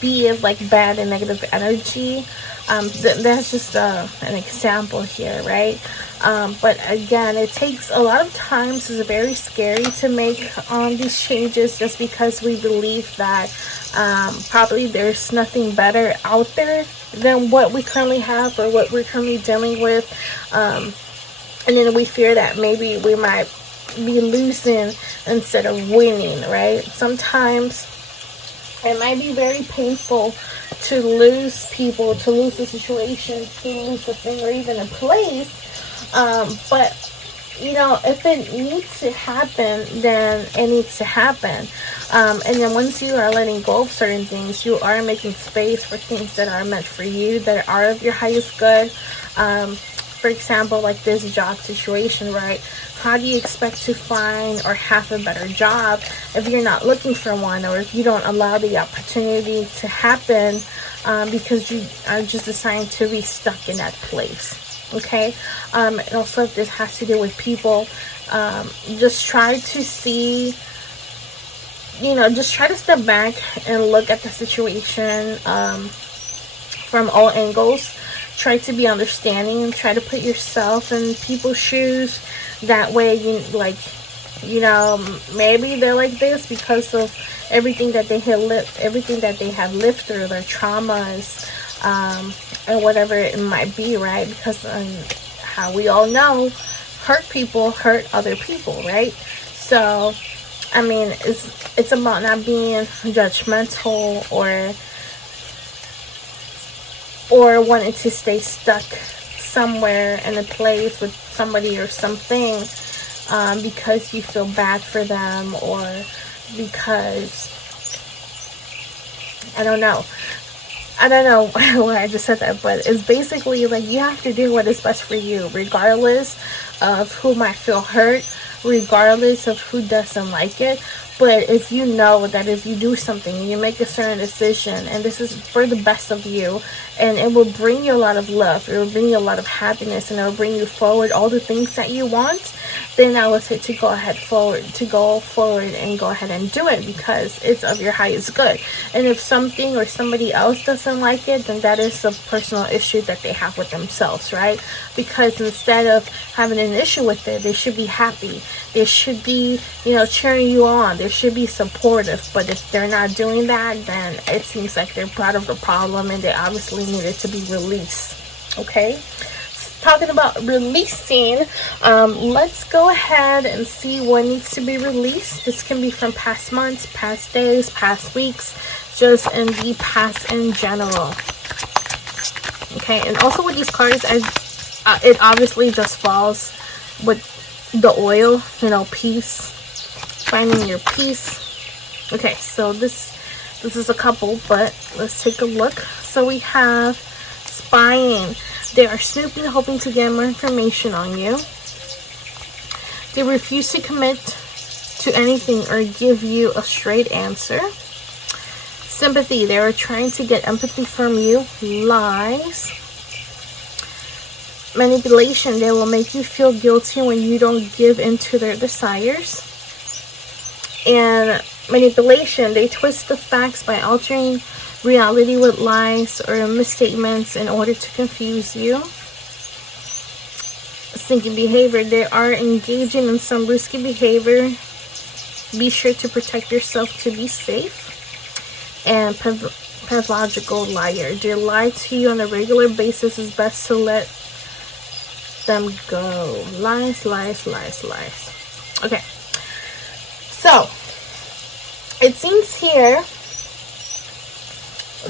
be of like bad and negative energy. That's just an example here, right? But again, it takes a lot of times. It's very scary to make these changes, just because we believe that probably there's nothing better out there than what we currently have or what we're currently dealing with, and then we fear that maybe we might be losing instead of winning, right? Sometimes it might be very painful to lose people, to lose the situation, to lose a thing, or even a place. But, you know, if it needs to happen, then it needs to happen. And then once you are letting go of certain things, you are making space for things that are meant for you, that are of your highest good. For example, like this job situation, right? How do you expect to find or have a better job if you're not looking for one, or if you don't allow the opportunity to happen because you are just deciding to be stuck in that place? Okay. And also, if this has to do with people, just try to see, you know, just try to step back and look at the situation from all angles. Try to be understanding and try to put yourself in people's shoes. That way, you know, maybe they're like this because of everything that they have lived through, their traumas, and whatever it might be, right? Because how we all know, hurt people hurt other people, right? So, I mean, it's about not being judgmental or wanting to stay stuck somewhere in a place with somebody or something because you feel bad for them, or because I don't know why I just said that, but it's basically like you have to do what is best for you, regardless of who might feel hurt, regardless of who doesn't like it. But if you know that if you do something and you make a certain decision and this is for the best of you, and it will bring you a lot of love, it will bring you a lot of happiness, and it will bring you forward all the things that you want, then I would say to go forward and go ahead and do it, because it's of your highest good. And if something or somebody else doesn't like it, then that is a personal issue that they have with themselves, right? Because instead of having an issue with it, they should be happy. They should be, you know, cheering you on. They should be supportive. But if they're not doing that, then it seems like they're part of the problem, and they obviously need it to be released. Okay? Talking about releasing, let's go ahead and see what needs to be released. This can be from past months, past days, past weeks, just in the past in general. Okay, and also with these cards, it obviously just falls with the oil, you know, peace, finding your peace. Okay, so this is a couple, but let's take a look. So we have spying. They are snooping, hoping to get more information on you. They refuse to commit to anything or give you a straight answer. Sympathy. They are trying to get empathy from you. Lies. Manipulation, they will make you feel guilty when you don't give into their desires. And manipulation, they twist the facts by altering reality with lies or misstatements in order to confuse you. Sneaky behavior, they are engaging in some risky behavior. Be sure to protect yourself to be safe. And pathological liar, they lie to you on a regular basis. It's best to let them go. Lies, lies, lies, lies. Okay, so it seems here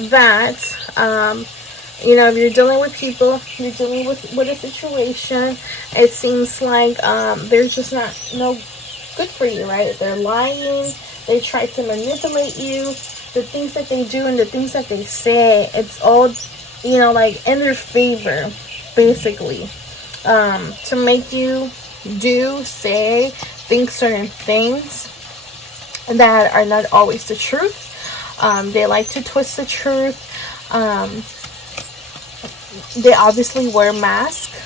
that if you're dealing with people, you're dealing with a situation, it seems like they're just not good for you, right? They're lying, they try to manipulate you. The things that they do and the things that they say, it's all like in their favor, basically, to make you do, say, think certain things that are not always the truth. They like to twist the truth. They obviously wear masks.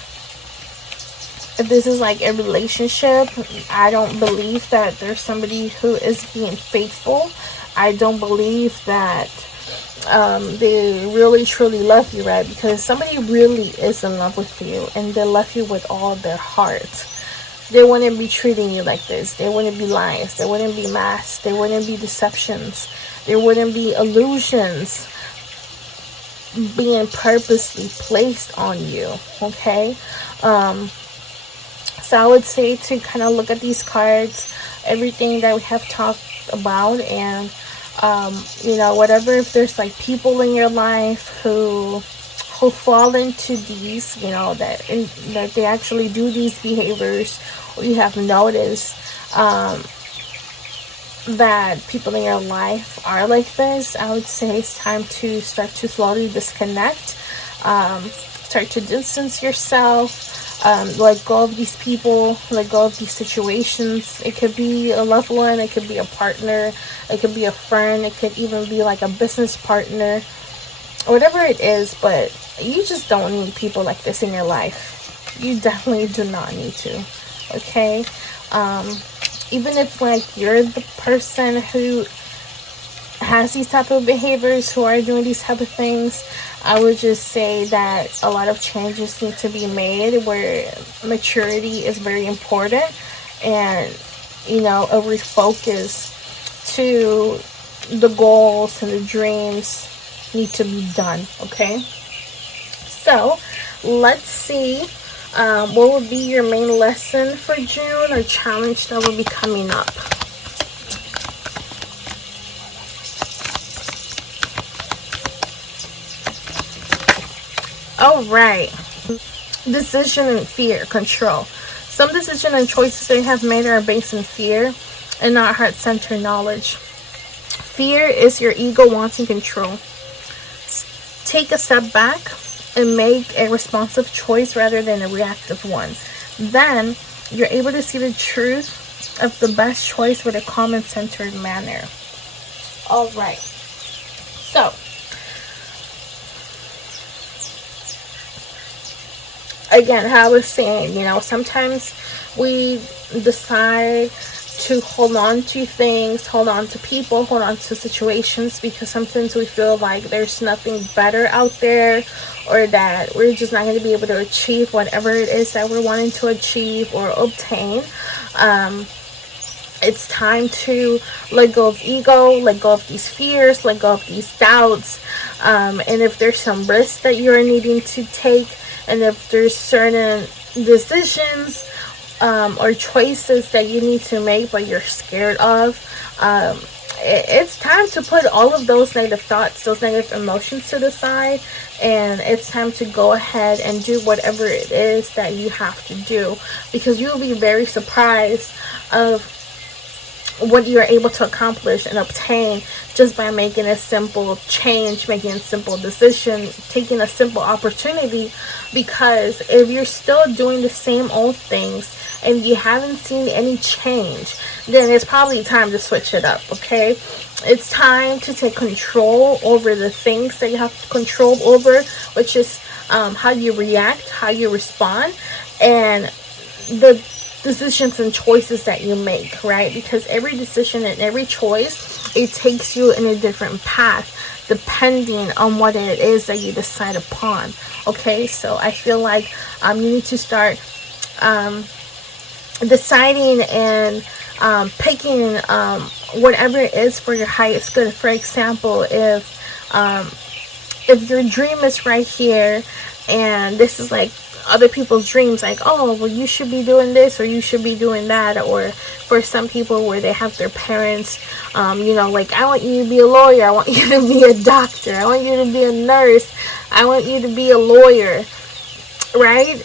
If this is like a relationship, I don't believe that there's somebody who is being faithful. I don't believe that they really truly love you, right? Because somebody really is in love with you and they love you with all their heart. They wouldn't be treating you like this. There wouldn't be lies. There wouldn't be masks. There wouldn't be deceptions. There wouldn't be illusions being purposely placed on you, okay? So I would say to kind of look at these cards, everything that we have talked about, and whatever, if there's like people in your life who fall into these, that they actually do these behaviors, or you have noticed that people in your life are like this, I would say it's time to start to slowly disconnect, start to distance yourself. Let go of these people, let go of these situations. It could be a loved one, it could be a partner, it could be a friend, it could even be like a business partner, whatever it is. But you just don't need people like this in your life. You definitely do not need to, okay? Even if like you're the person who has these type of behaviors, who are doing these type of things, I would just say that a lot of changes need to be made, where maturity is very important, and a refocus to the goals and the dreams need to be done, okay? So let's see what will be your main lesson for June, or challenge that will be coming up. All right, decision and fear, control. Some decisions and choices they have made are based in fear and not heart-centered knowledge. Fear is your ego wanting control. Take a step back and make a responsive choice rather than a reactive one. Then you're able to see the truth of the best choice with a calm and centered manner. All right, so again, how I was saying, sometimes we decide to hold on to things, hold on to people, hold on to situations, because sometimes we feel like there's nothing better out there, or that we're just not going to be able to achieve whatever it is that we're wanting to achieve or obtain. It's time to let go of ego, let go of these fears, let go of these doubts, and if there's some risks that you're needing to take, and if there's certain decisions or choices that you need to make but you're scared of, it's time to put all of those negative thoughts, those negative emotions to the side, and it's time to go ahead and do whatever it is that you have to do, because you'll be very surprised of what you're able to accomplish and obtain just by making a simple change, making a simple decision, taking a simple opportunity. Because if you're still doing the same old things and you haven't seen any change, then it's probably time to switch it up, okay? It's time to take control over the things that you have control over, which is how you react, how you respond, and the decisions and choices that you make, right? Because every decision and every choice, it takes you in a different path depending on what it is that you decide upon. Okay, so I feel like you need to start deciding and picking whatever it is for your highest good. For example, if your dream is right here and this is like other people's dreams, like, oh, well, you should be doing this or you should be doing that, or for some people where they have their parents, like, I want you to be a lawyer, I want you to be a doctor, I want you to be a nurse, I want you to be a lawyer, right?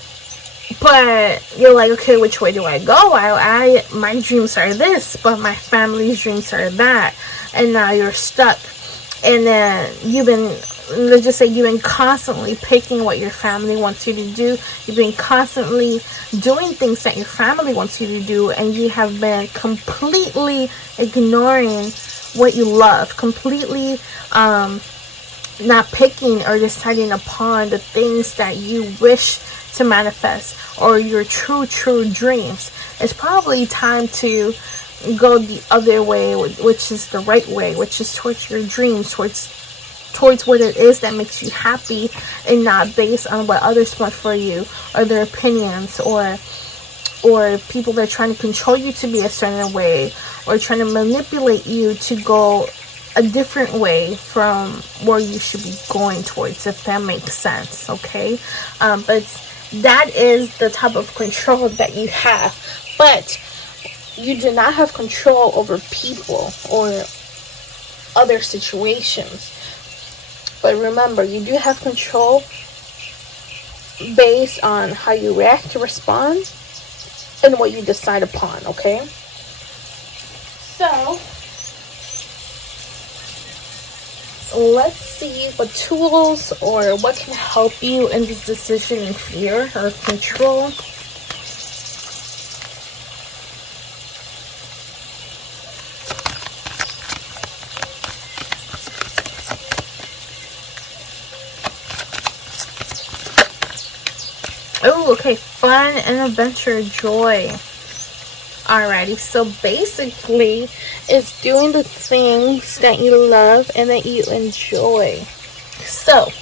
But you're like, okay, which way do I go? My dreams are this, but my family's dreams are that, and now you're stuck. And then let's just say you've been constantly picking what your family wants you to do. You've been constantly doing things that your family wants you to do, and you have been completely ignoring what you love, completely not picking or deciding upon the things that you wish to manifest, or your true dreams. It's probably time to go the other way, which is the right way, which is towards your dreams, towards what it is that makes you happy, and not based on what others want for you, or their opinions, or people that are trying to control you to be a certain way, or trying to manipulate you to go a different way from where you should be going towards, if that makes sense. Okay, but that is the type of control that you have. But you do not have control over people or other situations. But remember, you do have control based on how you react to respond and what you decide upon, okay? So, let's see what tools or what can help you in this decision in fear or control. Oh, okay, fun and adventure, joy. Alrighty, so basically, it's doing the things that you love and that you enjoy. So,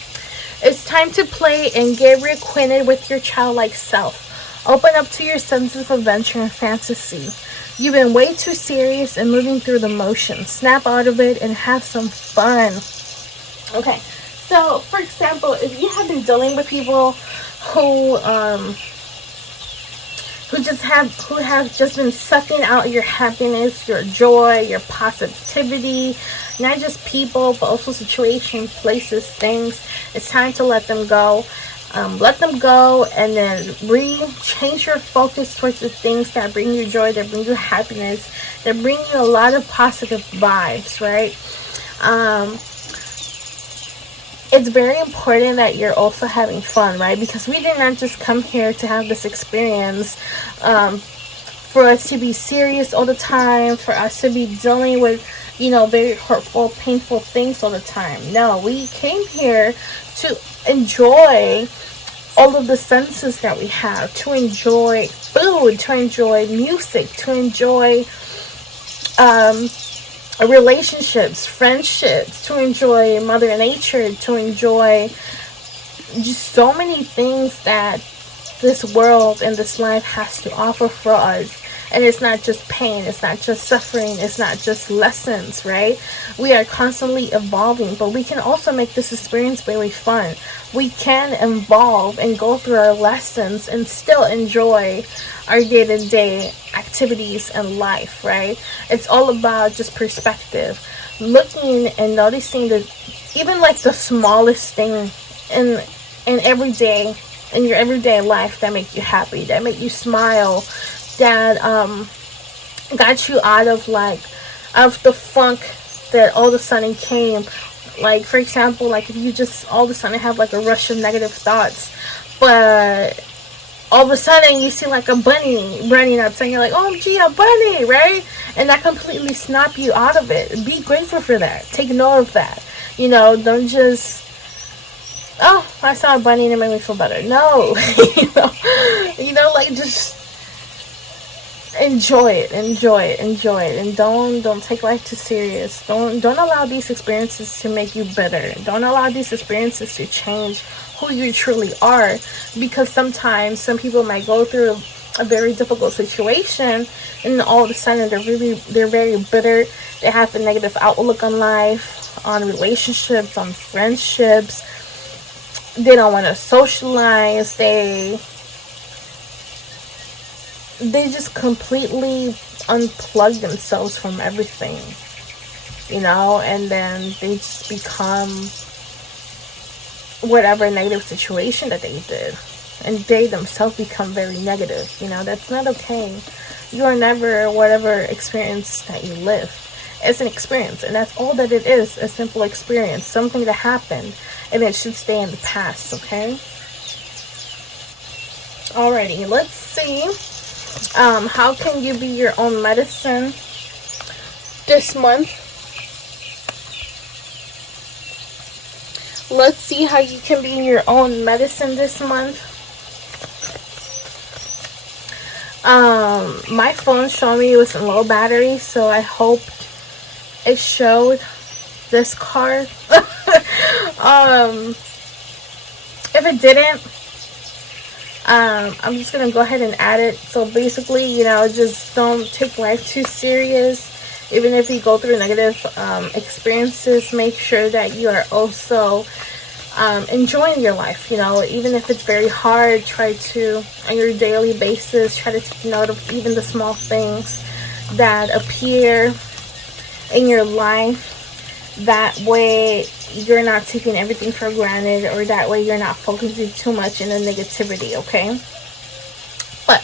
it's time to play and get reacquainted with your childlike self. Open up to your sense of adventure and fantasy. You've been way too serious and moving through the motions. Snap out of it and have some fun. Okay, so for example, if you have been dealing with people who have just been sucking out your happiness, your joy, your positivity, not just people, but also situations, places, things, it's time to let them go. Let them go, and then change your focus towards the things that bring you joy, that bring you happiness, that bring you a lot of positive vibes, right? It's very important that you're also having fun, right? Because we did not just come here to have this experience for us to be serious all the time, for us to be dealing with, very hurtful, painful things all the time. No, we came here to enjoy all of the senses that we have, to enjoy food, to enjoy music, to enjoy relationships, friendships, to enjoy Mother Nature, to enjoy just so many things that this world and this life has to offer for us. And it's not just pain, it's not just suffering, it's not just lessons, right? We are constantly evolving, but we can also make this experience very fun. We can evolve and go through our lessons and still enjoy our day-to-day activities and life, right? It's all about just perspective, looking and noticing even like the smallest thing in your everyday life that make you happy, that make you smile, that got you out of the funk that all of a sudden came. Like, for example, like if you just all of a sudden have like a rush of negative thoughts, but all of a sudden you see like a bunny running outside, and you're like, oh gee, a bunny, right? And that completely snap you out of it. Be grateful for that. Take note of that. Don't just oh, I saw a bunny and it made me feel better. No, like just enjoy it, and don't take life too serious. Don't allow these experiences to make you bitter. Don't allow these experiences to change who you truly are, because sometimes some people might go through a very difficult situation, and all of a sudden they're very bitter. They have a negative outlook on life, on relationships, on friendships. They don't want to socialize. They just completely unplug themselves from everything, and then they just become whatever negative situation that they did, and they themselves become very negative. That's not okay. You are never whatever experience that you live. It's an experience, and that's all that it is, a simple experience, something that happened, and it should stay in the past, okay? Alrighty, let's see. How can you be your own medicine this month? Let's see how you can be your own medicine this month. My phone showed me it was in low battery, so I hope it showed this card. If it didn't, I'm just gonna go ahead and add it. So basically, just don't take life too serious. Even if you go through negative experiences, make sure that you are also enjoying your life. Even if it's very hard, try to, on your daily basis, try to take note of even the small things that appear in your life. That way you're not taking everything for granted, or that way you're not focusing too much in the negativity, okay? But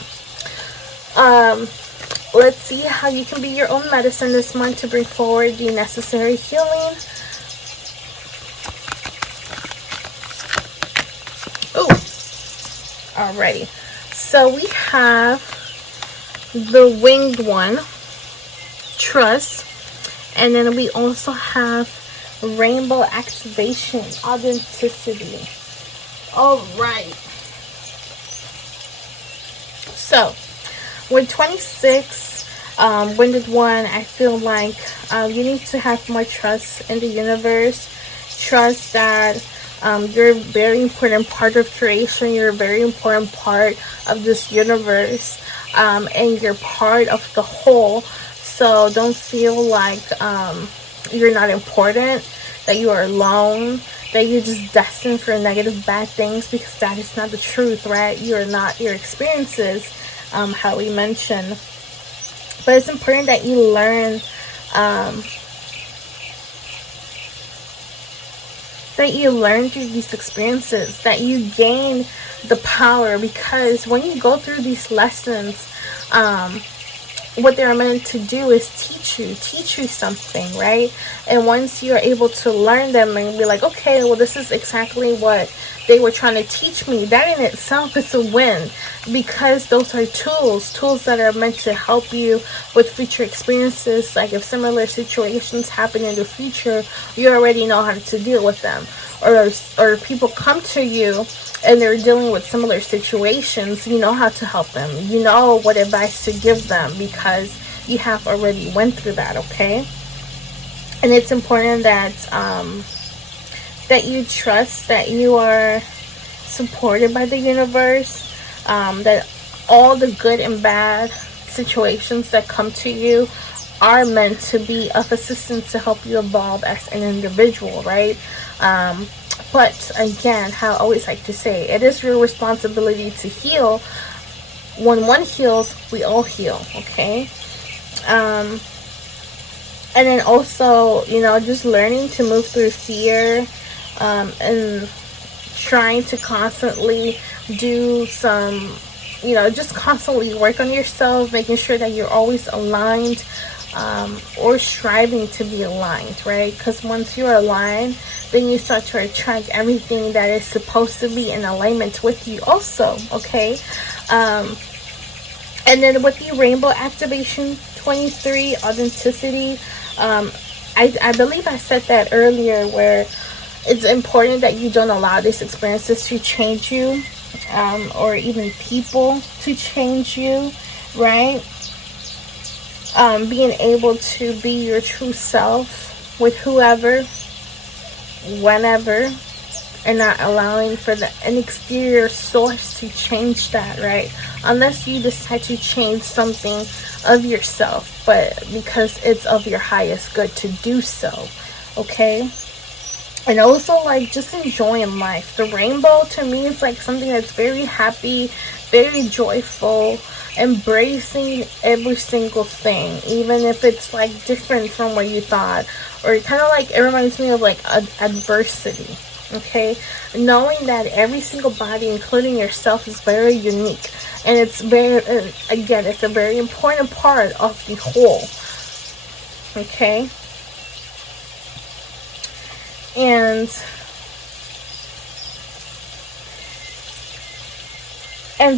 let's see how you can be your own medicine this month to bring forward the necessary healing. Oh, alrighty. So we have the winged one, trust, and then we also have rainbow activation, authenticity. All right. So with 26, winged one, I feel like you need to have more trust in the universe. Trust that you're a very important part of creation. You're a very important part of this universe, and you're part of the whole. So don't feel like you're not important, that you are alone, that you're just destined for negative, bad things, because that is not the truth, right? You're not your experiences, how we mentioned. But it's important that you learn through these experiences, that you gain the power, because when you go through these lessons, what they're meant to do is teach you something, right? And once you're able to learn them and be like, okay, well, this is exactly what they were trying to teach me, that in itself is a win, because those are tools that are meant to help you with future experiences. Like if similar situations happen in the future, you already know how to deal with them. Or people come to you and they're dealing with similar situations, you know how to help them. You know what advice to give them, because you have already went through that, okay? And it's important that that you trust that you are supported by the universe, that all the good and bad situations that come to you are meant to be of assistance to help you evolve as an individual, right? But again, how I always like to say, it is your responsibility to heal. When one heals, we all heal, okay? And then also, just learning to move through fear, and trying to constantly do some, just constantly work on yourself, making sure that you're always aligned, or striving to be aligned, right? Because once you're aligned, then you start to attract everything that is supposed to be in alignment with you also, okay? And then with the rainbow activation 23, authenticity, I believe I said that earlier, where it's important that you don't allow these experiences to change you, or even people to change you, right? Being able to be your true self with whoever, whenever, and not allowing for an exterior source to change that, right? Unless you decide to change something of yourself, but because it's of your highest good to do so, okay? And also, like, just enjoying life. The rainbow to me is like something that's very happy, very joyful, embracing every single thing, even if it's like different from what you thought, or kind of like, it reminds me of like adversity, okay? Knowing that every single body, including yourself, is very unique, and it's very, again, it's a very important part of the whole, okay? And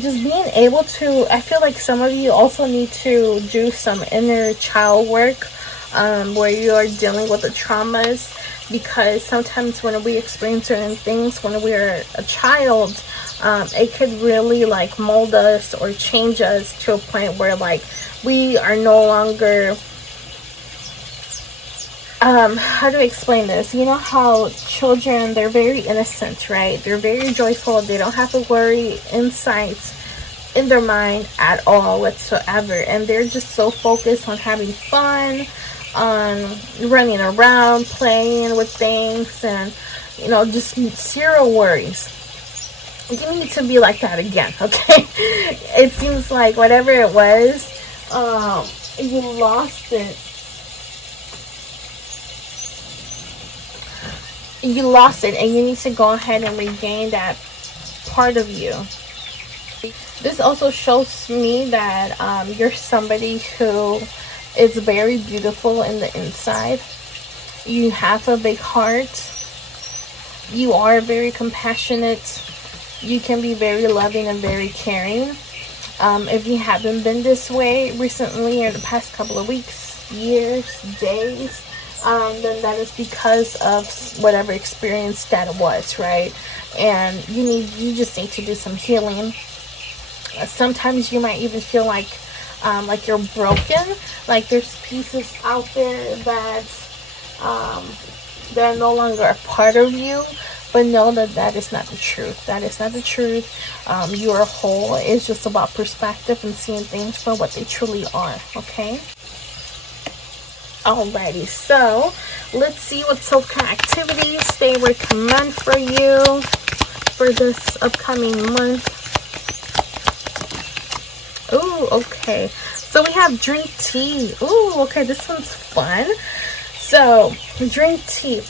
just being able to, I feel like some of you also need to do some inner child work, where you are dealing with the traumas, because sometimes when we experience certain things when we are a child, it could really like mold us or change us to a point where like we are no longer, how do I explain this? You know how children, they're very innocent, right? They're very joyful. They don't have to worry insights in their mind at all whatsoever. And they're just so focused on having fun, on running around, playing with things, and, you know, just zero worries. You need to be like that again, okay? It seems like whatever it was, you lost it. You lost it, and you need to go ahead and regain that part of you. This also shows me that you're somebody who is very beautiful in the inside. You have a big heart. You are very compassionate. You can be very loving and very caring. If you haven't been this way recently, or the past couple of weeks, years, days, then that is because of whatever experience that was, right? And you just need to do some healing. Sometimes you might even feel like you're broken, like there's pieces out there that they're no longer a part of you. But know that that is not the truth. That is not the truth. You are whole. It's just about perspective and seeing things for what they truly are, okay? Alrighty, so let's see what self-care activities they recommend for you for this upcoming month. Ooh, okay. So we have drink tea. Ooh, okay, this one's fun. So, drink tea.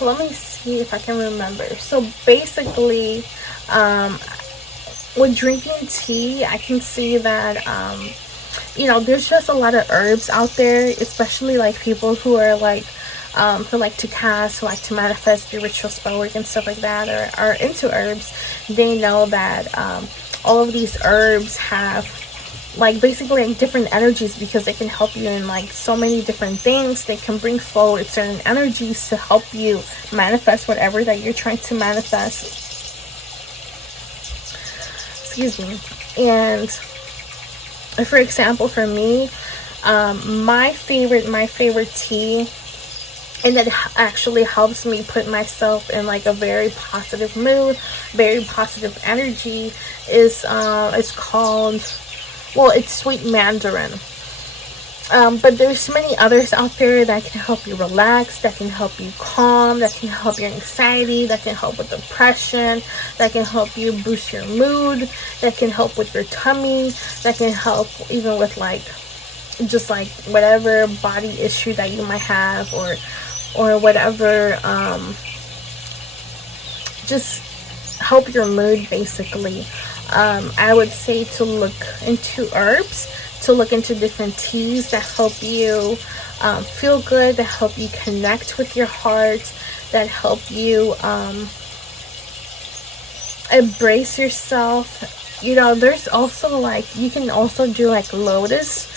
Let me see if I can remember. So basically, with drinking tea, I can see that you know, there's just a lot of herbs out there, especially like people who are like who like to cast, who like to manifest, do ritual spell work and stuff like that, or are into herbs. They know that all of these herbs have like basically like different energies, because they can help you in like so many different things. They can bring forward certain energies to help you manifest whatever that you're trying to manifest. Excuse me. And for example, for me, my favorite tea, and that actually helps me put myself in like a very positive mood, very positive energy, is called, well, it's sweet mandarin. But there's many others out there that can help you relax, that can help you calm, that can help your anxiety, that can help with depression, that can help you boost your mood, that can help with your tummy, that can help even with like just like whatever body issue that you might have, or whatever, just help your mood basically. I would say to look into herbs, to look into different teas that help you feel good, that help you connect with your heart, that help you embrace yourself. You know, there's also like, you can also do like lotus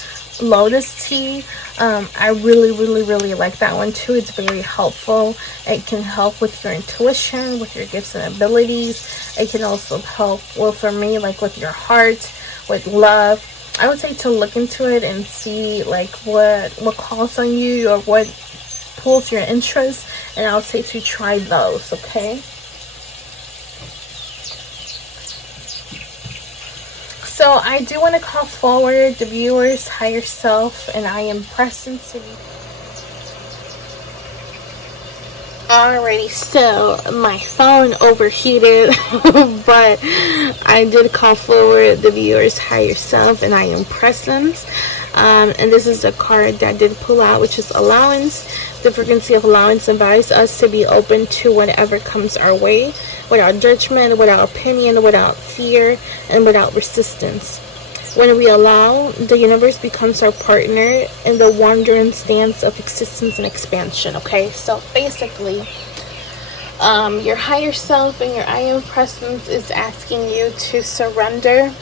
lotus tea. I really like that one too. It's very helpful. It can help with your intuition, with your gifts and abilities. It can also help, well, for me, like with your heart, with love. I would say to look into it and see like what calls on you or what pulls your interest, and I would say to try those. Okay, so I do want to call forward the viewer's higher self, and I am present to be. Alrighty, so my phone overheated, but I did call forward the viewer's higher self, and I am present. And this is the card that did pull out, which is allowance. The frequency of allowance invites us to be open to whatever comes our way, without judgment, without opinion, without fear, and without resistance. When we allow, the universe becomes our partner in the wandering dance of existence and expansion. Okay, so basically, your higher self and your I am presence is asking you to surrender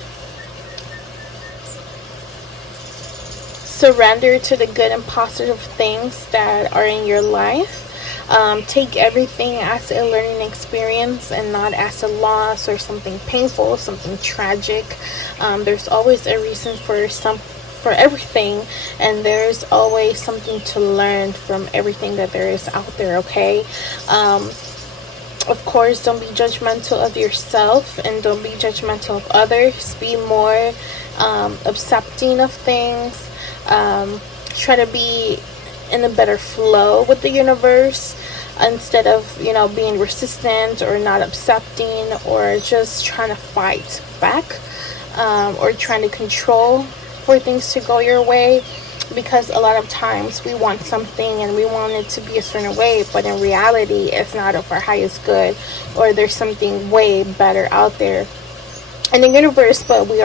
to the good and positive things that are in your life. Take everything as a learning experience and not as a loss or something painful, something tragic. There's always a reason for everything, and there's always something to learn from everything that there is out there. Okay, of course, don't be judgmental of yourself and don't be judgmental of others. Be more accepting of things. Try to be in a better flow with the universe instead of, being resistant or not accepting or just trying to fight back, or trying to control for things to go your way, because a lot of times we want something and we want it to be a certain way, but in reality it's not of our highest good, or there's something way better out there in the universe, but we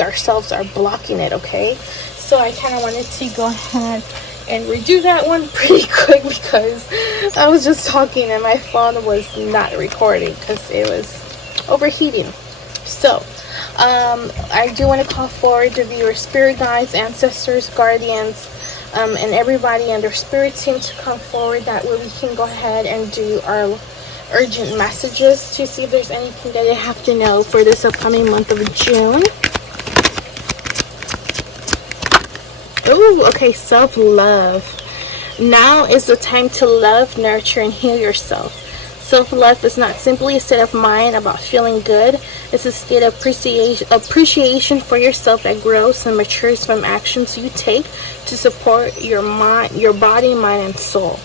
ourselves are blocking it. Okay, so I kind of wanted to go ahead and redo that one pretty quick because I was just talking and my phone was not recording because it was overheating. So I do want to call forward the viewer spirit guides, ancestors, guardians, and everybody and their spirit team to come forward. That way we can go ahead and do our urgent messages to see if there's anything that they have to know for this upcoming month of June. Oh, okay, self-love. Now is the time to love, nurture, and heal yourself. Self-love is not simply a state of mind about feeling good. It's a state of appreciation for yourself that grows and matures from actions you take to support your mind, your body, mind, and soul.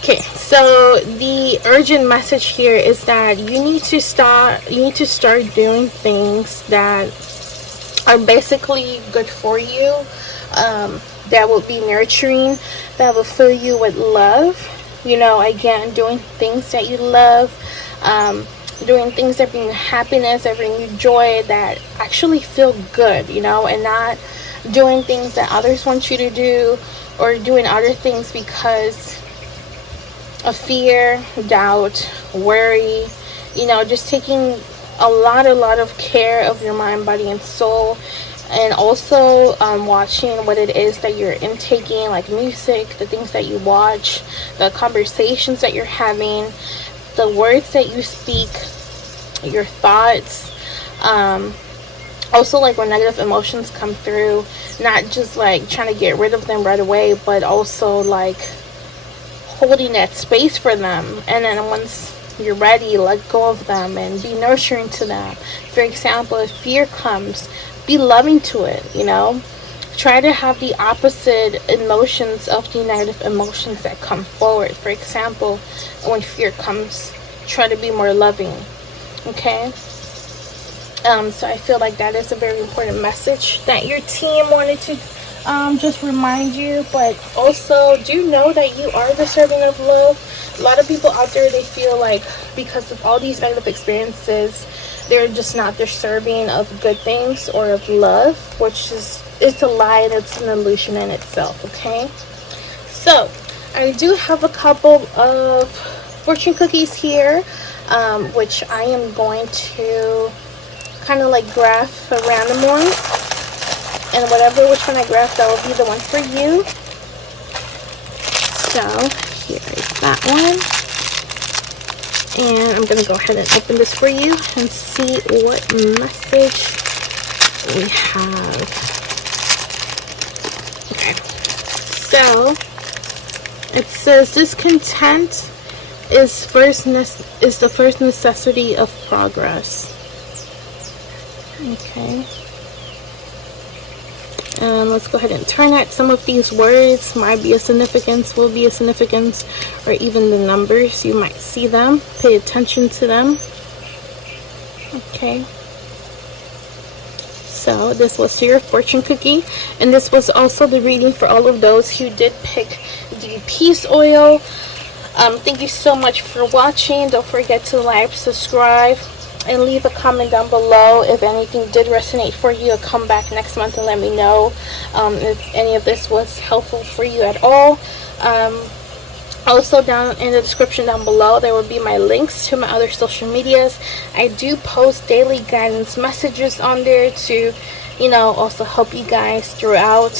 Okay, so the urgent message here is that you need to start doing things that are basically good for you. That will be nurturing, that will fill you with love. Again, doing things that you love, doing things that bring happiness, that bring you joy, that actually feel good, and not doing things that others want you to do, or doing other things because of fear, doubt, worry. Just taking a lot of care of your mind, body, and soul. And also watching what it is that you're intaking, like music, the things that you watch, the conversations that you're having, the words that you speak, your thoughts. Also, like when negative emotions come through, not just like trying to get rid of them right away, but also like holding that space for them. And then once you're ready, let go of them and be nurturing to them. For example, if fear comes, be loving to it. Try to have the opposite emotions of the negative emotions that come forward. For example, when fear comes, try to be more loving. Okay, so I feel like that is a very important message that your team wanted to just remind you. But also, do know that you are deserving of love. A lot of people out there, they feel like because of all these negative experiences, they're just not deserving of good things or of love, which it's a lie and it's an illusion in itself. Okay, so I do have a couple of fortune cookies here, which I am going to kind of like graph a random one. And whatever which one I grab, that will be the one for you. So here is that one. And I'm going to go ahead and open this for you and see what message we have. Okay. So it says discontent is the first necessity of progress. Okay. And let's go ahead and turn that. Some of these words might be a significance, will be a significance, or even the numbers. You might see them. Pay attention to them. Okay. So this was your fortune cookie. And this was also the reading for all of those who did pick the peace oil. Thank you so much for watching. Don't forget to like, subscribe, and leave a comment down below if anything did resonate for you. Come back next month and let me know if any of this was helpful for you at all. Also, down in the description down below, there will be my links to my other social medias. I do post daily guidance messages on there to, also help you guys throughout.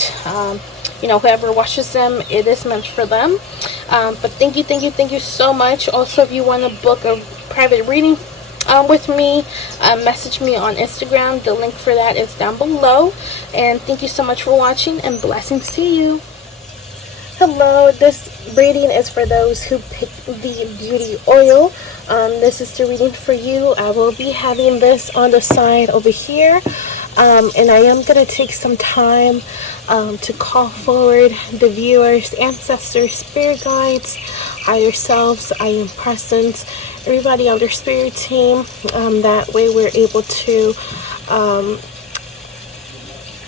Whoever watches them, it is meant for them. But thank you so much. Also, if you want to book a private reading with me, message me on Instagram. The link for that is down below. And thank you so much for watching, and blessings to you. Hello, this reading is for those who picked the beauty oil. This is the reading for you. I will be having this on the side over here. And I am going to take some time to call forward the viewers, ancestors, spirit guides, higher selves, I am present, everybody on their spirit team. That way we're able to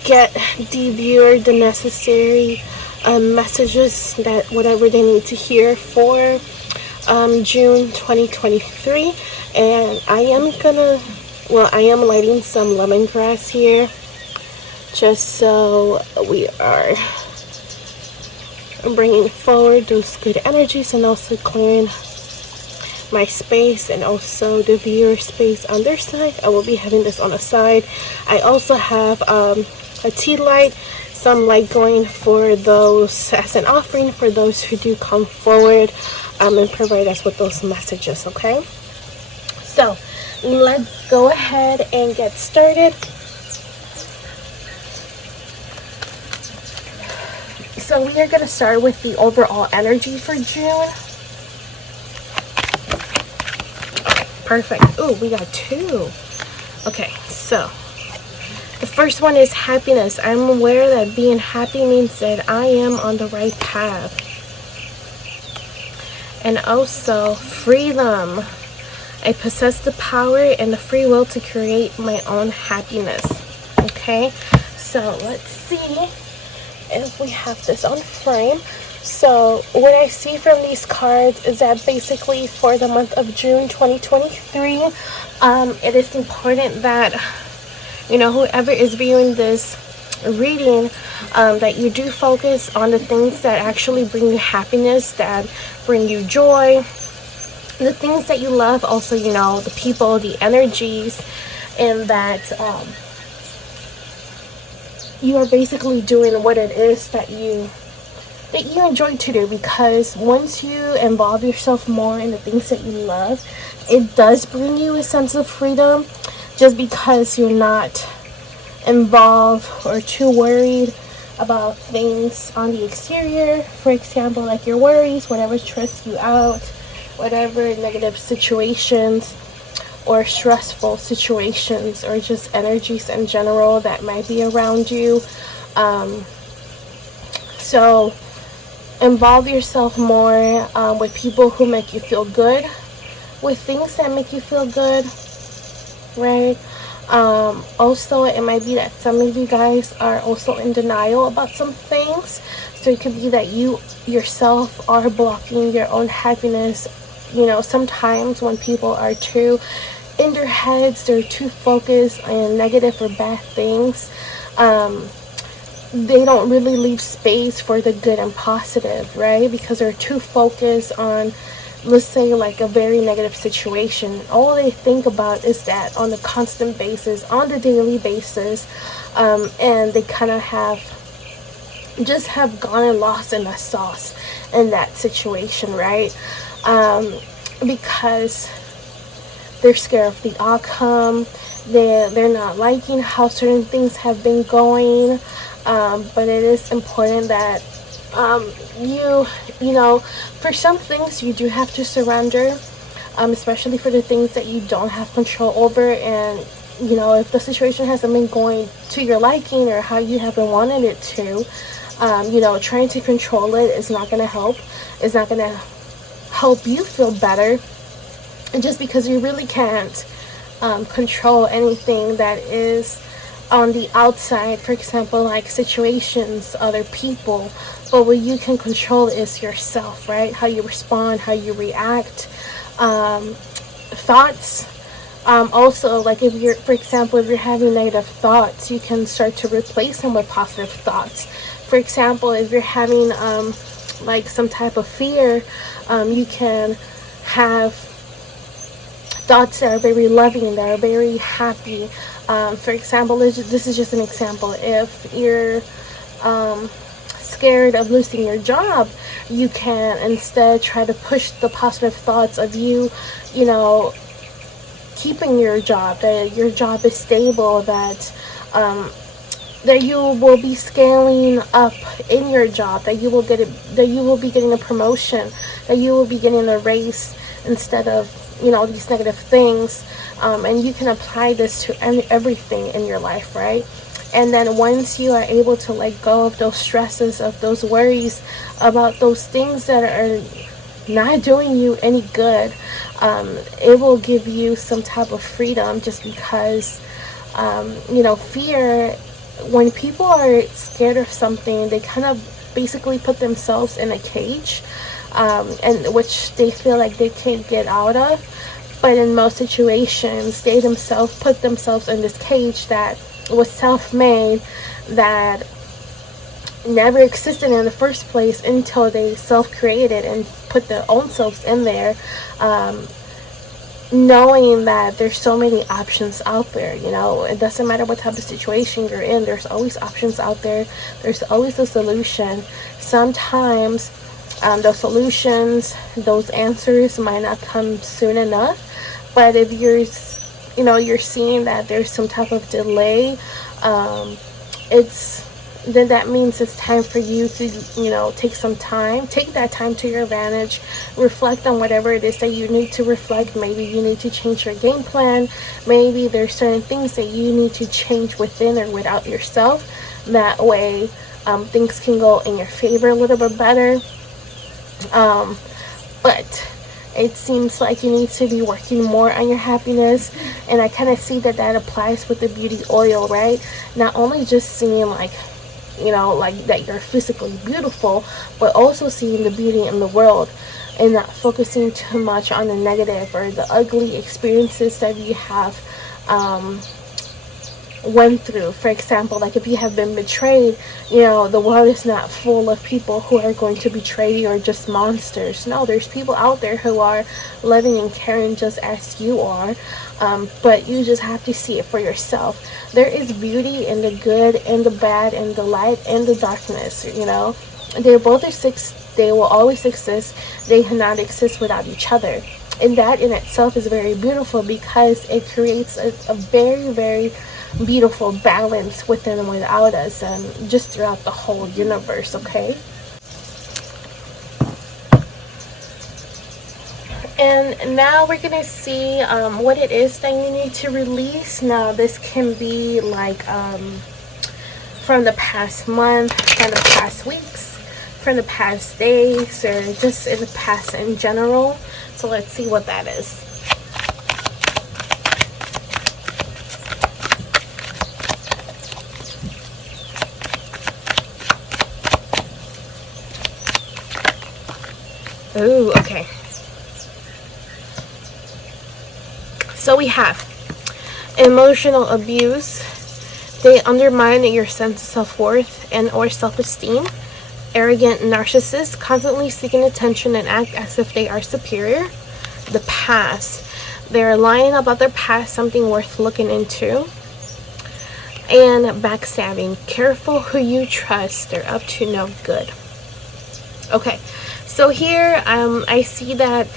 get the viewer the necessary messages, that whatever they need to hear for June 2023. And I am lighting some lemongrass here, just so we are bringing forward those good energies, and also clearing my space and also the viewer space on their side. I will be having this on the side. I also have a tea light, some light going for those as an offering for those who do come forward and provide us with those messages. Okay, so let's go ahead and get started. So we are going to start with the overall energy for June. Perfect. Oh, we got two. Okay, so the first one is happiness. I'm aware that being happy means that I am on the right path. And also freedom. I possess the power and the free will to create my own happiness. Okay, so let's see if we have this on frame. So what I see from these cards is that basically for the month of June 2023, it is important that whoever is viewing this reading, that you do focus on the things that actually bring you happiness, that bring you joy, the things that you love. Also, the people, the energies, and that you are basically doing what it is that you enjoy to do, because once you involve yourself more in the things that you love, it does bring you a sense of freedom, just because you're not involved or too worried about things on the exterior. For example, like your worries, whatever stress you out, whatever negative situations or stressful situations, or just energies in general that might be around you. So involve yourself more with people who make you feel good, with things that make you feel good, right? Also, it might be that some of you guys are also in denial about some things. So it could be that you yourself are blocking your own happiness. Sometimes when people are too in their heads, they're too focused on negative or bad things, they don't really leave space for the good and positive, right? Because they're too focused on let's say like a very negative situation, all they think about is that on a constant basis, on the daily basis, and they kind of have gone and lost in the sauce in that situation, right? Because they're scared of the outcome. They're not liking how certain things have been going. But it is important that you know, for some things you do have to surrender, especially for the things that you don't have control over. And you know, if the situation hasn't been going to your liking or how you have been wanting it to, you know, trying to control it is not going to help. It's not going to help you feel better. And just because you really can't control anything that is on the outside, for example, like situations, other people, but what you can control is yourself, right? How you respond, how you react, thoughts. Also, like if you're, for example, if you're having negative thoughts, you can start to replace them with positive thoughts. For example, if you're having like some type of fear, you can have thoughts that are very loving, that are very happy. For example, this is just an example. If you're scared of losing your job, you can instead try to push the positive thoughts of you know, keeping your job, that your job is stable, that you will be scaling up in your job, that you will be getting a promotion, that you will be getting a raise instead of, you know, these negative things. And you can apply this to everything in your life, right? And then once you are able to let go of those stresses, of those worries about those things that are not doing you any good, it will give you some type of freedom. Just because you know, fear, when people are scared of something, they kind of basically put themselves in a cage, and which they feel like they can't get out of. But in most situations, they themselves put themselves in this cage that was self-made, that never existed in the first place until they self-created and put their own selves in there, knowing that there's so many options out there. You know, it doesn't matter what type of situation you're in, there's always options out there. There's always a solution. Sometimes those solutions, those answers might not come soon enough, but if you're seeing that there's some type of delay, then that means it's time for you to, you know, take that time to your advantage, reflect on whatever it is that you need to reflect. Maybe you need to change your game plan. Maybe there's certain things that you need to change within or without yourself. That way, things can go in your favor a little bit better. But it seems like you need to be working more on your happiness, and I kind of see that applies with the beauty oil, right? Not only just seeing like, you know, like that you're physically beautiful, but also seeing the beauty in the world and not focusing too much on the negative or the ugly experiences that you have went through. For example, like if you have been betrayed, you know, the world is not full of people who are going to betray you or just monsters. No, there's people out there who are loving and caring just as you are, but you just have to see it for yourself. There is beauty in the good and the bad, and the light and the darkness. You know, they both exist. They will always exist. They cannot exist without each other, and that in itself is very beautiful, because it creates a very, very beautiful balance within and without us, and just throughout the whole universe. Okay, and now we're gonna see what it is that you need to release. Now this can be like from the past month, from the past weeks, from the past days, or just in the past in general. So let's see what that is. Ooh, okay. So we have emotional abuse. They undermine your sense of self-worth and or self-esteem. arrogant narcissists, constantly seeking attention and act as if they are superior. The past, they're lying about their past, something worth looking into. And backstabbing, careful who you trust, they're up to no good. Okay, so here I see that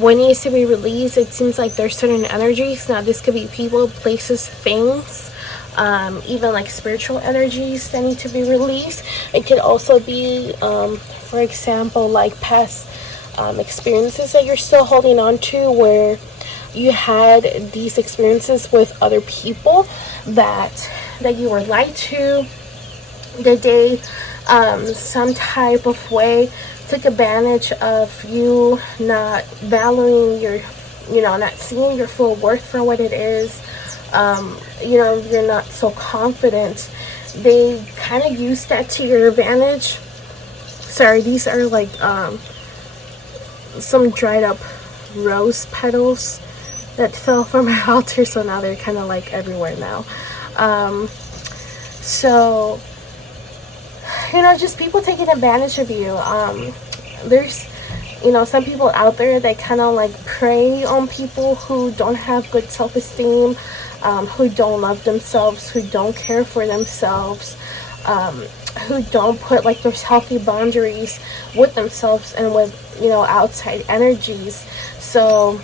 what needs to be released, it seems like there's certain energies. Now this could be people, places, things, even like spiritual energies that need to be released. It could also be, for example, like past experiences that you're still holding on to, where you had these experiences with other people that you were lied to, that they some type of way took advantage of you, not valuing your, not seeing your full worth for what it is. You're not so confident. They kind of use that to your advantage. Sorry, these are like some dried up rose petals that fell from my altar, so now they're kind of like everywhere now. So just people taking advantage of you. There's some people out there that kind of like prey on people who don't have good self-esteem, who don't love themselves, who don't care for themselves, who don't put like those healthy boundaries with themselves and with outside energies. So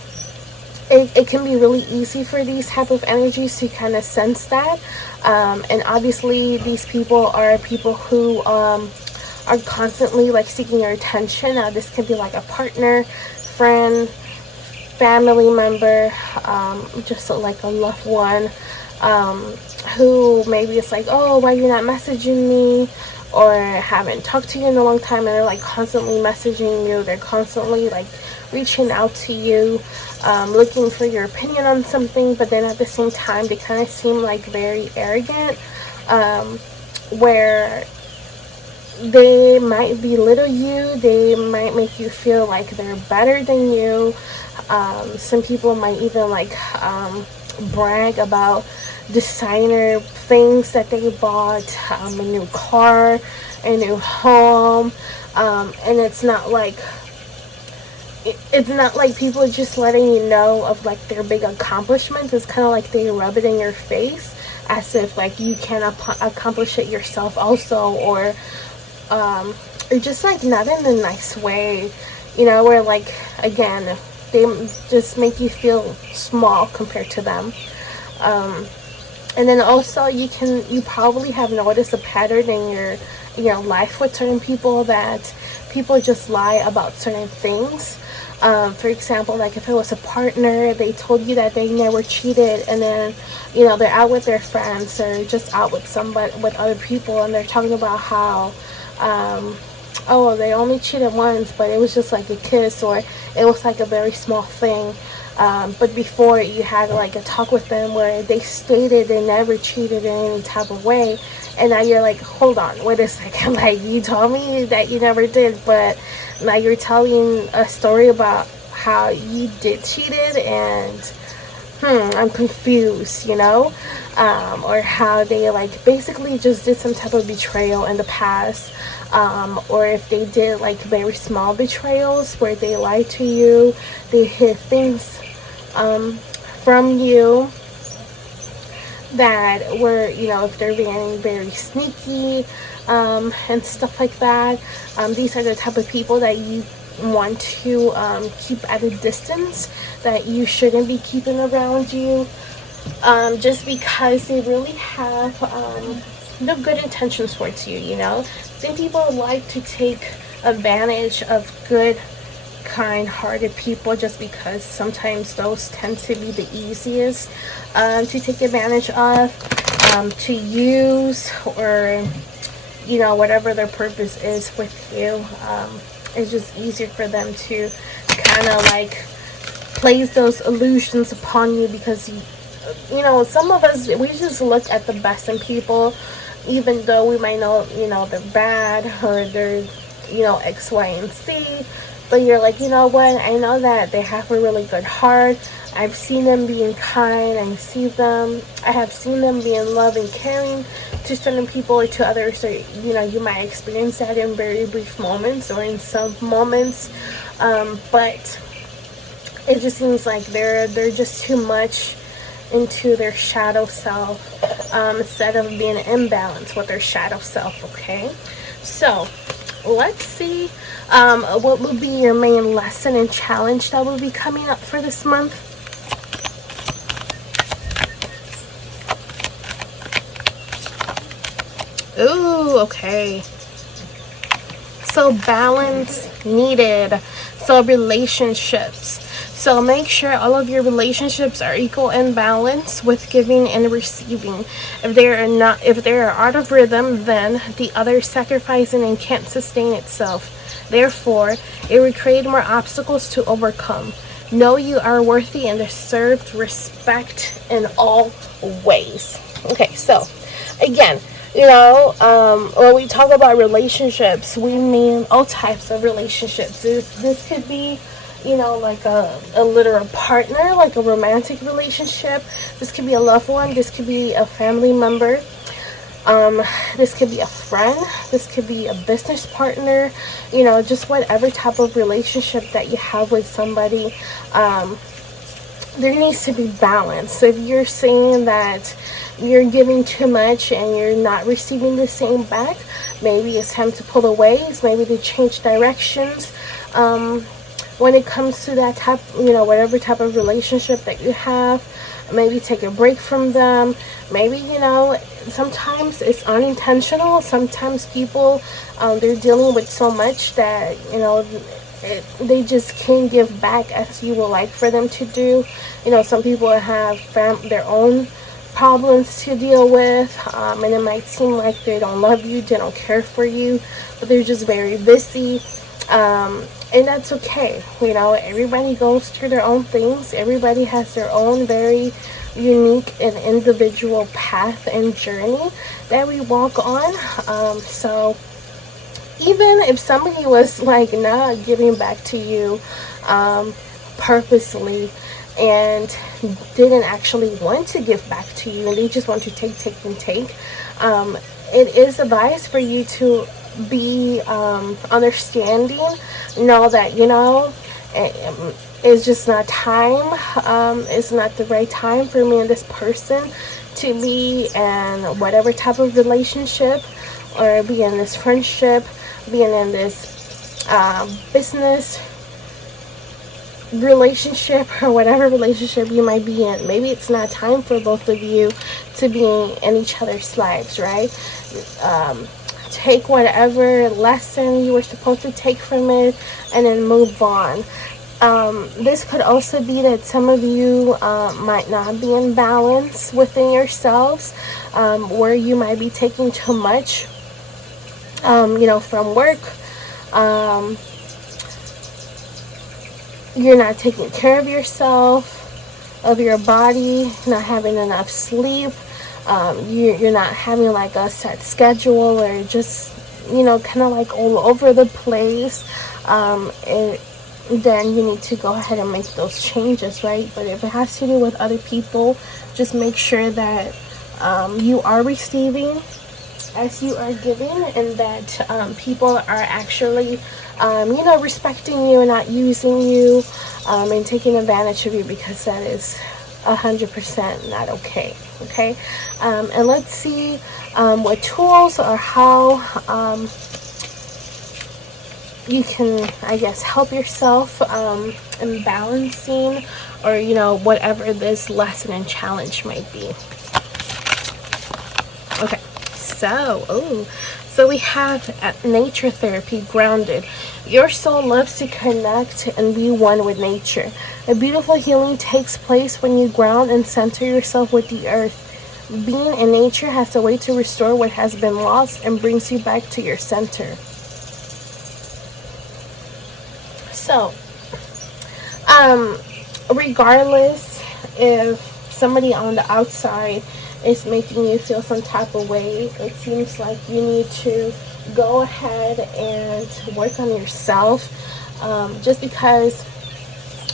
it can be really easy for these type of energies to kind of sense that, and obviously these people are people who are constantly like seeking your attention. Now this can be like a partner, friend, family member, just like a loved one, who maybe it's like, oh, why you're not messaging me, or haven't talked to you in a long time, and they're like constantly messaging you. They're constantly like reaching out to you, looking for your opinion on something, but then at the same time they kind of seem like very arrogant, where they might belittle you, they might make you feel like they're better than you. Some people might even like brag about designer things that they bought, a new car, a new home, and it's not like people just letting you know of like their big accomplishments. It's kind of like they rub it in your face as if like you can accomplish it yourself also, or just like not in a nice way, where like again they just make you feel small compared to them. And then also you probably have noticed a pattern in your life with certain people, that people just lie about certain things. For example, like if it was a partner, they told you that they never cheated, and then they're out with their friends or just out with with other people, and they're talking about how oh, they only cheated once, but it was just like a kiss, or it was like a very small thing. But before, you had like a talk with them where they stated they never cheated in any type of way, and now you're like, hold on, wait a second, like you told me that you never did, but now you're telling a story about how you did cheated, and I'm confused, or how they like basically just did some type of betrayal in the past, or if they did like very small betrayals where they lied to you, they hid things from you that were, if they're being very sneaky, and stuff like that. These are the type of people that you want to keep at a distance, that you shouldn't be keeping around you, just because they really have no good intentions towards you. Some people like to take advantage of good, kind-hearted people, just because sometimes those tend to be the easiest to take advantage of, to use, or whatever their purpose is with you. It's just easier for them to kind of like place those illusions upon you, because some of us, we just look at the best in people, even though we might know they're bad, or they're X, Y, and Z. But you're like, what, I know that they have a really good heart, I've seen them being kind. I have seen them being loving, caring to certain people or to others. So, you know, you might experience that in very brief moments or in some moments. But it just seems like they're just too much into their shadow self, instead of being in balance with their shadow self. Okay, so let's see what will be your main lesson and challenge that will be coming up for this month. Ooh, okay. So balance needed. So relationships. So make sure all of your relationships are equal in balance with giving and receiving. If they are out of rhythm, then the other is sacrificing and can't sustain itself. Therefore, it will create more obstacles to overcome. Know you are worthy and deserve respect in all ways. Okay, so again, you know, when we talk about relationships, we mean all types of relationships. This could be, you know, like a literal partner, like a romantic relationship. This could be a loved one. This could be a family member. This could be a friend. This could be a business partner. You know, just whatever type of relationship that you have with somebody. There needs to be balance. So if you're saying that you're giving too much and you're not receiving the same back, maybe it's time to pull away. Maybe to change directions. When it comes to that type, you know, whatever type of relationship that you have, maybe take a break from them. Maybe, you know, sometimes it's unintentional. Sometimes people, they're dealing with so much that, you know, they just can't give back as you would like for them to do. You know, some people have their own problems to deal with, and it might seem like they don't love you, they don't care for you, but they're just very busy. And that's okay. You know, everybody goes through their own things. Everybody has their own very unique and individual path and journey that we walk on. So even if somebody was like not giving back to you purposely and didn't actually want to give back to you, and they just want to take, it is advised for you to be understanding. Know that, you know, it's just not time. It's not the right time for me and this person to be in whatever type of relationship, or be in this friendship, being in this business relationship, or whatever relationship you might be in. Maybe it's not time for both of you to be in each other's lives, right? Take whatever lesson you were supposed to take from it and then move on. This could also be that some of you might not be in balance within yourselves, where you might be taking too much, you know, from work. You're not taking care of yourself, of your body, not having enough sleep. You're not having like a set schedule, or just, you know, kind of like all over the place. Then you need to go ahead and make those changes, right? But if it has to do with other people, just make sure that you are receiving as you are giving, and that people are actually, you know, respecting you and not using you and taking advantage of you, because that is 100% not okay. Okay, and let's see what tools or how you can, I guess, help yourself in balancing, or, you know, whatever this lesson and challenge might be. Okay, so we have nature therapy, grounded. Your soul loves to connect and be one with nature. A beautiful healing takes place when you ground and center yourself with the earth. Being in nature has a way to restore what has been lost and brings you back to your center. So, regardless if somebody on the outside is making you feel some type of way, it seems like you need to go ahead and work on yourself. Just because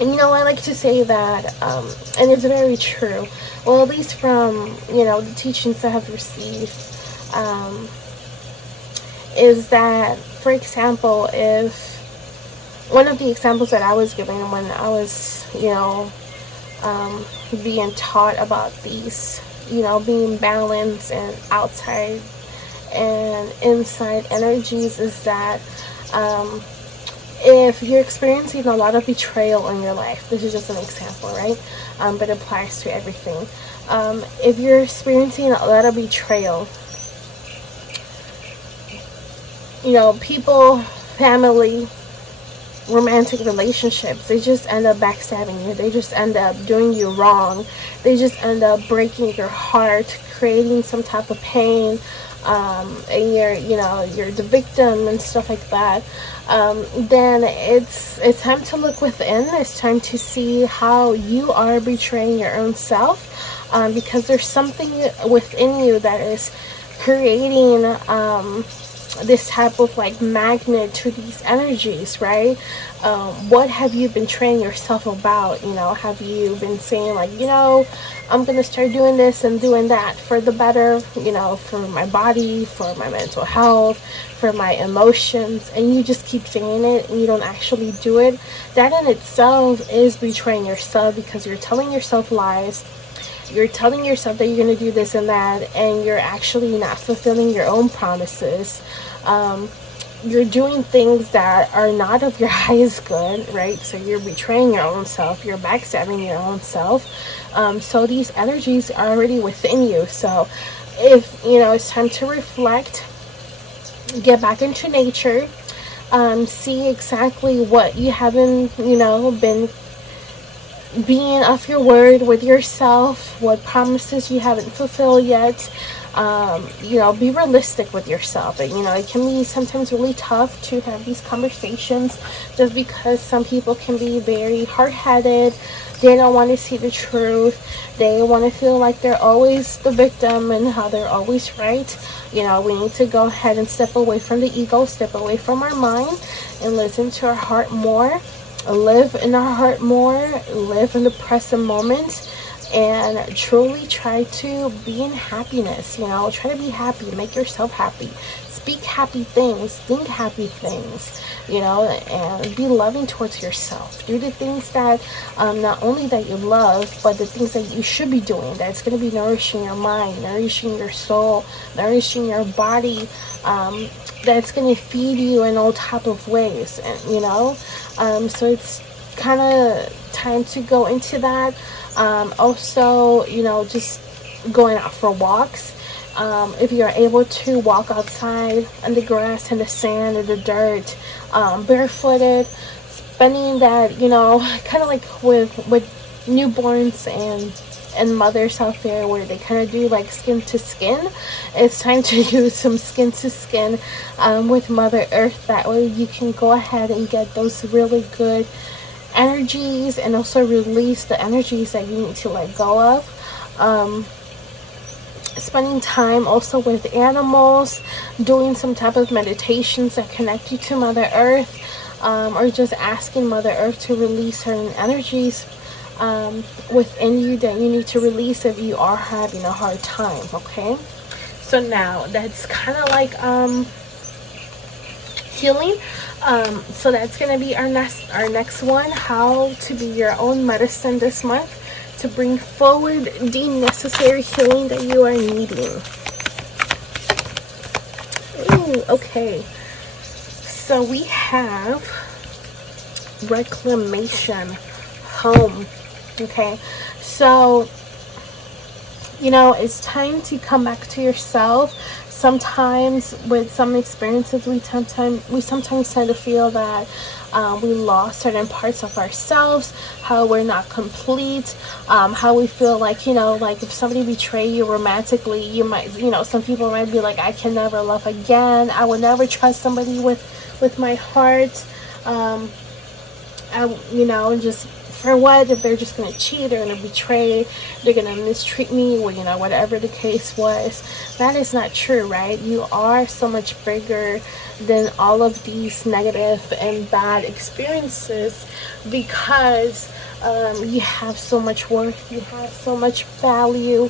And I like to say that, and it's very true, well, at least from, the teachings I have received, is that, for example, if one of the examples that I was given when I was, being taught about these, being balanced and outside and inside energies, is that if you're experiencing a lot of betrayal in your life, this is just an example, right? But it applies to everything. If you're experiencing a lot of betrayal, people, family, romantic relationships, they just end up backstabbing you. They just end up doing you wrong. They just end up breaking your heart, creating some type of pain, and you're the victim and stuff like that. Then it's time to look within. It's time to see how you are betraying your own self, because there's something within you that is creating this type of like magnet to these energies, right? What have you been training yourself about? Have you been saying like, I'm gonna start doing this and doing that for the better, for my body, for my mental health, for my emotions, and you just keep saying it and you don't actually do it? That in itself is betraying yourself, because you're telling yourself lies. You're telling yourself that you're going to do this and that, and you're actually not fulfilling your own promises. You're doing things that are not of your highest good, right? So you're betraying your own self. You're backstabbing your own self. So these energies are already within you. So if, it's time to reflect, get back into nature, see exactly what you haven't, been being off your word with yourself, what promises you haven't fulfilled yet. Be realistic with yourself. And it can be sometimes really tough to have these conversations, just because some people can be very hard-headed. They don't want to see the truth. They want to feel like they're always the victim and how they're always right. We need to go ahead and step away from the ego, step away from our mind, and listen to our heart more. Live in our heart more, live in the present moment, and truly try to be in happiness. Try to be happy, make yourself happy, speak happy things, think happy things, and be loving towards yourself. Do the things that not only that you love, but the things that you should be doing, that's going to be nourishing your mind, nourishing your soul, nourishing your body, that's going to feed you in all type of ways. And so it's kind of time to go into that. Also, just going out for walks. If you're able to walk outside in the grass and the sand or the dirt, barefooted, spending that, kind of like with newborns and mothers out there, where they kind of do like skin to skin. It's time to do some skin to skin with Mother Earth. That way you can go ahead and get those really good energies, and also release the energies that you need to let go of. Spending time also with animals, doing some type of meditations that connect you to Mother Earth, or just asking Mother Earth to release certain energies within you that you need to release if you are having a hard time. Okay, so now that's kind of like healing. So that's gonna be our next one, how to be your own medicine this month to bring forward the necessary healing that you are needing. Ooh, okay, so we have reclamation, home. Okay, so it's time to come back to yourself. Sometimes with some experiences, we sometimes tend to feel that we lost certain parts of ourselves, how we're not complete, how we feel like, like if somebody betray you romantically, you might, some people might be like, I can never love again. I will never trust somebody with my heart. Just for what? If they're just gonna cheat, they're gonna betray, they're gonna mistreat me, or whatever the case was. That is not true, right? You are so much bigger than all of these negative and bad experiences, because you have so much worth, you have so much value,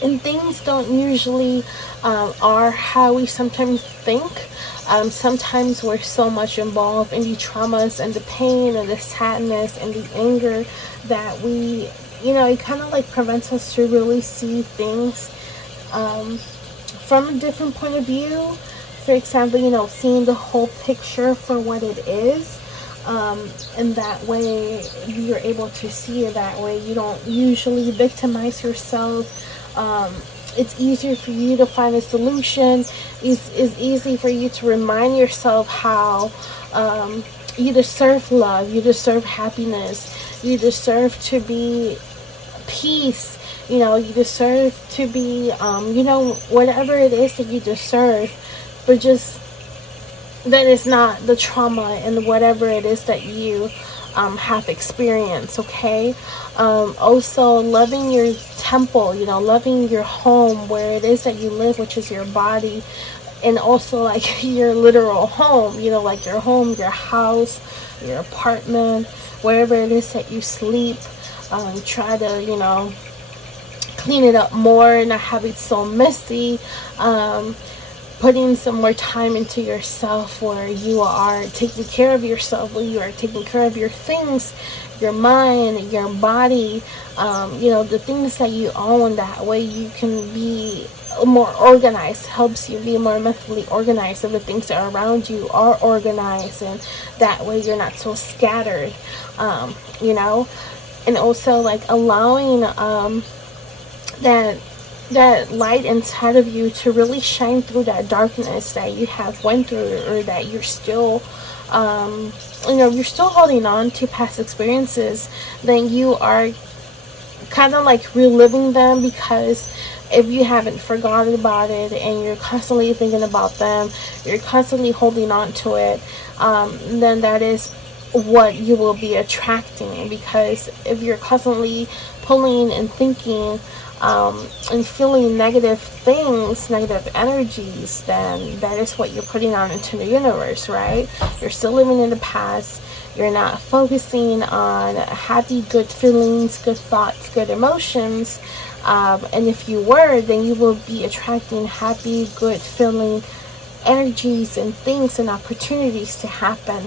and things don't usually are how we sometimes think. Sometimes we're so much involved in the traumas and the pain and the sadness and the anger that we, it kind of like prevents us to really see things from a different point of view. For example, seeing the whole picture for what it is. And that way you're able to see it that way. You don't usually victimize yourself. It's easier for you to find a solution. It's easy for you to remind yourself how you deserve love, you deserve happiness, you deserve to be peace, you deserve to be, whatever it is that you deserve, but just that is not the trauma and whatever it is that you have experienced, okay? Also, loving your temple, loving your home, where it is that you live, which is your body, and also like your literal home, like your home, your house, your apartment, wherever it is that you sleep. Try to, clean it up more, not have it so messy. Putting some more time into yourself, where you are taking care of yourself, where you are taking care of your things, your mind, your body, the things that you own. That way you can be more organized, helps you be more mentally organized, so the things that are around you are organized, and that way you're not so scattered, and also like allowing that light inside of you to really shine through that darkness that you have went through, or that you're still you're still holding on to past experiences. Then you are kind of like reliving them, because if you haven't forgotten about it and you're constantly thinking about them, you're constantly holding on to it, then that is what you will be attracting. Because if you're constantly pulling and thinking and feeling negative things, negative energies, then that is what you're putting out into the universe, right? You're still living in the past. You're not focusing on happy, good feelings, good thoughts, good emotions. And if you were, then you will be attracting happy, good feeling energies and things and opportunities to happen.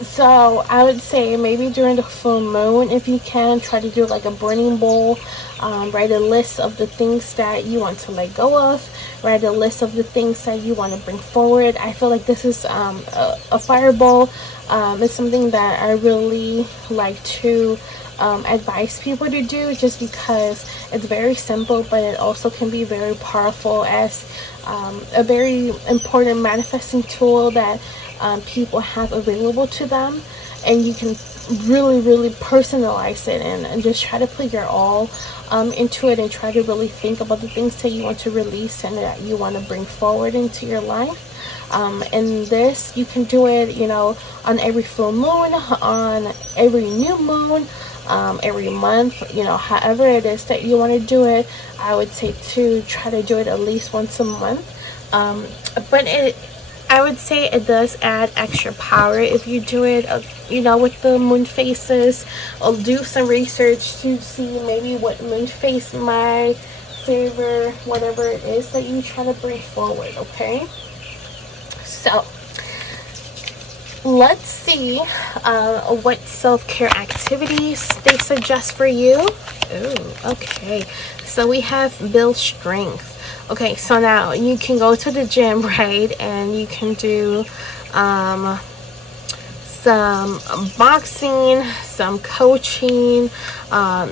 So I would say maybe during the full moon, if you can, try to do like a burning bowl. Write a list of the things that you want to let go of. Write a list of the things that you want to bring forward. I feel like this is a fireball. It's something that I really like to advise people to do, just because it's very simple, but it also can be very powerful as a very important manifesting tool that people have available to them. And you can really personalize it, and just try to put your all into it, and try to really think about the things that you want to release and that you want to bring forward into your life. And this, you can do it, on every full moon, on every new moon, every month, however it is that you want to do it. I would say to try to do it at least once a month. But I would say it does add extra power if you do it, with the moon phases. I'll do some research to see maybe what moon phase might favor whatever it is that you try to bring forward, okay? So, let's see what self-care activities they suggest for you. Ooh, okay. So we have build strength. Okay, so now you can go to the gym, right? And you can do some boxing, some coaching.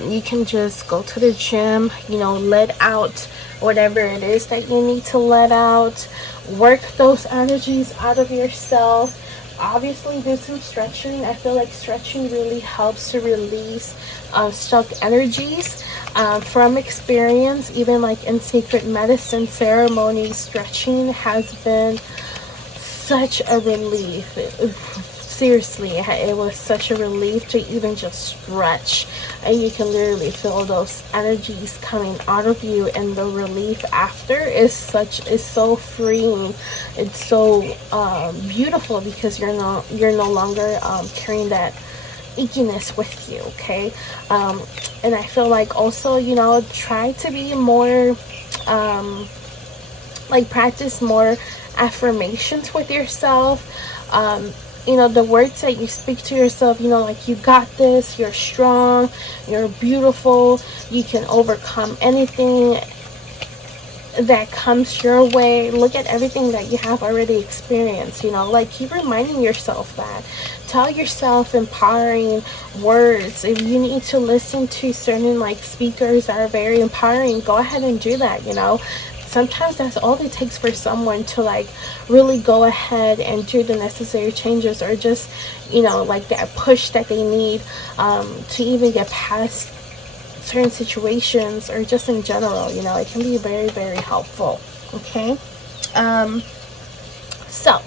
You can just go to the gym, let out whatever it is that you need to let out. Work those energies out of yourself. Obviously, do some stretching. I feel like stretching really helps to release stuck energies. From experience, even like in sacred medicine ceremonies, stretching has been such a relief. Seriously, it was such a relief to even just stretch, and you can literally feel those energies coming out of you, and the relief after is so freeing. It's so beautiful, because you're no longer carrying that ickiness with you. Okay. And I feel like also, try to be more practice more affirmations with yourself. The words that you speak to yourself, like, you got this, you're strong, you're beautiful, you can overcome anything that comes your way. Look at everything that you have already experienced, keep reminding yourself that. Tell yourself empowering words. If you need to listen to certain speakers that are very empowering, go ahead and do that. Sometimes that's all it takes for someone to really go ahead and do the necessary changes, or just that push that they need to even get past certain situations, or just in general. It can be very, very helpful. Okay. So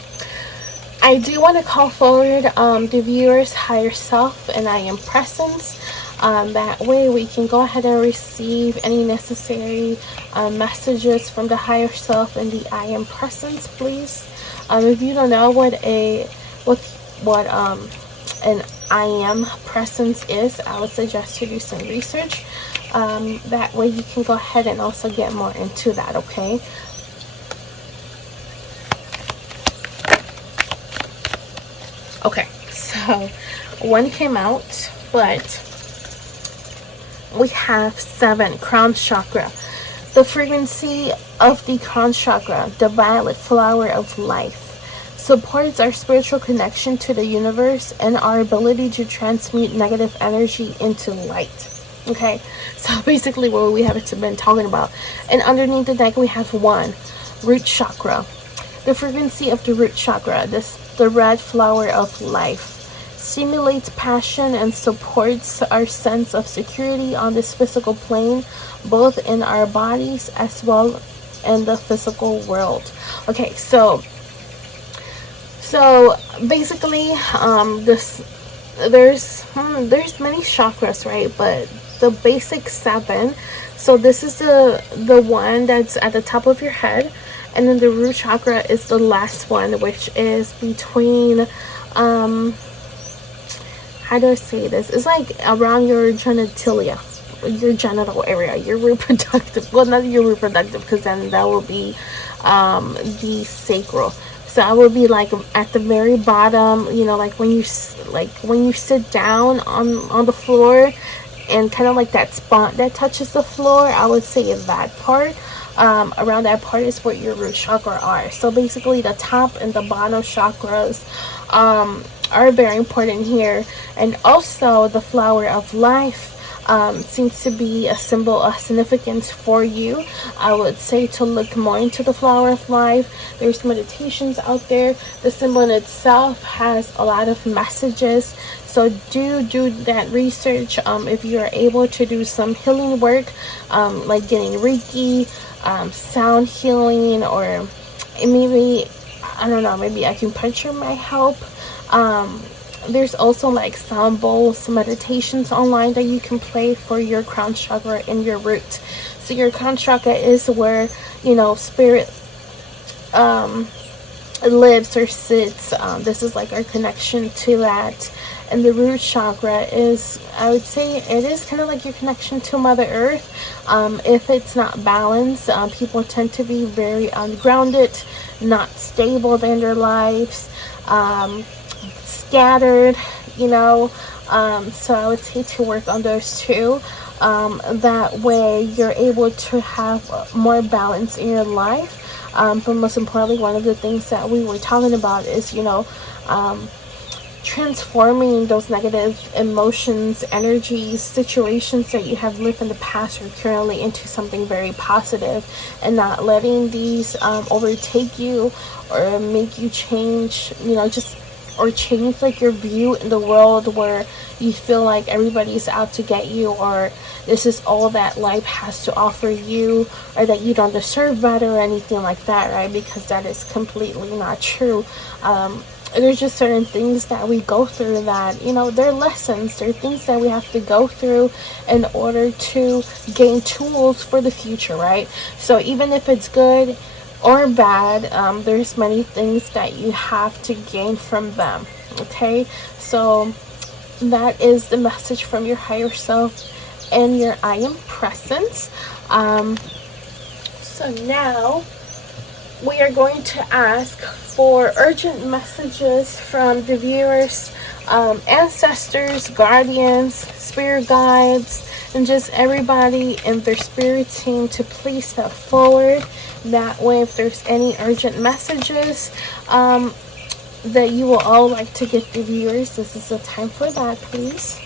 I do want to call forward the viewer's higher self and I am presence. That way we can go ahead and receive any necessary messages from the higher self and the I am presence, please. If you don't know what an I am presence is, I would suggest to do some research. That way you can go ahead and also get more into that. Okay. Okay, so one came out, but we have 7. Crown chakra. The frequency of the crown chakra, the violet flower of life, supports our spiritual connection to the universe and our ability to transmute negative energy into light. Okay, so basically what we have been talking about. And underneath the deck we have 1, root chakra. The frequency of the root chakra, the red flower of life, stimulates passion and supports our sense of security on this physical plane, both in our bodies as well in the physical world. Okay, so basically there's many chakras, right? But the basic 7. So this is the one that's at the top of your head, and then the root chakra is the last one, which is between how do I say this? It's around your genitalia, your genital area, your reproductive. Well, not your reproductive, because then that will be the sacral. So I will be at the very bottom. When you sit down on the floor, and kind of that spot that touches the floor, I would say that part. Around that part is where your root chakra are. So basically the top and the bottom chakras are very important here. And also the flower of life seems to be a symbol of significance for you. I would say to look more into the flower of life. There's meditations out there. The symbol in itself has a lot of messages, so do that research. If you're able to do some healing work, like getting Reiki, sound healing, or maybe, I don't know, maybe acupuncture might help. There's also sound bowls, meditations online that you can play for your crown chakra and your root. So your crown chakra is where spirit lives or sits. This is our connection to that. And the root chakra is, I would say, it is kind of your connection to Mother Earth. If it's not balanced, people tend to be very ungrounded, not stable in their lives, scattered, so I would say to work on those two. That way you're able to have more balance in your life. But most importantly, one of the things that we were talking about is, transforming those negative emotions, energies, situations that you have lived in the past or currently into something very positive, and not letting these overtake you or make you change, just or change like your view in the world, where you feel like everybody's out to get you, or this is all that life has to offer you, or that you don't deserve better or anything like that, right? Because that is completely not true. There's just certain things that we go through that, you know, they're lessons. They're things that we have to go through in order to gain tools for the future, right? So even if it's good or bad, there's many things that you have to gain from them. Okay, so that is the message from your higher self and your I am presence. So now we are going to ask for urgent messages from the viewers, ancestors, guardians, spirit guides, and just everybody in their spirit team to please step forward. That way, if there's any urgent messages that you will all like to give the viewers, this is the time for that, please.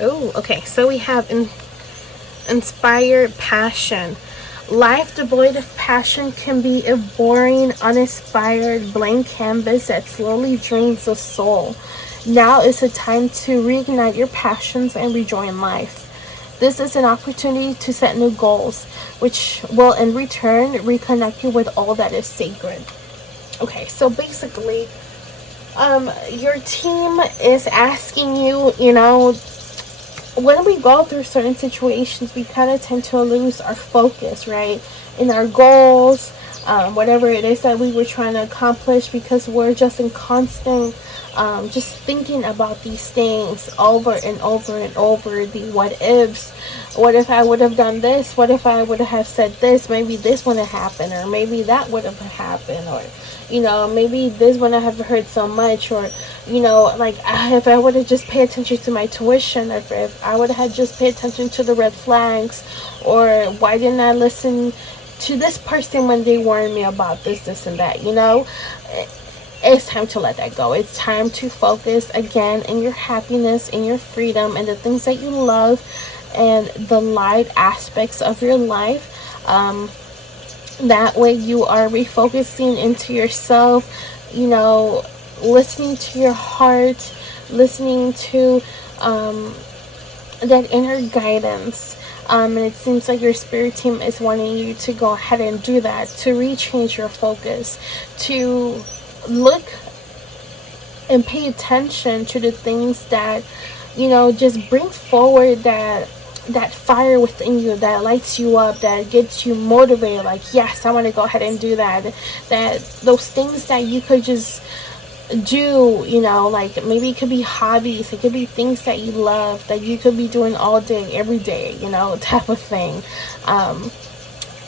Oh, okay, so we have inspired passion. Life devoid of passion can be a boring, uninspired, blank canvas that slowly drains the soul. Now is the time to reignite your passions and rejoin life. This is an opportunity to set new goals, which will in return reconnect you with all that is sacred. Okay, so basically, your team is asking you, you know, when we go through certain situations, we kind of tend to lose our focus, right, in our goals, whatever it is that we were trying to accomplish, because we're just in constant just thinking about these things over and over and over, the what ifs. What if I would have done this? What if I would have said this? Maybe this wouldn't happen, or maybe that would have happened, or, you know, maybe this wouldn't have hurt so much, or, you know, like, if I would have just paid attention to my tuition, or if I would have just paid attention to the red flags, or why didn't I listen to this person when they warned me about this and that, you know? It's time to let that go. It's time to focus again in your happiness, in your freedom, and the things that you love, and the light aspects of your life. That way you are refocusing into yourself, you know, listening to your heart, listening to that inner guidance. And it seems like your spirit team is wanting you to go ahead and do that, to rechange your focus, to look and pay attention to the things that, you know, just bring forward that fire within you, that lights you up, that gets you motivated, like, yes, I want to go ahead and do that those things that you could just do, you know, like maybe it could be hobbies, it could be things that you love that you could be doing all day, every day, you know, type of thing.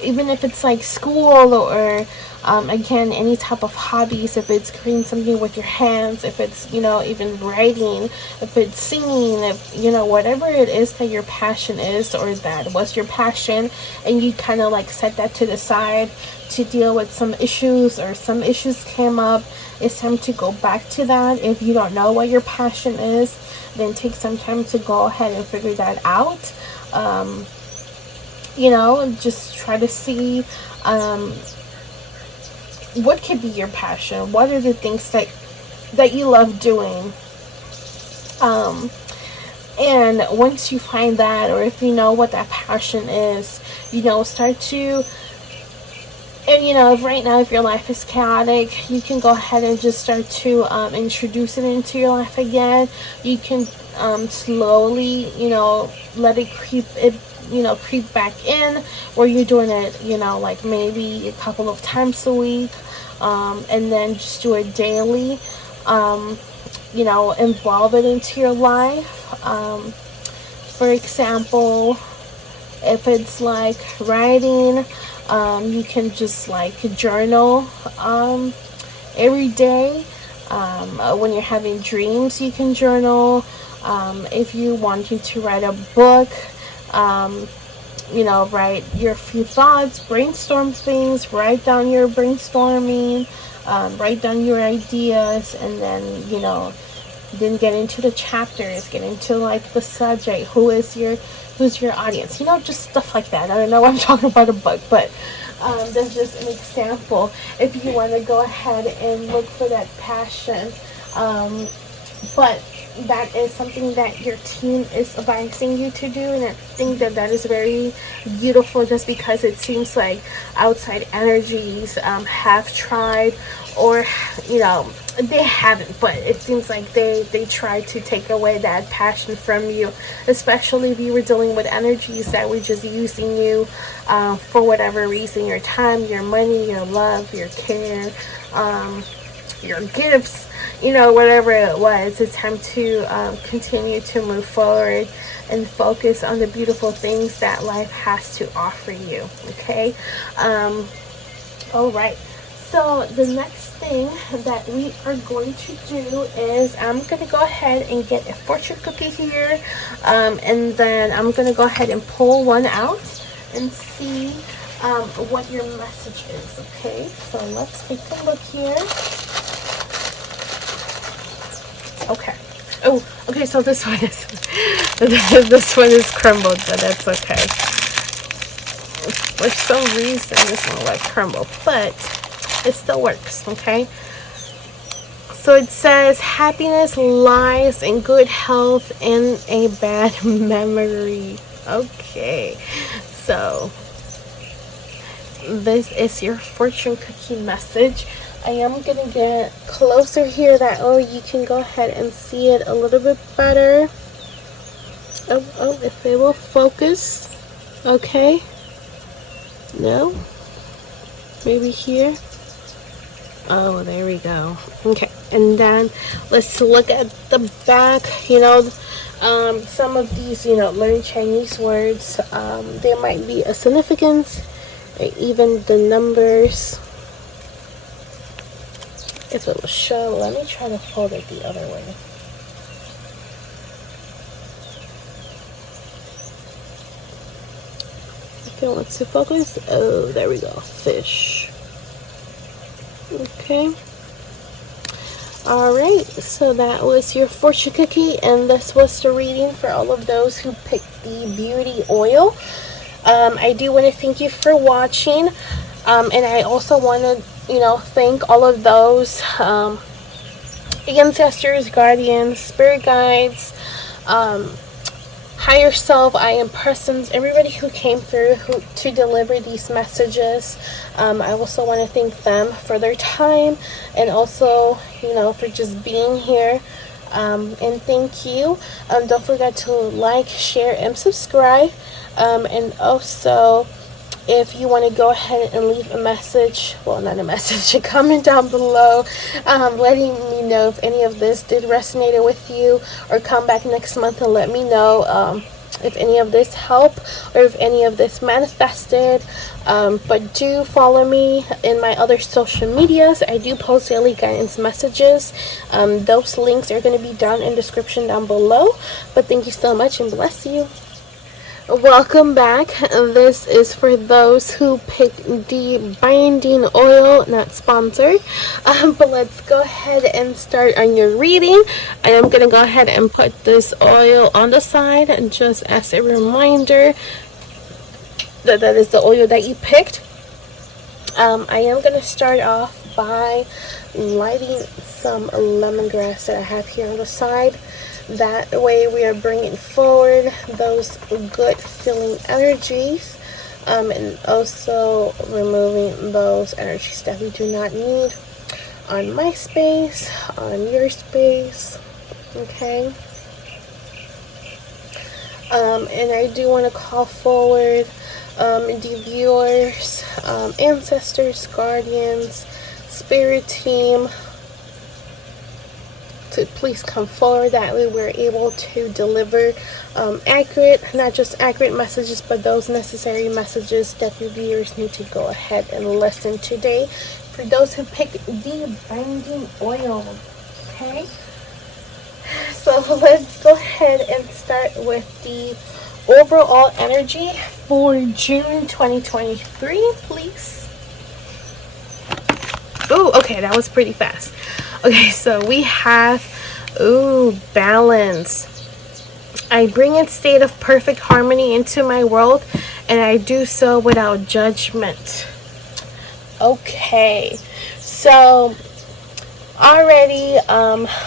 Even if it's like school, or again, any type of hobbies, if it's creating something with your hands, if it's, you know, even writing, if it's singing, if, you know, whatever it is that your passion is, or that was your passion, and you kind of like set that to the side to deal with some issues, or some issues came up, it's time to go back to that. If you don't know what your passion is, then take some time to go ahead and figure that out. You know, just try to see what could be your passion. What are the things that you love doing? And once you find that, or if you know what that passion is, you know, start to, and, you know, if right now, if your life is chaotic, you can go ahead and just start to introduce it into your life again. You can slowly, you know, let it creep back in, where you're doing it, you know, like maybe a couple of times a week, and then just do it daily. You know, involve it into your life. For example, if it's like writing, you can just like journal every day. When you're having dreams, you can journal. If you wanted to write a book, you know, write your few thoughts, brainstorm things, write down your brainstorming, write down your ideas, and then, you know, then get into the chapters, get into like the subject, who's your audience, you know, just stuff like that. I don't know, I'm talking about a book, but That's just an example. If you want to go ahead and look for that passion, but that is something that your team is advising you to do, and I think that that is very beautiful, just because it seems like outside energies have tried, or they haven't, but it seems like they try to take away that passion from you, especially if you were dealing with energies that were just using you for whatever reason, your time, your money, your love, your care, your gifts, whatever it was. It's time to continue to move forward and focus on the beautiful things that life has to offer you. Okay. All right. So the next thing that we are going to do is I'm going to go ahead and get a fortune cookie here, and then I'm going to go ahead and pull one out and see what your message is. Okay, so let's take a look here. Okay. Oh, okay, so this one is this one is crumbled, but that's okay. For some reason this one was crumbled, but it still works. Okay, so it says happiness lies in good health and a bad memory. Okay, so this is your fortune cookie message. I am gonna get closer here, that way you can go ahead and see it a little bit better. Oh, if it will focus. Okay, no, maybe here. Oh, there we go. Okay, and then let's look at the back. Some of these, learn Chinese words, there might be a significance, even the numbers. If it will show, let me try to fold it the other way. If it wants to focus, oh, there we go, fish. Okay. Alright, so that was your fortune cookie, and this was the reading for all of those who picked the beauty oil. I do want to thank you for watching, and I also want to thank all of those ancestors, guardians, spirit guides, higher self, I am persons, everybody who came through to deliver these messages. I also want to thank them for their time, and also for just being here, and thank you. Don't forget to like, share, and subscribe, and also if you want to go ahead and leave a message, well, not a message, a comment down below, letting me know if any of this did resonate with you, or come back next month and let me know if any of this helped, or if any of this manifested. But do follow me in my other social medias. I do post daily guidance messages. Those links are going to be down in the description down below. But thank you so much, and bless you. Welcome back. This is for those who picked the binding oil, not sponsored, but let's go ahead and start on your reading. I am going to go ahead and put this oil on the side, and just as a reminder that that is the oil that you picked. I am going to start off by lighting some lemongrass that I have here on the side. That way we are bringing forward those good feeling energies, and also removing those energies that we do not need on my space, on your space. Okay. And I do want to call forward the viewers, ancestors, guardians, spirit team, to please come forward. That way we're able to deliver accurate, not just accurate messages, but those necessary messages that the viewers need to go ahead and listen today. For those who picked the binding oil, okay? So let's go ahead and start with the overall energy for June 2023, please. Oh, okay, that was pretty fast. Okay, so we have, balance. I bring a state of perfect harmony into my world, and I do so without judgment. Okay, so already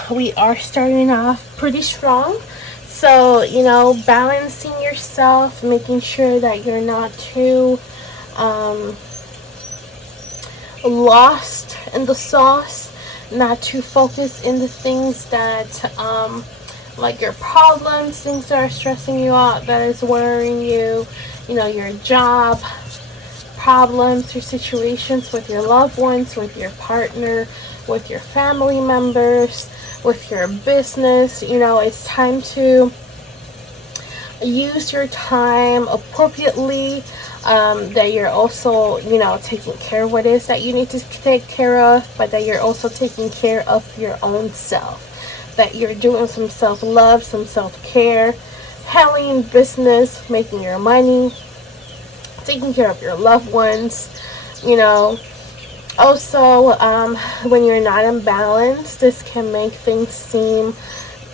we are starting off pretty strong. So, you know, balancing yourself, making sure that you're not too lost in the sauce, not too focused in the things that like your problems, things that are stressing you out, that is worrying you, you know, your job problems, your situations with your loved ones, with your partner, with your family members, with your business. You know, it's time to use your time appropriately, that you're also, you know, taking care of what it is that you need to take care of, but that you're also taking care of your own self, that you're doing some self-love, some self-care, handling business, making your money, taking care of your loved ones. You know, also when you're not in balance, this can make things seem,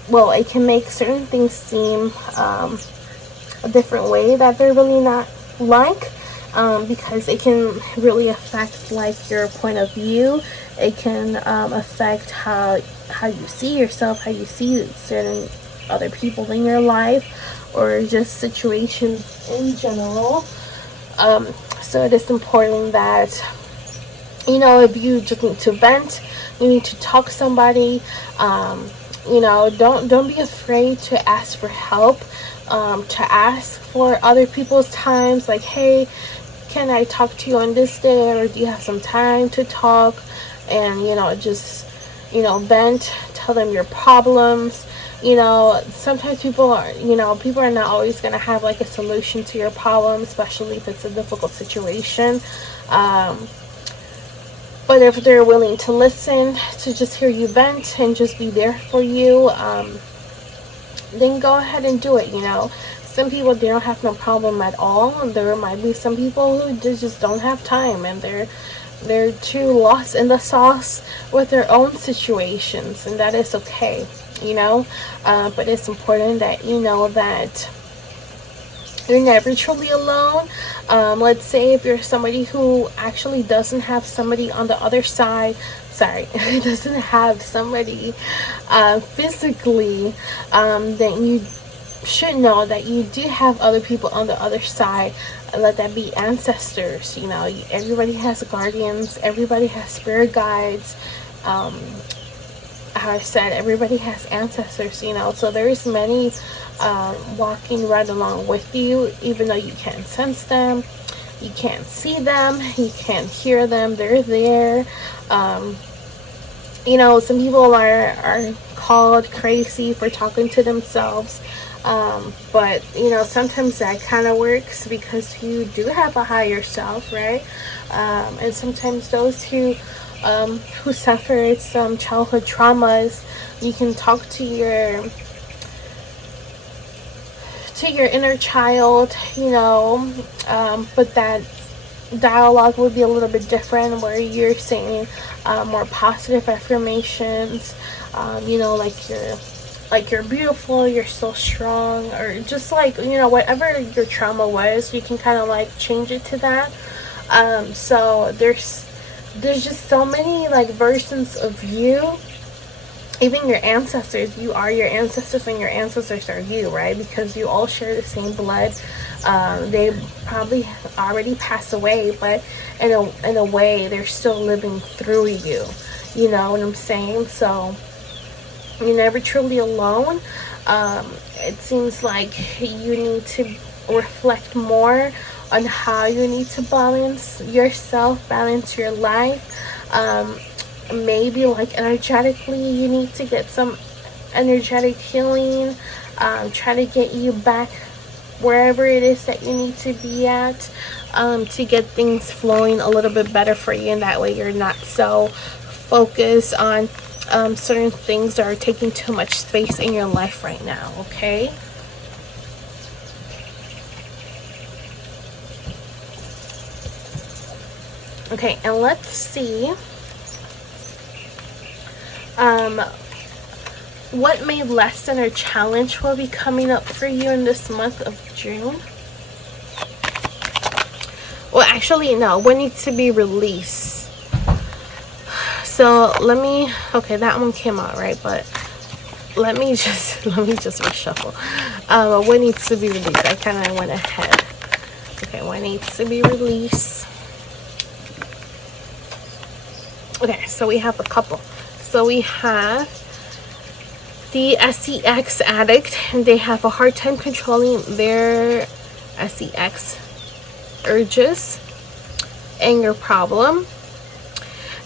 well, it can make certain things seem a different way that they're really not like, because it can really affect like your point of view. It can affect how you see yourself, how you see certain other people in your life, or just situations in general. So it is important that, you know, if you just need to vent, you need to talk to somebody, you know, don't be afraid to ask for help, to ask for other people's times, like, hey, can I talk to you on this day, or do you have some time to talk? And, you know, just, you know, vent, tell them your problems. You know, sometimes people are not always going to have like a solution to your problem, especially if it's a difficult situation. But if they're willing to listen, to just hear you vent and just be there for you, then go ahead and do it. You know, some people, they don't have no problem at all. There might be some people who just don't have time, and they're too lost in the sauce with their own situations, and that is okay. You know, but it's important that you know that you're never truly alone. Let's say if you're somebody who actually doesn't have somebody on the other side, doesn't have somebody physically, then you should know that you do have other people on the other side. Let that be ancestors. You know, everybody has guardians, everybody has spirit guides. How I said, everybody has ancestors, you know, so there's many walking right along with you, even though you can't sense them, you can't see them, you can't hear them, they're there. You know, some people are called crazy for talking to themselves, but, you know, sometimes that kind of works because you do have a higher self, right? And sometimes those who suffered some childhood traumas, you can talk to your inner child, you know, but that dialogue would be a little bit different, where you're saying more positive affirmations, you know, like you're beautiful, you're so strong, or just like, you know, whatever your trauma was, you can kind of like change it to that. So there's just so many like versions of you. Even your ancestors, you are your ancestors, and your ancestors are you, right? Because you all share the same blood. They probably already passed away, but in a way, they're still living through you. You know what I'm saying? So you're never truly alone. It seems like you need to reflect more on how you need to balance yourself, balance your life. Maybe like energetically, you need to get some energetic healing, try to get you back wherever it is that you need to be at, to get things flowing a little bit better for you, and that way you're not so focused on certain things that are taking too much space in your life right now. Okay. Okay, and let's see what May lesson or challenge will be coming up for you in this month of June. Well, actually, no. What needs to be released? So let me, okay, that one came out right, but let me just reshuffle. What needs to be released? I kind of went ahead. Okay, what needs to be released? Okay, so we have a couple. So we have the SEX addict, and they have a hard time controlling their SEX urges, anger problem.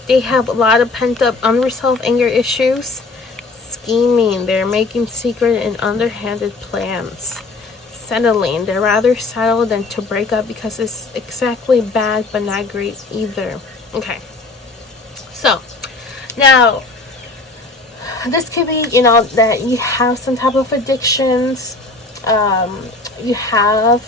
They have a lot of pent-up unresolved anger issues, scheming, they're making secret and underhanded plans, settling, they're rather settled than to break up because it's exactly bad but not great either. Okay, so now this could be, you know, that you have some type of addictions, you have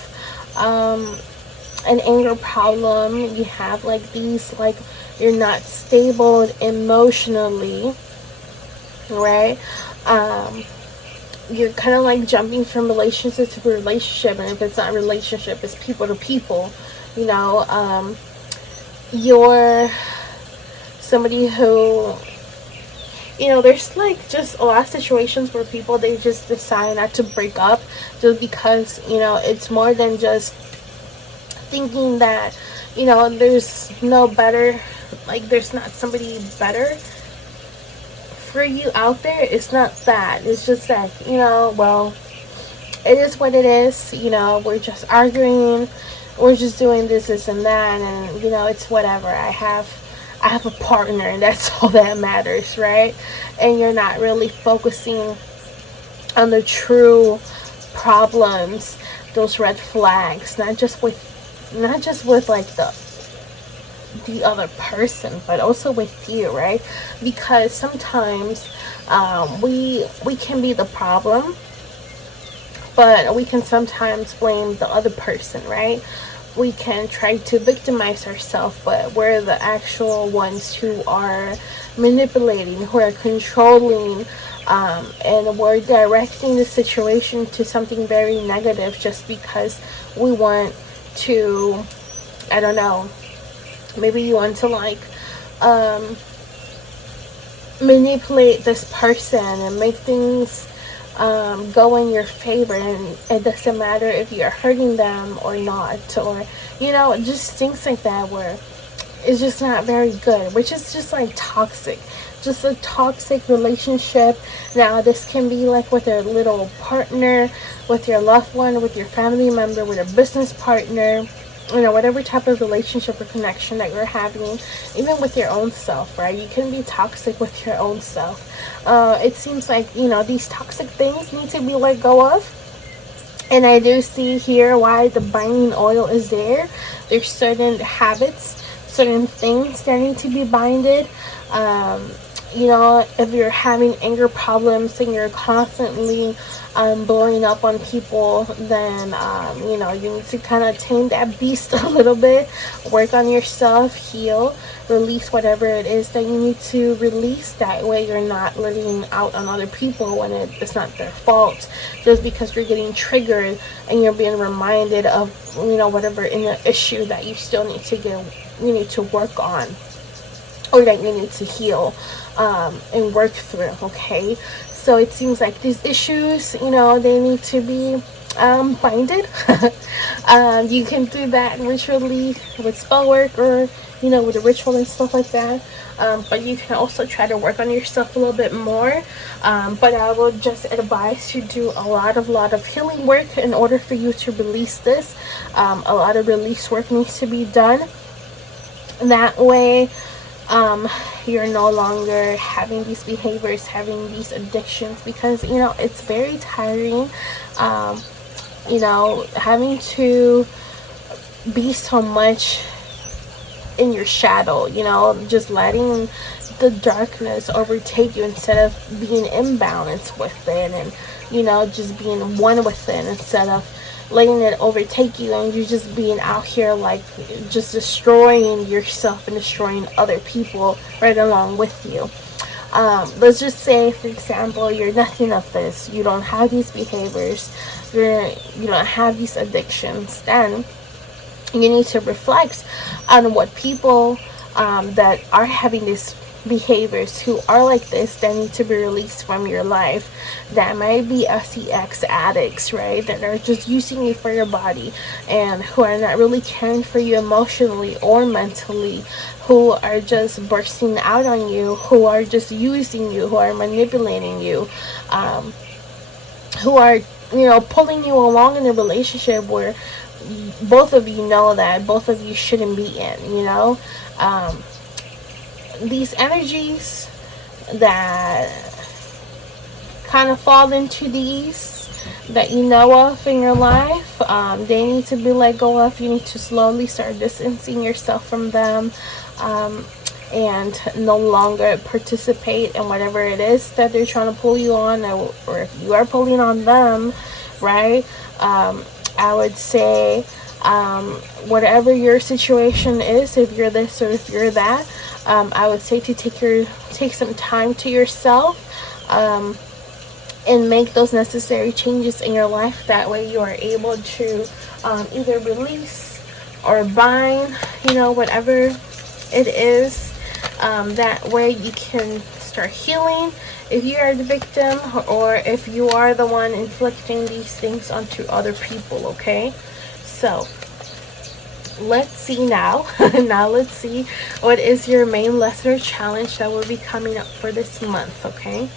an anger problem, you have like these, like you're not stable emotionally, right? You're kind of like jumping from relationship to relationship, and if it's not a relationship, it's people to people, you know. You're somebody who, you know, there's like just a lot of situations where people, they just decide not to break up just because, you know, it's more than just thinking that, you know, there's no better, like there's not somebody better for you out there. It's not that. It's just that, you know, well, it is what it is. You know, we're just arguing, we're just doing this and that, and you know, it's whatever. I have a partner, and that's all that matters, right? And you're not really focusing on the true problems, those red flags, not just with like the other person, but also with you, right? Because sometimes we can be the problem, but we can sometimes blame the other person, right? We can try to victimize ourselves, but we're the actual ones who are manipulating, who are controlling, and we're directing the situation to something very negative just because we want to, I don't know, maybe you want to like manipulate this person and make things go in your favor, and it doesn't matter if you're hurting them or not, or you know, just things like that where it's just not very good, which is just like toxic, just a toxic relationship. Now this can be like with a little partner, with your loved one, with your family member, with a business partner, you know, whatever type of relationship or connection that you're having, even with your own self, right? You can be toxic with your own self. It seems like, you know, these toxic things need to be let go of. And I do see here why the binding oil is there. There's certain habits, certain things that need to be binded. You know, if you're having anger problems and you're constantly blowing up on people, then you know, you need to kind of tame that beast a little bit, work on yourself, heal, release whatever it is that you need to release. That way you're not letting out on other people when it's not their fault, just because you're getting triggered and you're being reminded of, you know, whatever in the issue that you still need to you need to work on, or that you need to heal and work through. Okay, so it seems like these issues, you know, they need to be binded. You can do that ritually with spell work, or you know, with a ritual and stuff like that, but you can also try to work on yourself a little bit more, but I will just advise you do a lot of healing work in order for you to release this. A lot of release work needs to be done. That way you're no longer having these behaviors, having these addictions, because you know, it's very tiring, you know, having to be so much in your shadow, you know, just letting the darkness overtake you instead of being in balance with it, and you know, just being one with it instead of letting it overtake you, and you just being out here like just destroying yourself and destroying other people right along with you. Let's just say, for example, you're nothing of this, you don't have these behaviors, you don't have these addictions, then you need to reflect on what people that are having these behaviors who are like this that need to be released from your life. That might be sex addicts, right, that are just using you for your body and who are not really caring for you emotionally or mentally, who are just bursting out on you, who are just using you, who are manipulating you, who are, pulling you along in a relationship where both of you know that both of you shouldn't be in. These energies that kind of fall into these that you know of in your life, they need to be let go of. You need to slowly start distancing yourself from them, and no longer participate in whatever it is that they're trying to pull you on, or if you are pulling on them, right? I would say, whatever your situation is, if you're this or if you're that, I would say to take some time to yourself, and make those necessary changes in your life. That way you are able to either release or bind, whatever it is. That way you can start healing if you are the victim, or if you are the one inflicting these things onto other people. Okay, so let's see now. Let's see what is your main lesson or challenge that will be coming up for this month. Okay.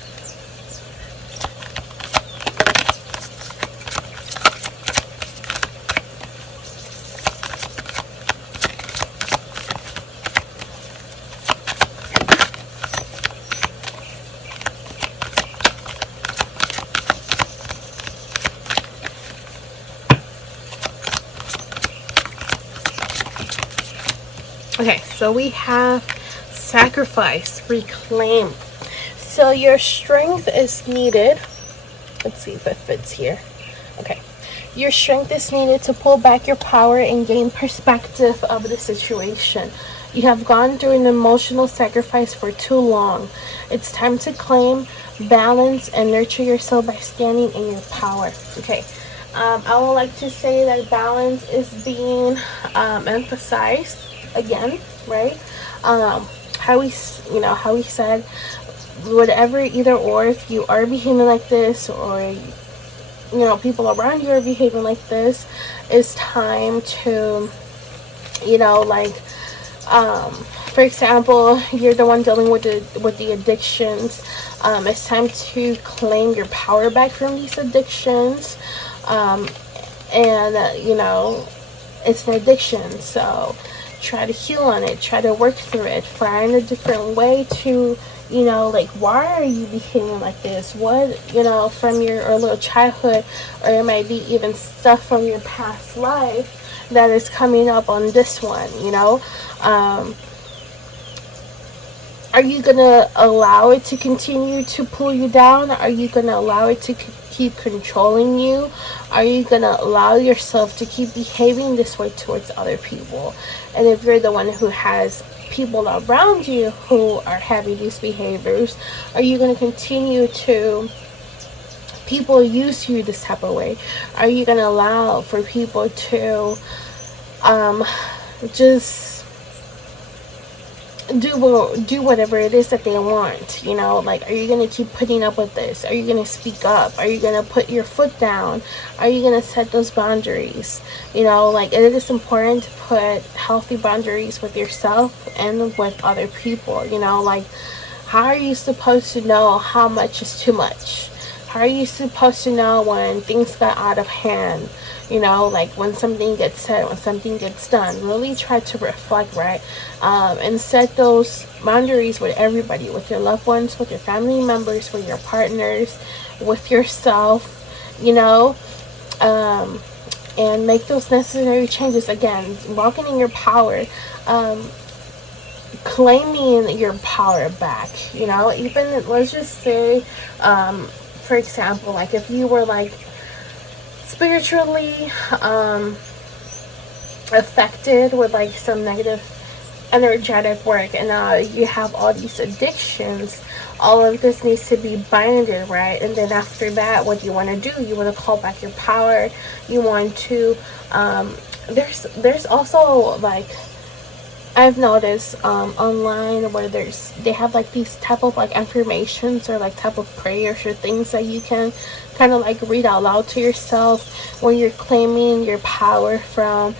Okay, so we have sacrifice, reclaim. So your strength is needed. Let's see if it fits here. Okay. Your strength is needed to pull back your power and gain perspective of the situation. You have gone through an emotional sacrifice for too long. It's time to claim, balance, and nurture yourself by standing in your power. Okay. I would like to say that balance is being emphasized again, right? How we said, whatever, either or, if you are behaving like this, or people around you are behaving like this, it's time to, for example, you're the one dealing with the addictions. It's time to claim your power back from these addictions. It's an addiction, so try to heal on it, try to work through it, find a different way to, why are you behaving like this? What, from your early childhood, or it might be even stuff from your past life that is coming up on this one, Are you going to allow it to continue to pull you down? Are you going to allow it to keep controlling you? Are you going to allow yourself to keep behaving this way towards other people? And if you're the one who has people around you who are having these behaviors, are you going to continue to people use you this type of way? Are you going to allow for people to just do whatever it is that they want? Are you going to keep putting up with this? Are you going to speak up? Are you going to put your foot down? Are you going to set those boundaries? It is important to put healthy boundaries with yourself and with other people. How are you supposed to know how much is too much? How are you supposed to know when things got out of hand? When something gets said, when something gets done. Really try to reflect, right? And set those boundaries with everybody, with your loved ones, with your family members, with your partners, with yourself, and make those necessary changes. Again, walking in your power, claiming your power back, even, let's just say, for example, if you were spiritually affected with some negative energetic work, and now you have all these addictions, all of this needs to be binded, right? And then after that, what you want to do, you want to call back your power. You want to there's also I've noticed online where they have like these type of like affirmations or like type of prayers or things that you can kind of like read out loud to yourself when you're claiming your power from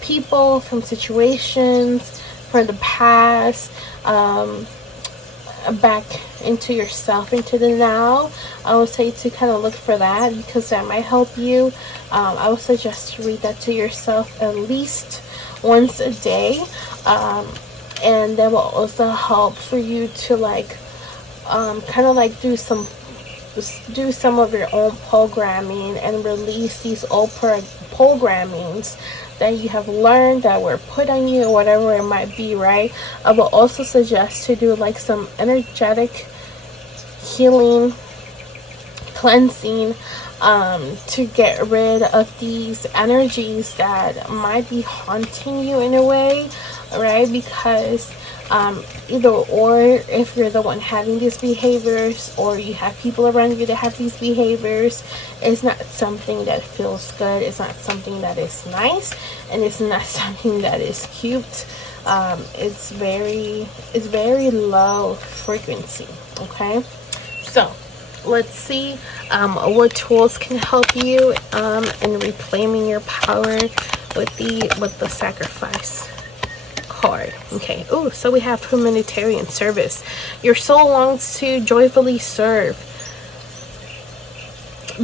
people, from situations, from the past, back into yourself, into the now. I would say to kind of look for that because that might help you. I would suggest to read that to yourself at least once a day, and that will also help for you to like kind of like do some of your own programming and release these old programmings that you have learned that were put on you or whatever it might be, right? I will also suggest to do like some energetic healing, cleansing, to get rid of these energies that might be haunting you in a way, right? Because either or, if you're the one having these behaviors or you have people around you that have these behaviors, it's not something that feels good, it's not something that is nice, and it's not something that is cute. It's very low frequency. Okay, so let's see what tools can help you in reclaiming your power with the sacrifice card. Okay. Oh, so we have humanitarian service. Your soul longs to joyfully serve.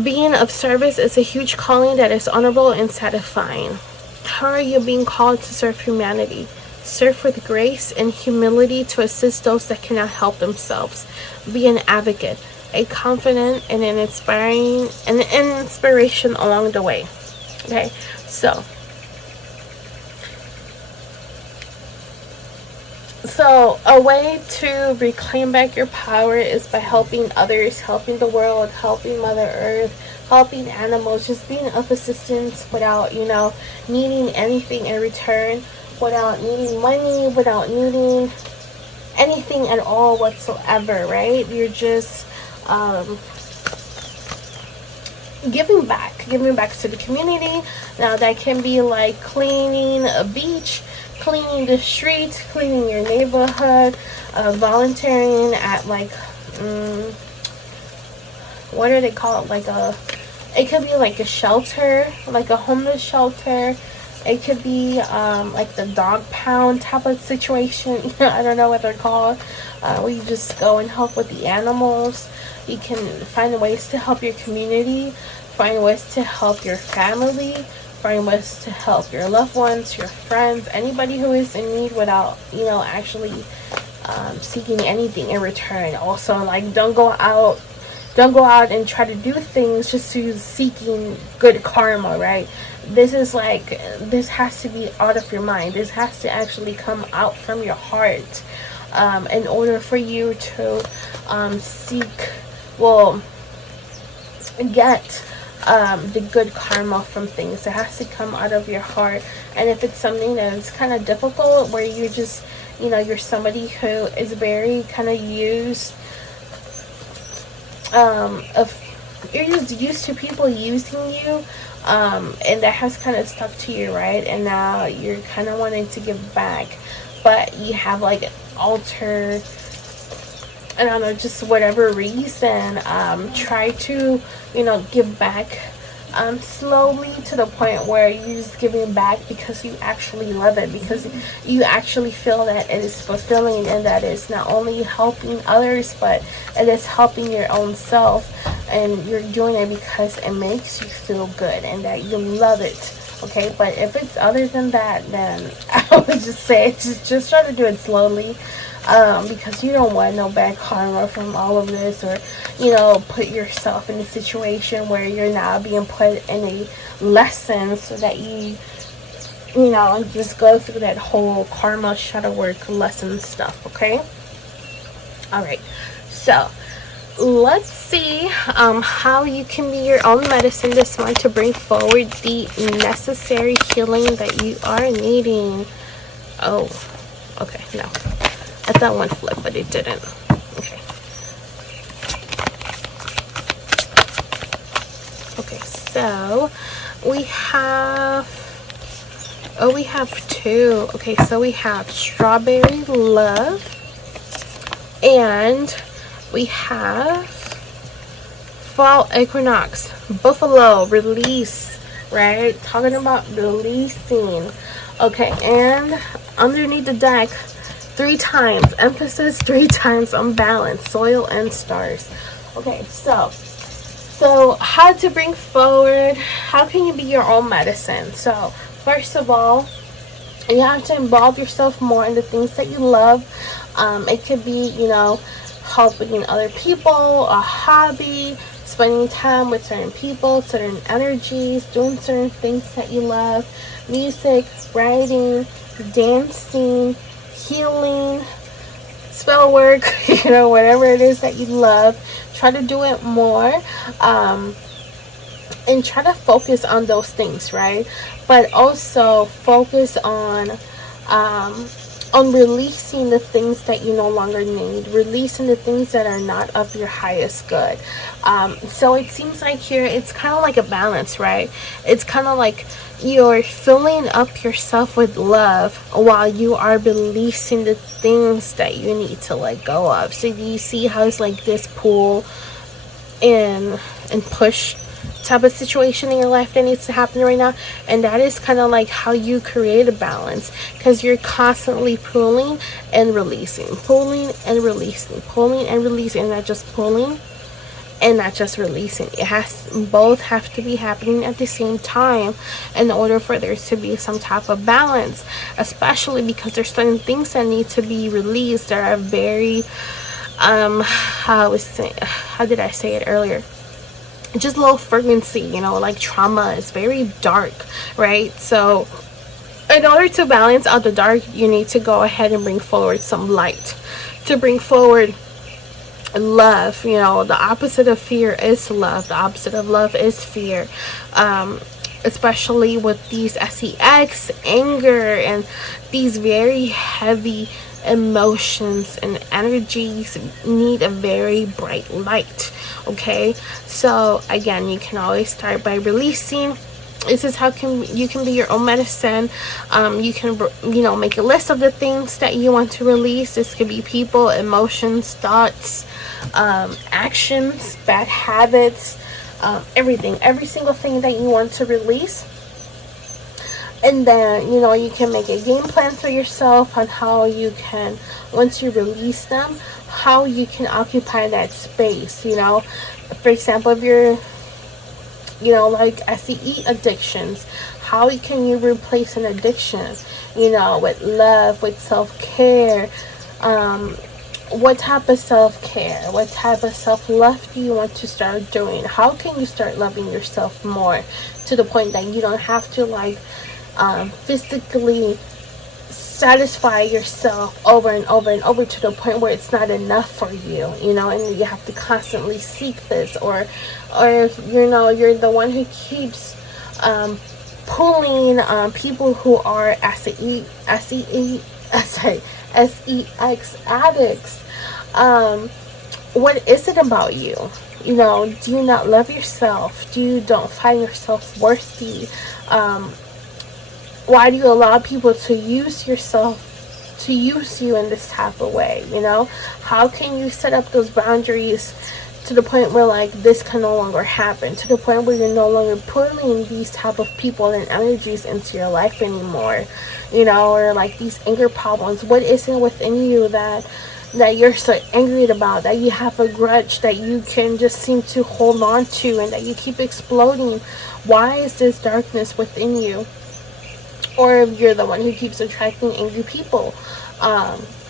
Being of service is a huge calling that is honorable and satisfying. How are you being called to serve humanity? Serve with grace and humility to assist those that cannot help themselves. Be an advocate, a confidant, and an inspiration along the way. Okay, so a way to reclaim back your power is by helping others, helping the world, helping Mother Earth, helping animals, just being of assistance without, needing anything in return, without needing money, without needing anything at all whatsoever, right? You're just giving back to the community. Now that can be like cleaning a beach, cleaning the streets, cleaning your neighborhood, volunteering at like what do they call it, it could be like a shelter, like a homeless shelter. It could be like the dog pound type of situation. I don't know what they're called, where you just go and help with the animals. You can find ways to help your community, find ways to help your family, find ways to help your loved ones, your friends, anybody who is in need without, actually seeking anything in return. Also, like, don't go out and try to do things just to seeking good karma, right? This has to be out of your mind. This has to actually come out from your heart, in order for you to get the good karma from things. It has to come out of your heart. And if it's something that is kind of difficult, where you just, you're somebody who is very kind of used you're just used to people using you, and that has kind of stuck to you, right? And now you're kind of wanting to give back, but you have like altered, I don't know, just whatever reason, try to, give back slowly, to the point where you're just giving back because you actually love it, because you actually feel that it is fulfilling, and that it's not only helping others, but it is helping your own self, and you're doing it because it makes you feel good and that you love it. Okay, but if it's other than that, then I would just say just try to do it slowly, because you don't want no bad karma from all of this, or put yourself in a situation where you're now being put in a lesson, so that you just go through that whole karma shadow work lesson stuff. Okay, all right, so let's see how you can be your own medicine this month to bring forward the necessary healing that you are needing. Oh, okay, no, I thought one flipped, but it didn't. Okay. Okay, so we have Oh, we have two. Okay, so we have Strawberry Love, and we have Fall Equinox, Buffalo, Release, right? Talking about releasing. Okay, and underneath the deck, 3 times, emphasis 3 times on balance, soil and stars. Okay, so how to bring forward, how can you be your own medicine? So first of all, you have to involve yourself more in the things that you love. It could be, you know, helping other people, a hobby, spending time with certain people, certain energies, doing certain things that you love, music, writing, dancing, healing, spell work, you know, whatever it is that you love. Try to do it more, and try to focus on those things, right? But also focus on releasing the things that you no longer need, releasing the things that are not of your highest good. So it seems like here it's kind of like a balance, right? It's kind of like you're filling up yourself with love while you are releasing the things that you need to let go of. So do you see how it's like this pull and push type of situation in your life that needs to happen right now? And that is kind of like how you create a balance, because you're constantly pulling and releasing, pulling and releasing, pulling and releasing, and not just pulling and not just releasing. Both have to be happening at the same time in order for there to be some type of balance, especially because there's certain things that need to be released that are very how did I say it earlier, just low frequency, you know, like trauma is very dark, right? So in order to balance out the dark, you need to go ahead and bring forward some light, to bring forward love. You know, the opposite of fear is love, the opposite of love is fear. Especially with these sex, anger, and these very heavy emotions and energies need a very bright light. Okay, so again, you can always start by releasing. This is how you can be your own medicine. You can, you know, make a list of the things that you want to release. This could be people, emotions, thoughts, actions, bad habits, everything, every single thing that you want to release. And then, you know, you can make a game plan for yourself on how you can, once you release them, how you can occupy that space. You know, for example, if you're, you know, like SEE addictions, how can you replace an addiction, you know, with love, with self-care? What type of self-care, what type of self-love do you want to start doing? How can you start loving yourself more to the point that you don't have to, like, physically satisfy yourself over and over and over to the point where it's not enough for you, you know, and you have to constantly seek this, or if, you know, you're the one who keeps pulling people who are sex addicts. What is it about you? You know, do you not love yourself? Do you don't find yourself worthy? Why do you allow people to use yourself, to use you in this type of way? You know, how can you set up those boundaries to the point where, like, this can no longer happen, to the point where you're no longer pulling these type of people and energies into your life anymore, you know, or like these anger problems? What is it within you that you're so angry about, that you have a grudge that you can just seem to hold on to, and that you keep exploding? Why is this darkness within you? Or if you're the one who keeps attracting angry people,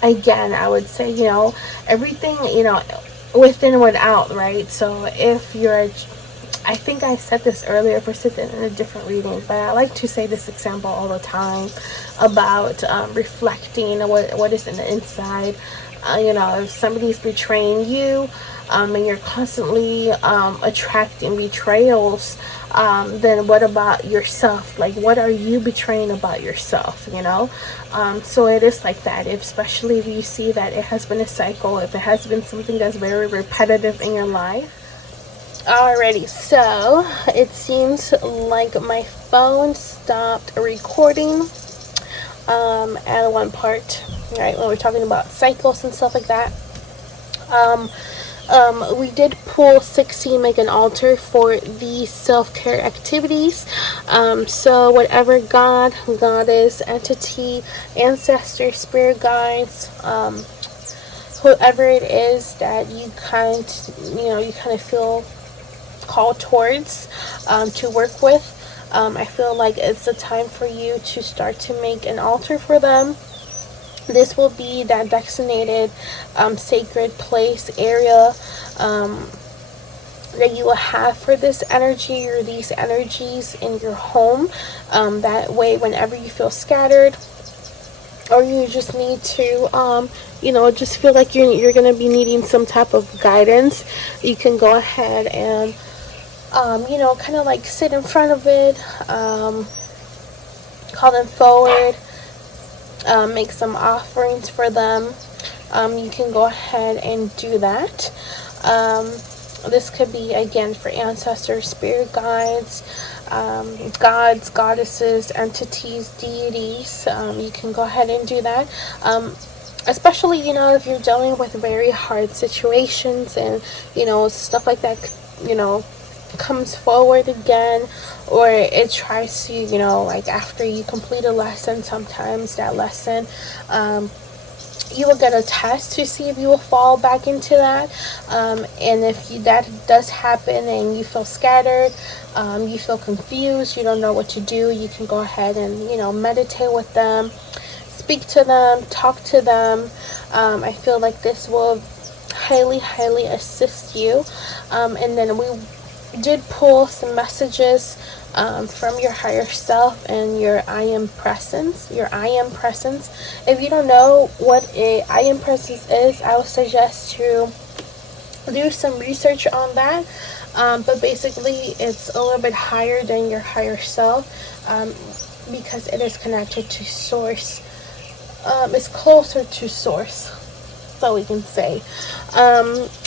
again, I would say, you know, everything, you know, within and without, right? So if you're, I think I said this earlier for something in a different reading, but I like to say this example all the time about reflecting what is in the inside. You know, if somebody's betraying you, and you're constantly attracting betrayals, then what about yourself? Like, what are you betraying about yourself, you know? So it is like that, especially if you see that it has been a cycle, if it has been something that's very repetitive in your life, Alrighty, so it seems like my phone stopped recording at one part, right, when we're talking about cycles and stuff like that. We did pull 16, make an altar for the self-care activities. So whatever God, goddess, entity, ancestor, spirit guides, whoever it is that you kind of feel called towards, to work with, I feel like it's the time for you to start to make an altar for them. This will be that designated sacred place area that you will have for this energy or these energies in your home. That way, whenever you feel scattered, or you just need to just feel like you're going to be needing some type of guidance, you can go ahead and kind of like sit in front of it, call them forward, make some offerings for them. You can go ahead and do that. This could be, again, for ancestors, spirit guides, gods, goddesses, entities, deities. You can go ahead and do that. Especially, if you're dealing with very hard situations and, stuff like that, comes forward again, or it tries to, like after you complete a lesson, sometimes that lesson, you will get a test to see if you will fall back into that. And if that does happen and you feel scattered, you feel confused, you don't know what to do, you can go ahead and, meditate with them, speak to them, talk to them. I feel like this will highly, highly assist you. And then we did pull some messages from your higher self and your I am presence. If you don't know what a I am presence is, I would suggest to do some research on that. But basically, it's a little bit higher than your higher self, because it is connected to source. It's closer to source, so we can say.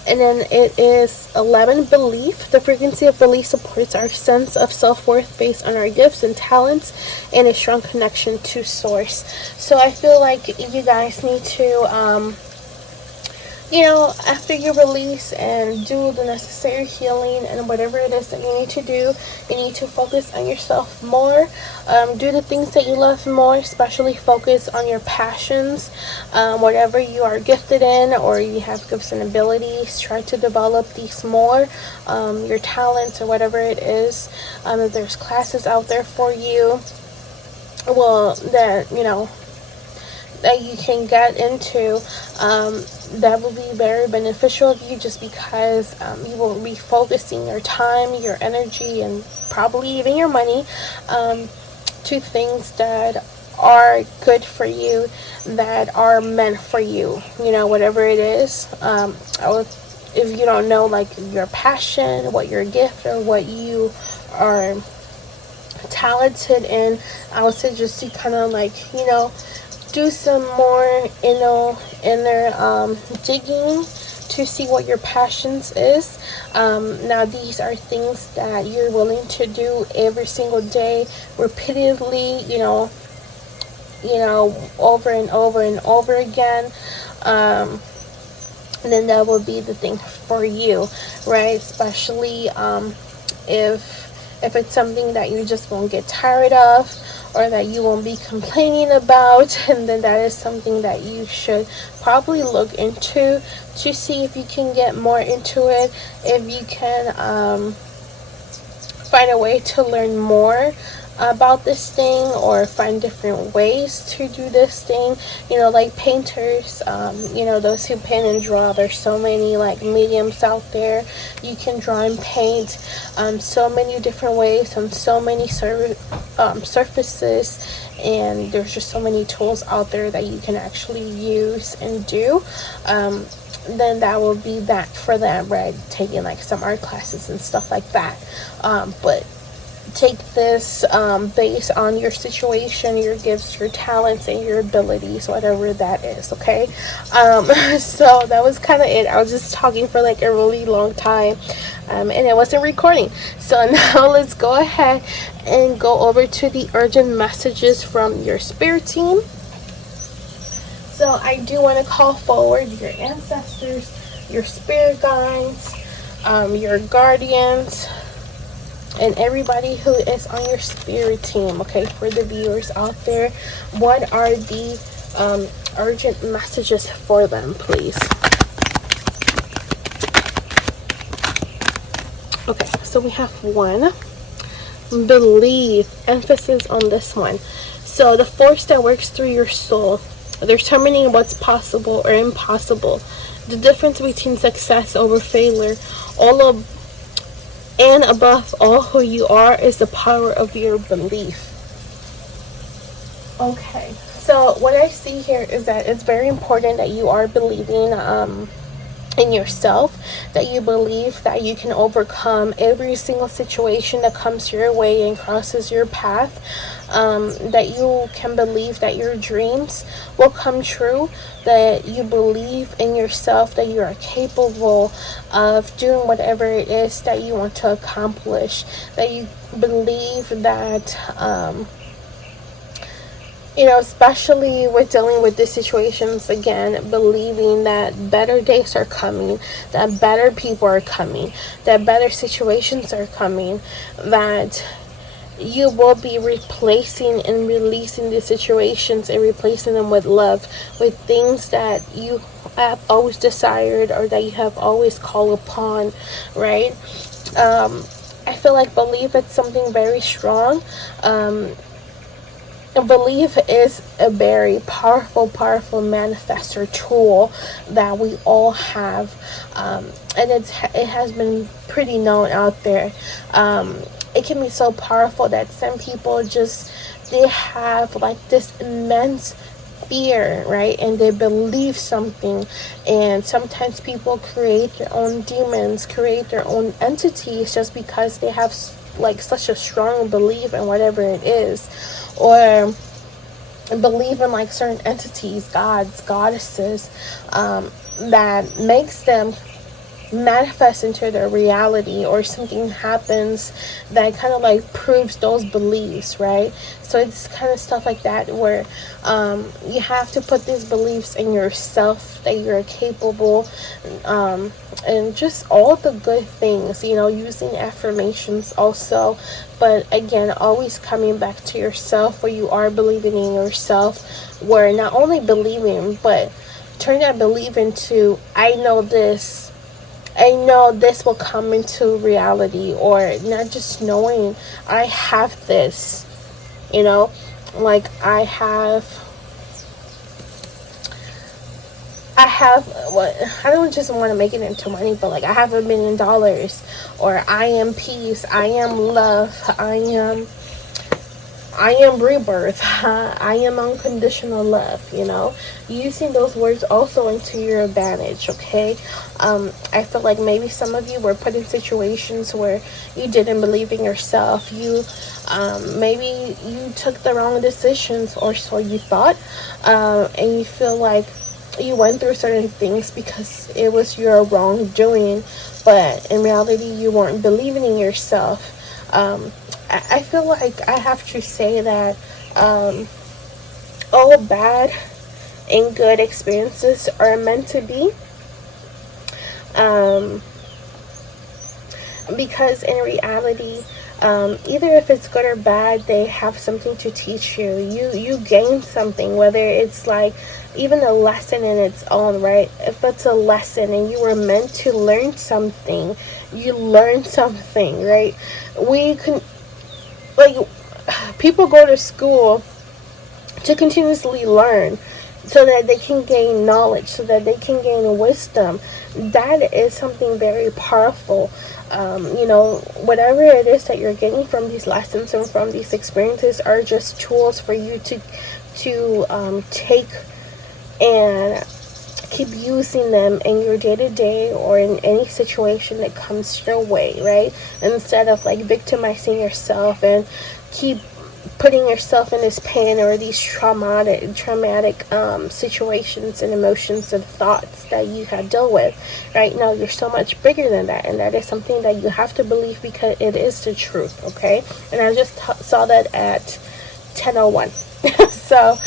And then it is 11, belief. The frequency of belief supports our sense of self-worth based on our gifts and talents and a strong connection to source. So I feel like you guys need to after you release and do the necessary healing and whatever it is that you need to do, you need to focus on yourself more. Do the things that you love more, especially focus on your passions. Whatever you are gifted in or you have gifts and abilities, try to develop these more. Your talents or whatever it is. If there's classes out there for you, that you can get into, that will be very beneficial of you, just because you will be focusing your time, your energy, and probably even your money to things that are good for you, that are meant for you, whatever it is. If you don't know, like, your passion, what your gift, or what you are talented in, I would suggest you kind of like, do some more inner digging to see what your passions is. Now, these are things that you're willing to do every single day, repeatedly, over and over and over again. Then that will be the thing for you, right? Especially if it's something that you just won't get tired of, or that you won't be complaining about, and then that is something that you should probably look into to see if you can get more into it, if you can find a way to learn more about this thing, or find different ways to do this thing. Like painters, those who paint and draw, there's so many like mediums out there. You can draw and paint so many different ways on so many surfaces, and there's just so many tools out there that you can actually use and do. Then that will be that for them, right? Taking like some art classes and stuff like that. But take this based on your situation, your gifts, your talents, and your abilities, whatever that is. Okay. So that was kind of it. I was just talking for like a really long time, and it wasn't recording. So now let's go ahead and go over to the urgent messages from your spirit team. So I do want to call forward your ancestors, your spirit guides, your guardians, and everybody who is on your spirit team. Okay, for the viewers out there, what are the urgent messages for them, please? Okay, so we have one. Believe, emphasis on this one. So the force that works through your soul, determining what's possible or impossible, the difference between success over failure, and above all, who you are is the power of your belief. Okay, so what I see here is that it's very important that you are believing in yourself, that you believe that you can overcome every single situation that comes your way and crosses your path, that you can believe that your dreams will come true, that you believe in yourself, that you are capable of doing whatever it is that you want to accomplish, that you believe that especially with dealing with these situations, again, believing that better days are coming, that better people are coming, that better situations are coming, that you will be replacing and releasing these situations and replacing them with love, with things that you have always desired or that you have always called upon, right? I feel like belief is something very strong. Belief is a very powerful manifestor tool that we all have, and it has been pretty known out there. It can be so powerful that some people they have like this immense fear, right? And they believe something, and sometimes people create their own demons, create their own entities just because they have like such a strong belief in whatever it is, or believe in like certain entities, gods, goddesses, that makes them manifest into their reality, or something happens that kind of like proves those beliefs, right? So it's kind of stuff like that where you have to put these beliefs in yourself that you're capable, and just all the good things, using affirmations also, but again, always coming back to yourself, where you are believing in yourself, where not only believing, but turn that belief into, I know this will come into reality, or not just knowing, I have this, like I have what, I don't just want to make it into money, but like I have $1 million, or I am peace, I am love, I am rebirth, I am unconditional love, using those words also into your advantage. Okay, I feel like maybe some of you were put in situations where you didn't believe in yourself, maybe you took the wrong decisions, or so you thought, and you feel like you went through certain things because it was your wrongdoing, but in reality you weren't believing in yourself. I feel like I have to say that all bad and good experiences are meant to be, because in reality, either if it's good or bad, they have something to teach you. You gain something, whether it's like even a lesson in its own, right? If it's a lesson and you were meant to learn something, you learn something, right? We can, like, people go to school to continuously learn, so that they can gain knowledge, so that they can gain wisdom. That is something very powerful. Whatever it is that you're getting from these lessons and from these experiences are just tools for you to take and keep using them in your day-to-day or in any situation that comes your way, right? Instead of like victimizing yourself and keep putting yourself in this pain or these traumatic situations and emotions and thoughts that you have dealt with. Right now, you're so much bigger than that, and that is something that you have to believe because it is the truth. Okay, and I just saw that at 10:01. So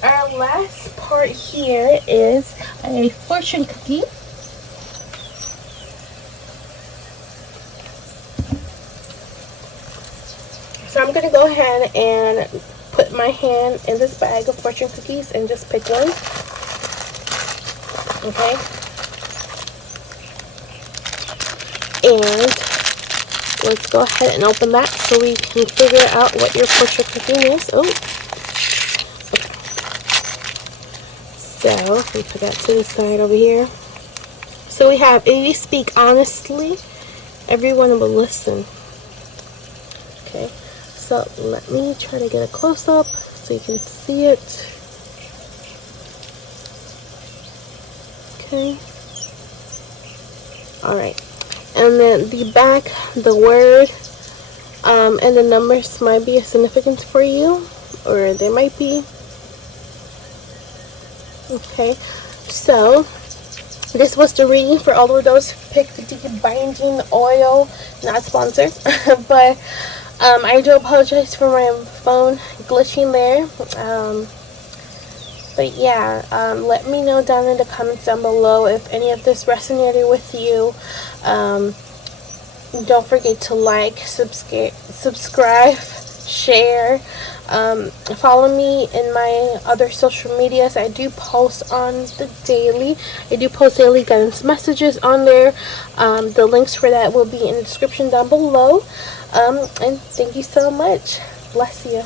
our last part here is a fortune cookie. So I'm going to go ahead and put my hand in this bag of fortune cookies and just pick one. Okay. And let's go ahead and open that so we can figure out what your fortune cookie is. Oh. Okay. So let me put that to the side over here. So we have, if you speak honestly, everyone will listen. Okay. So let me try to get a close-up so you can see it. Okay. Alright. And then the back, the word, and the numbers might be significant for you, or they might be. Okay. So this was the reading for all of those picked the binding oil, not sponsored, but I do apologize for my phone glitching there. But yeah, let me know down in the comments down below if any of this resonated with you. Don't forget to like, subscribe, share. Follow me in my other social medias. I do post on the daily. I do post daily guidance messages on there. The links for that will be in the description down below. And thank you so much. Bless you.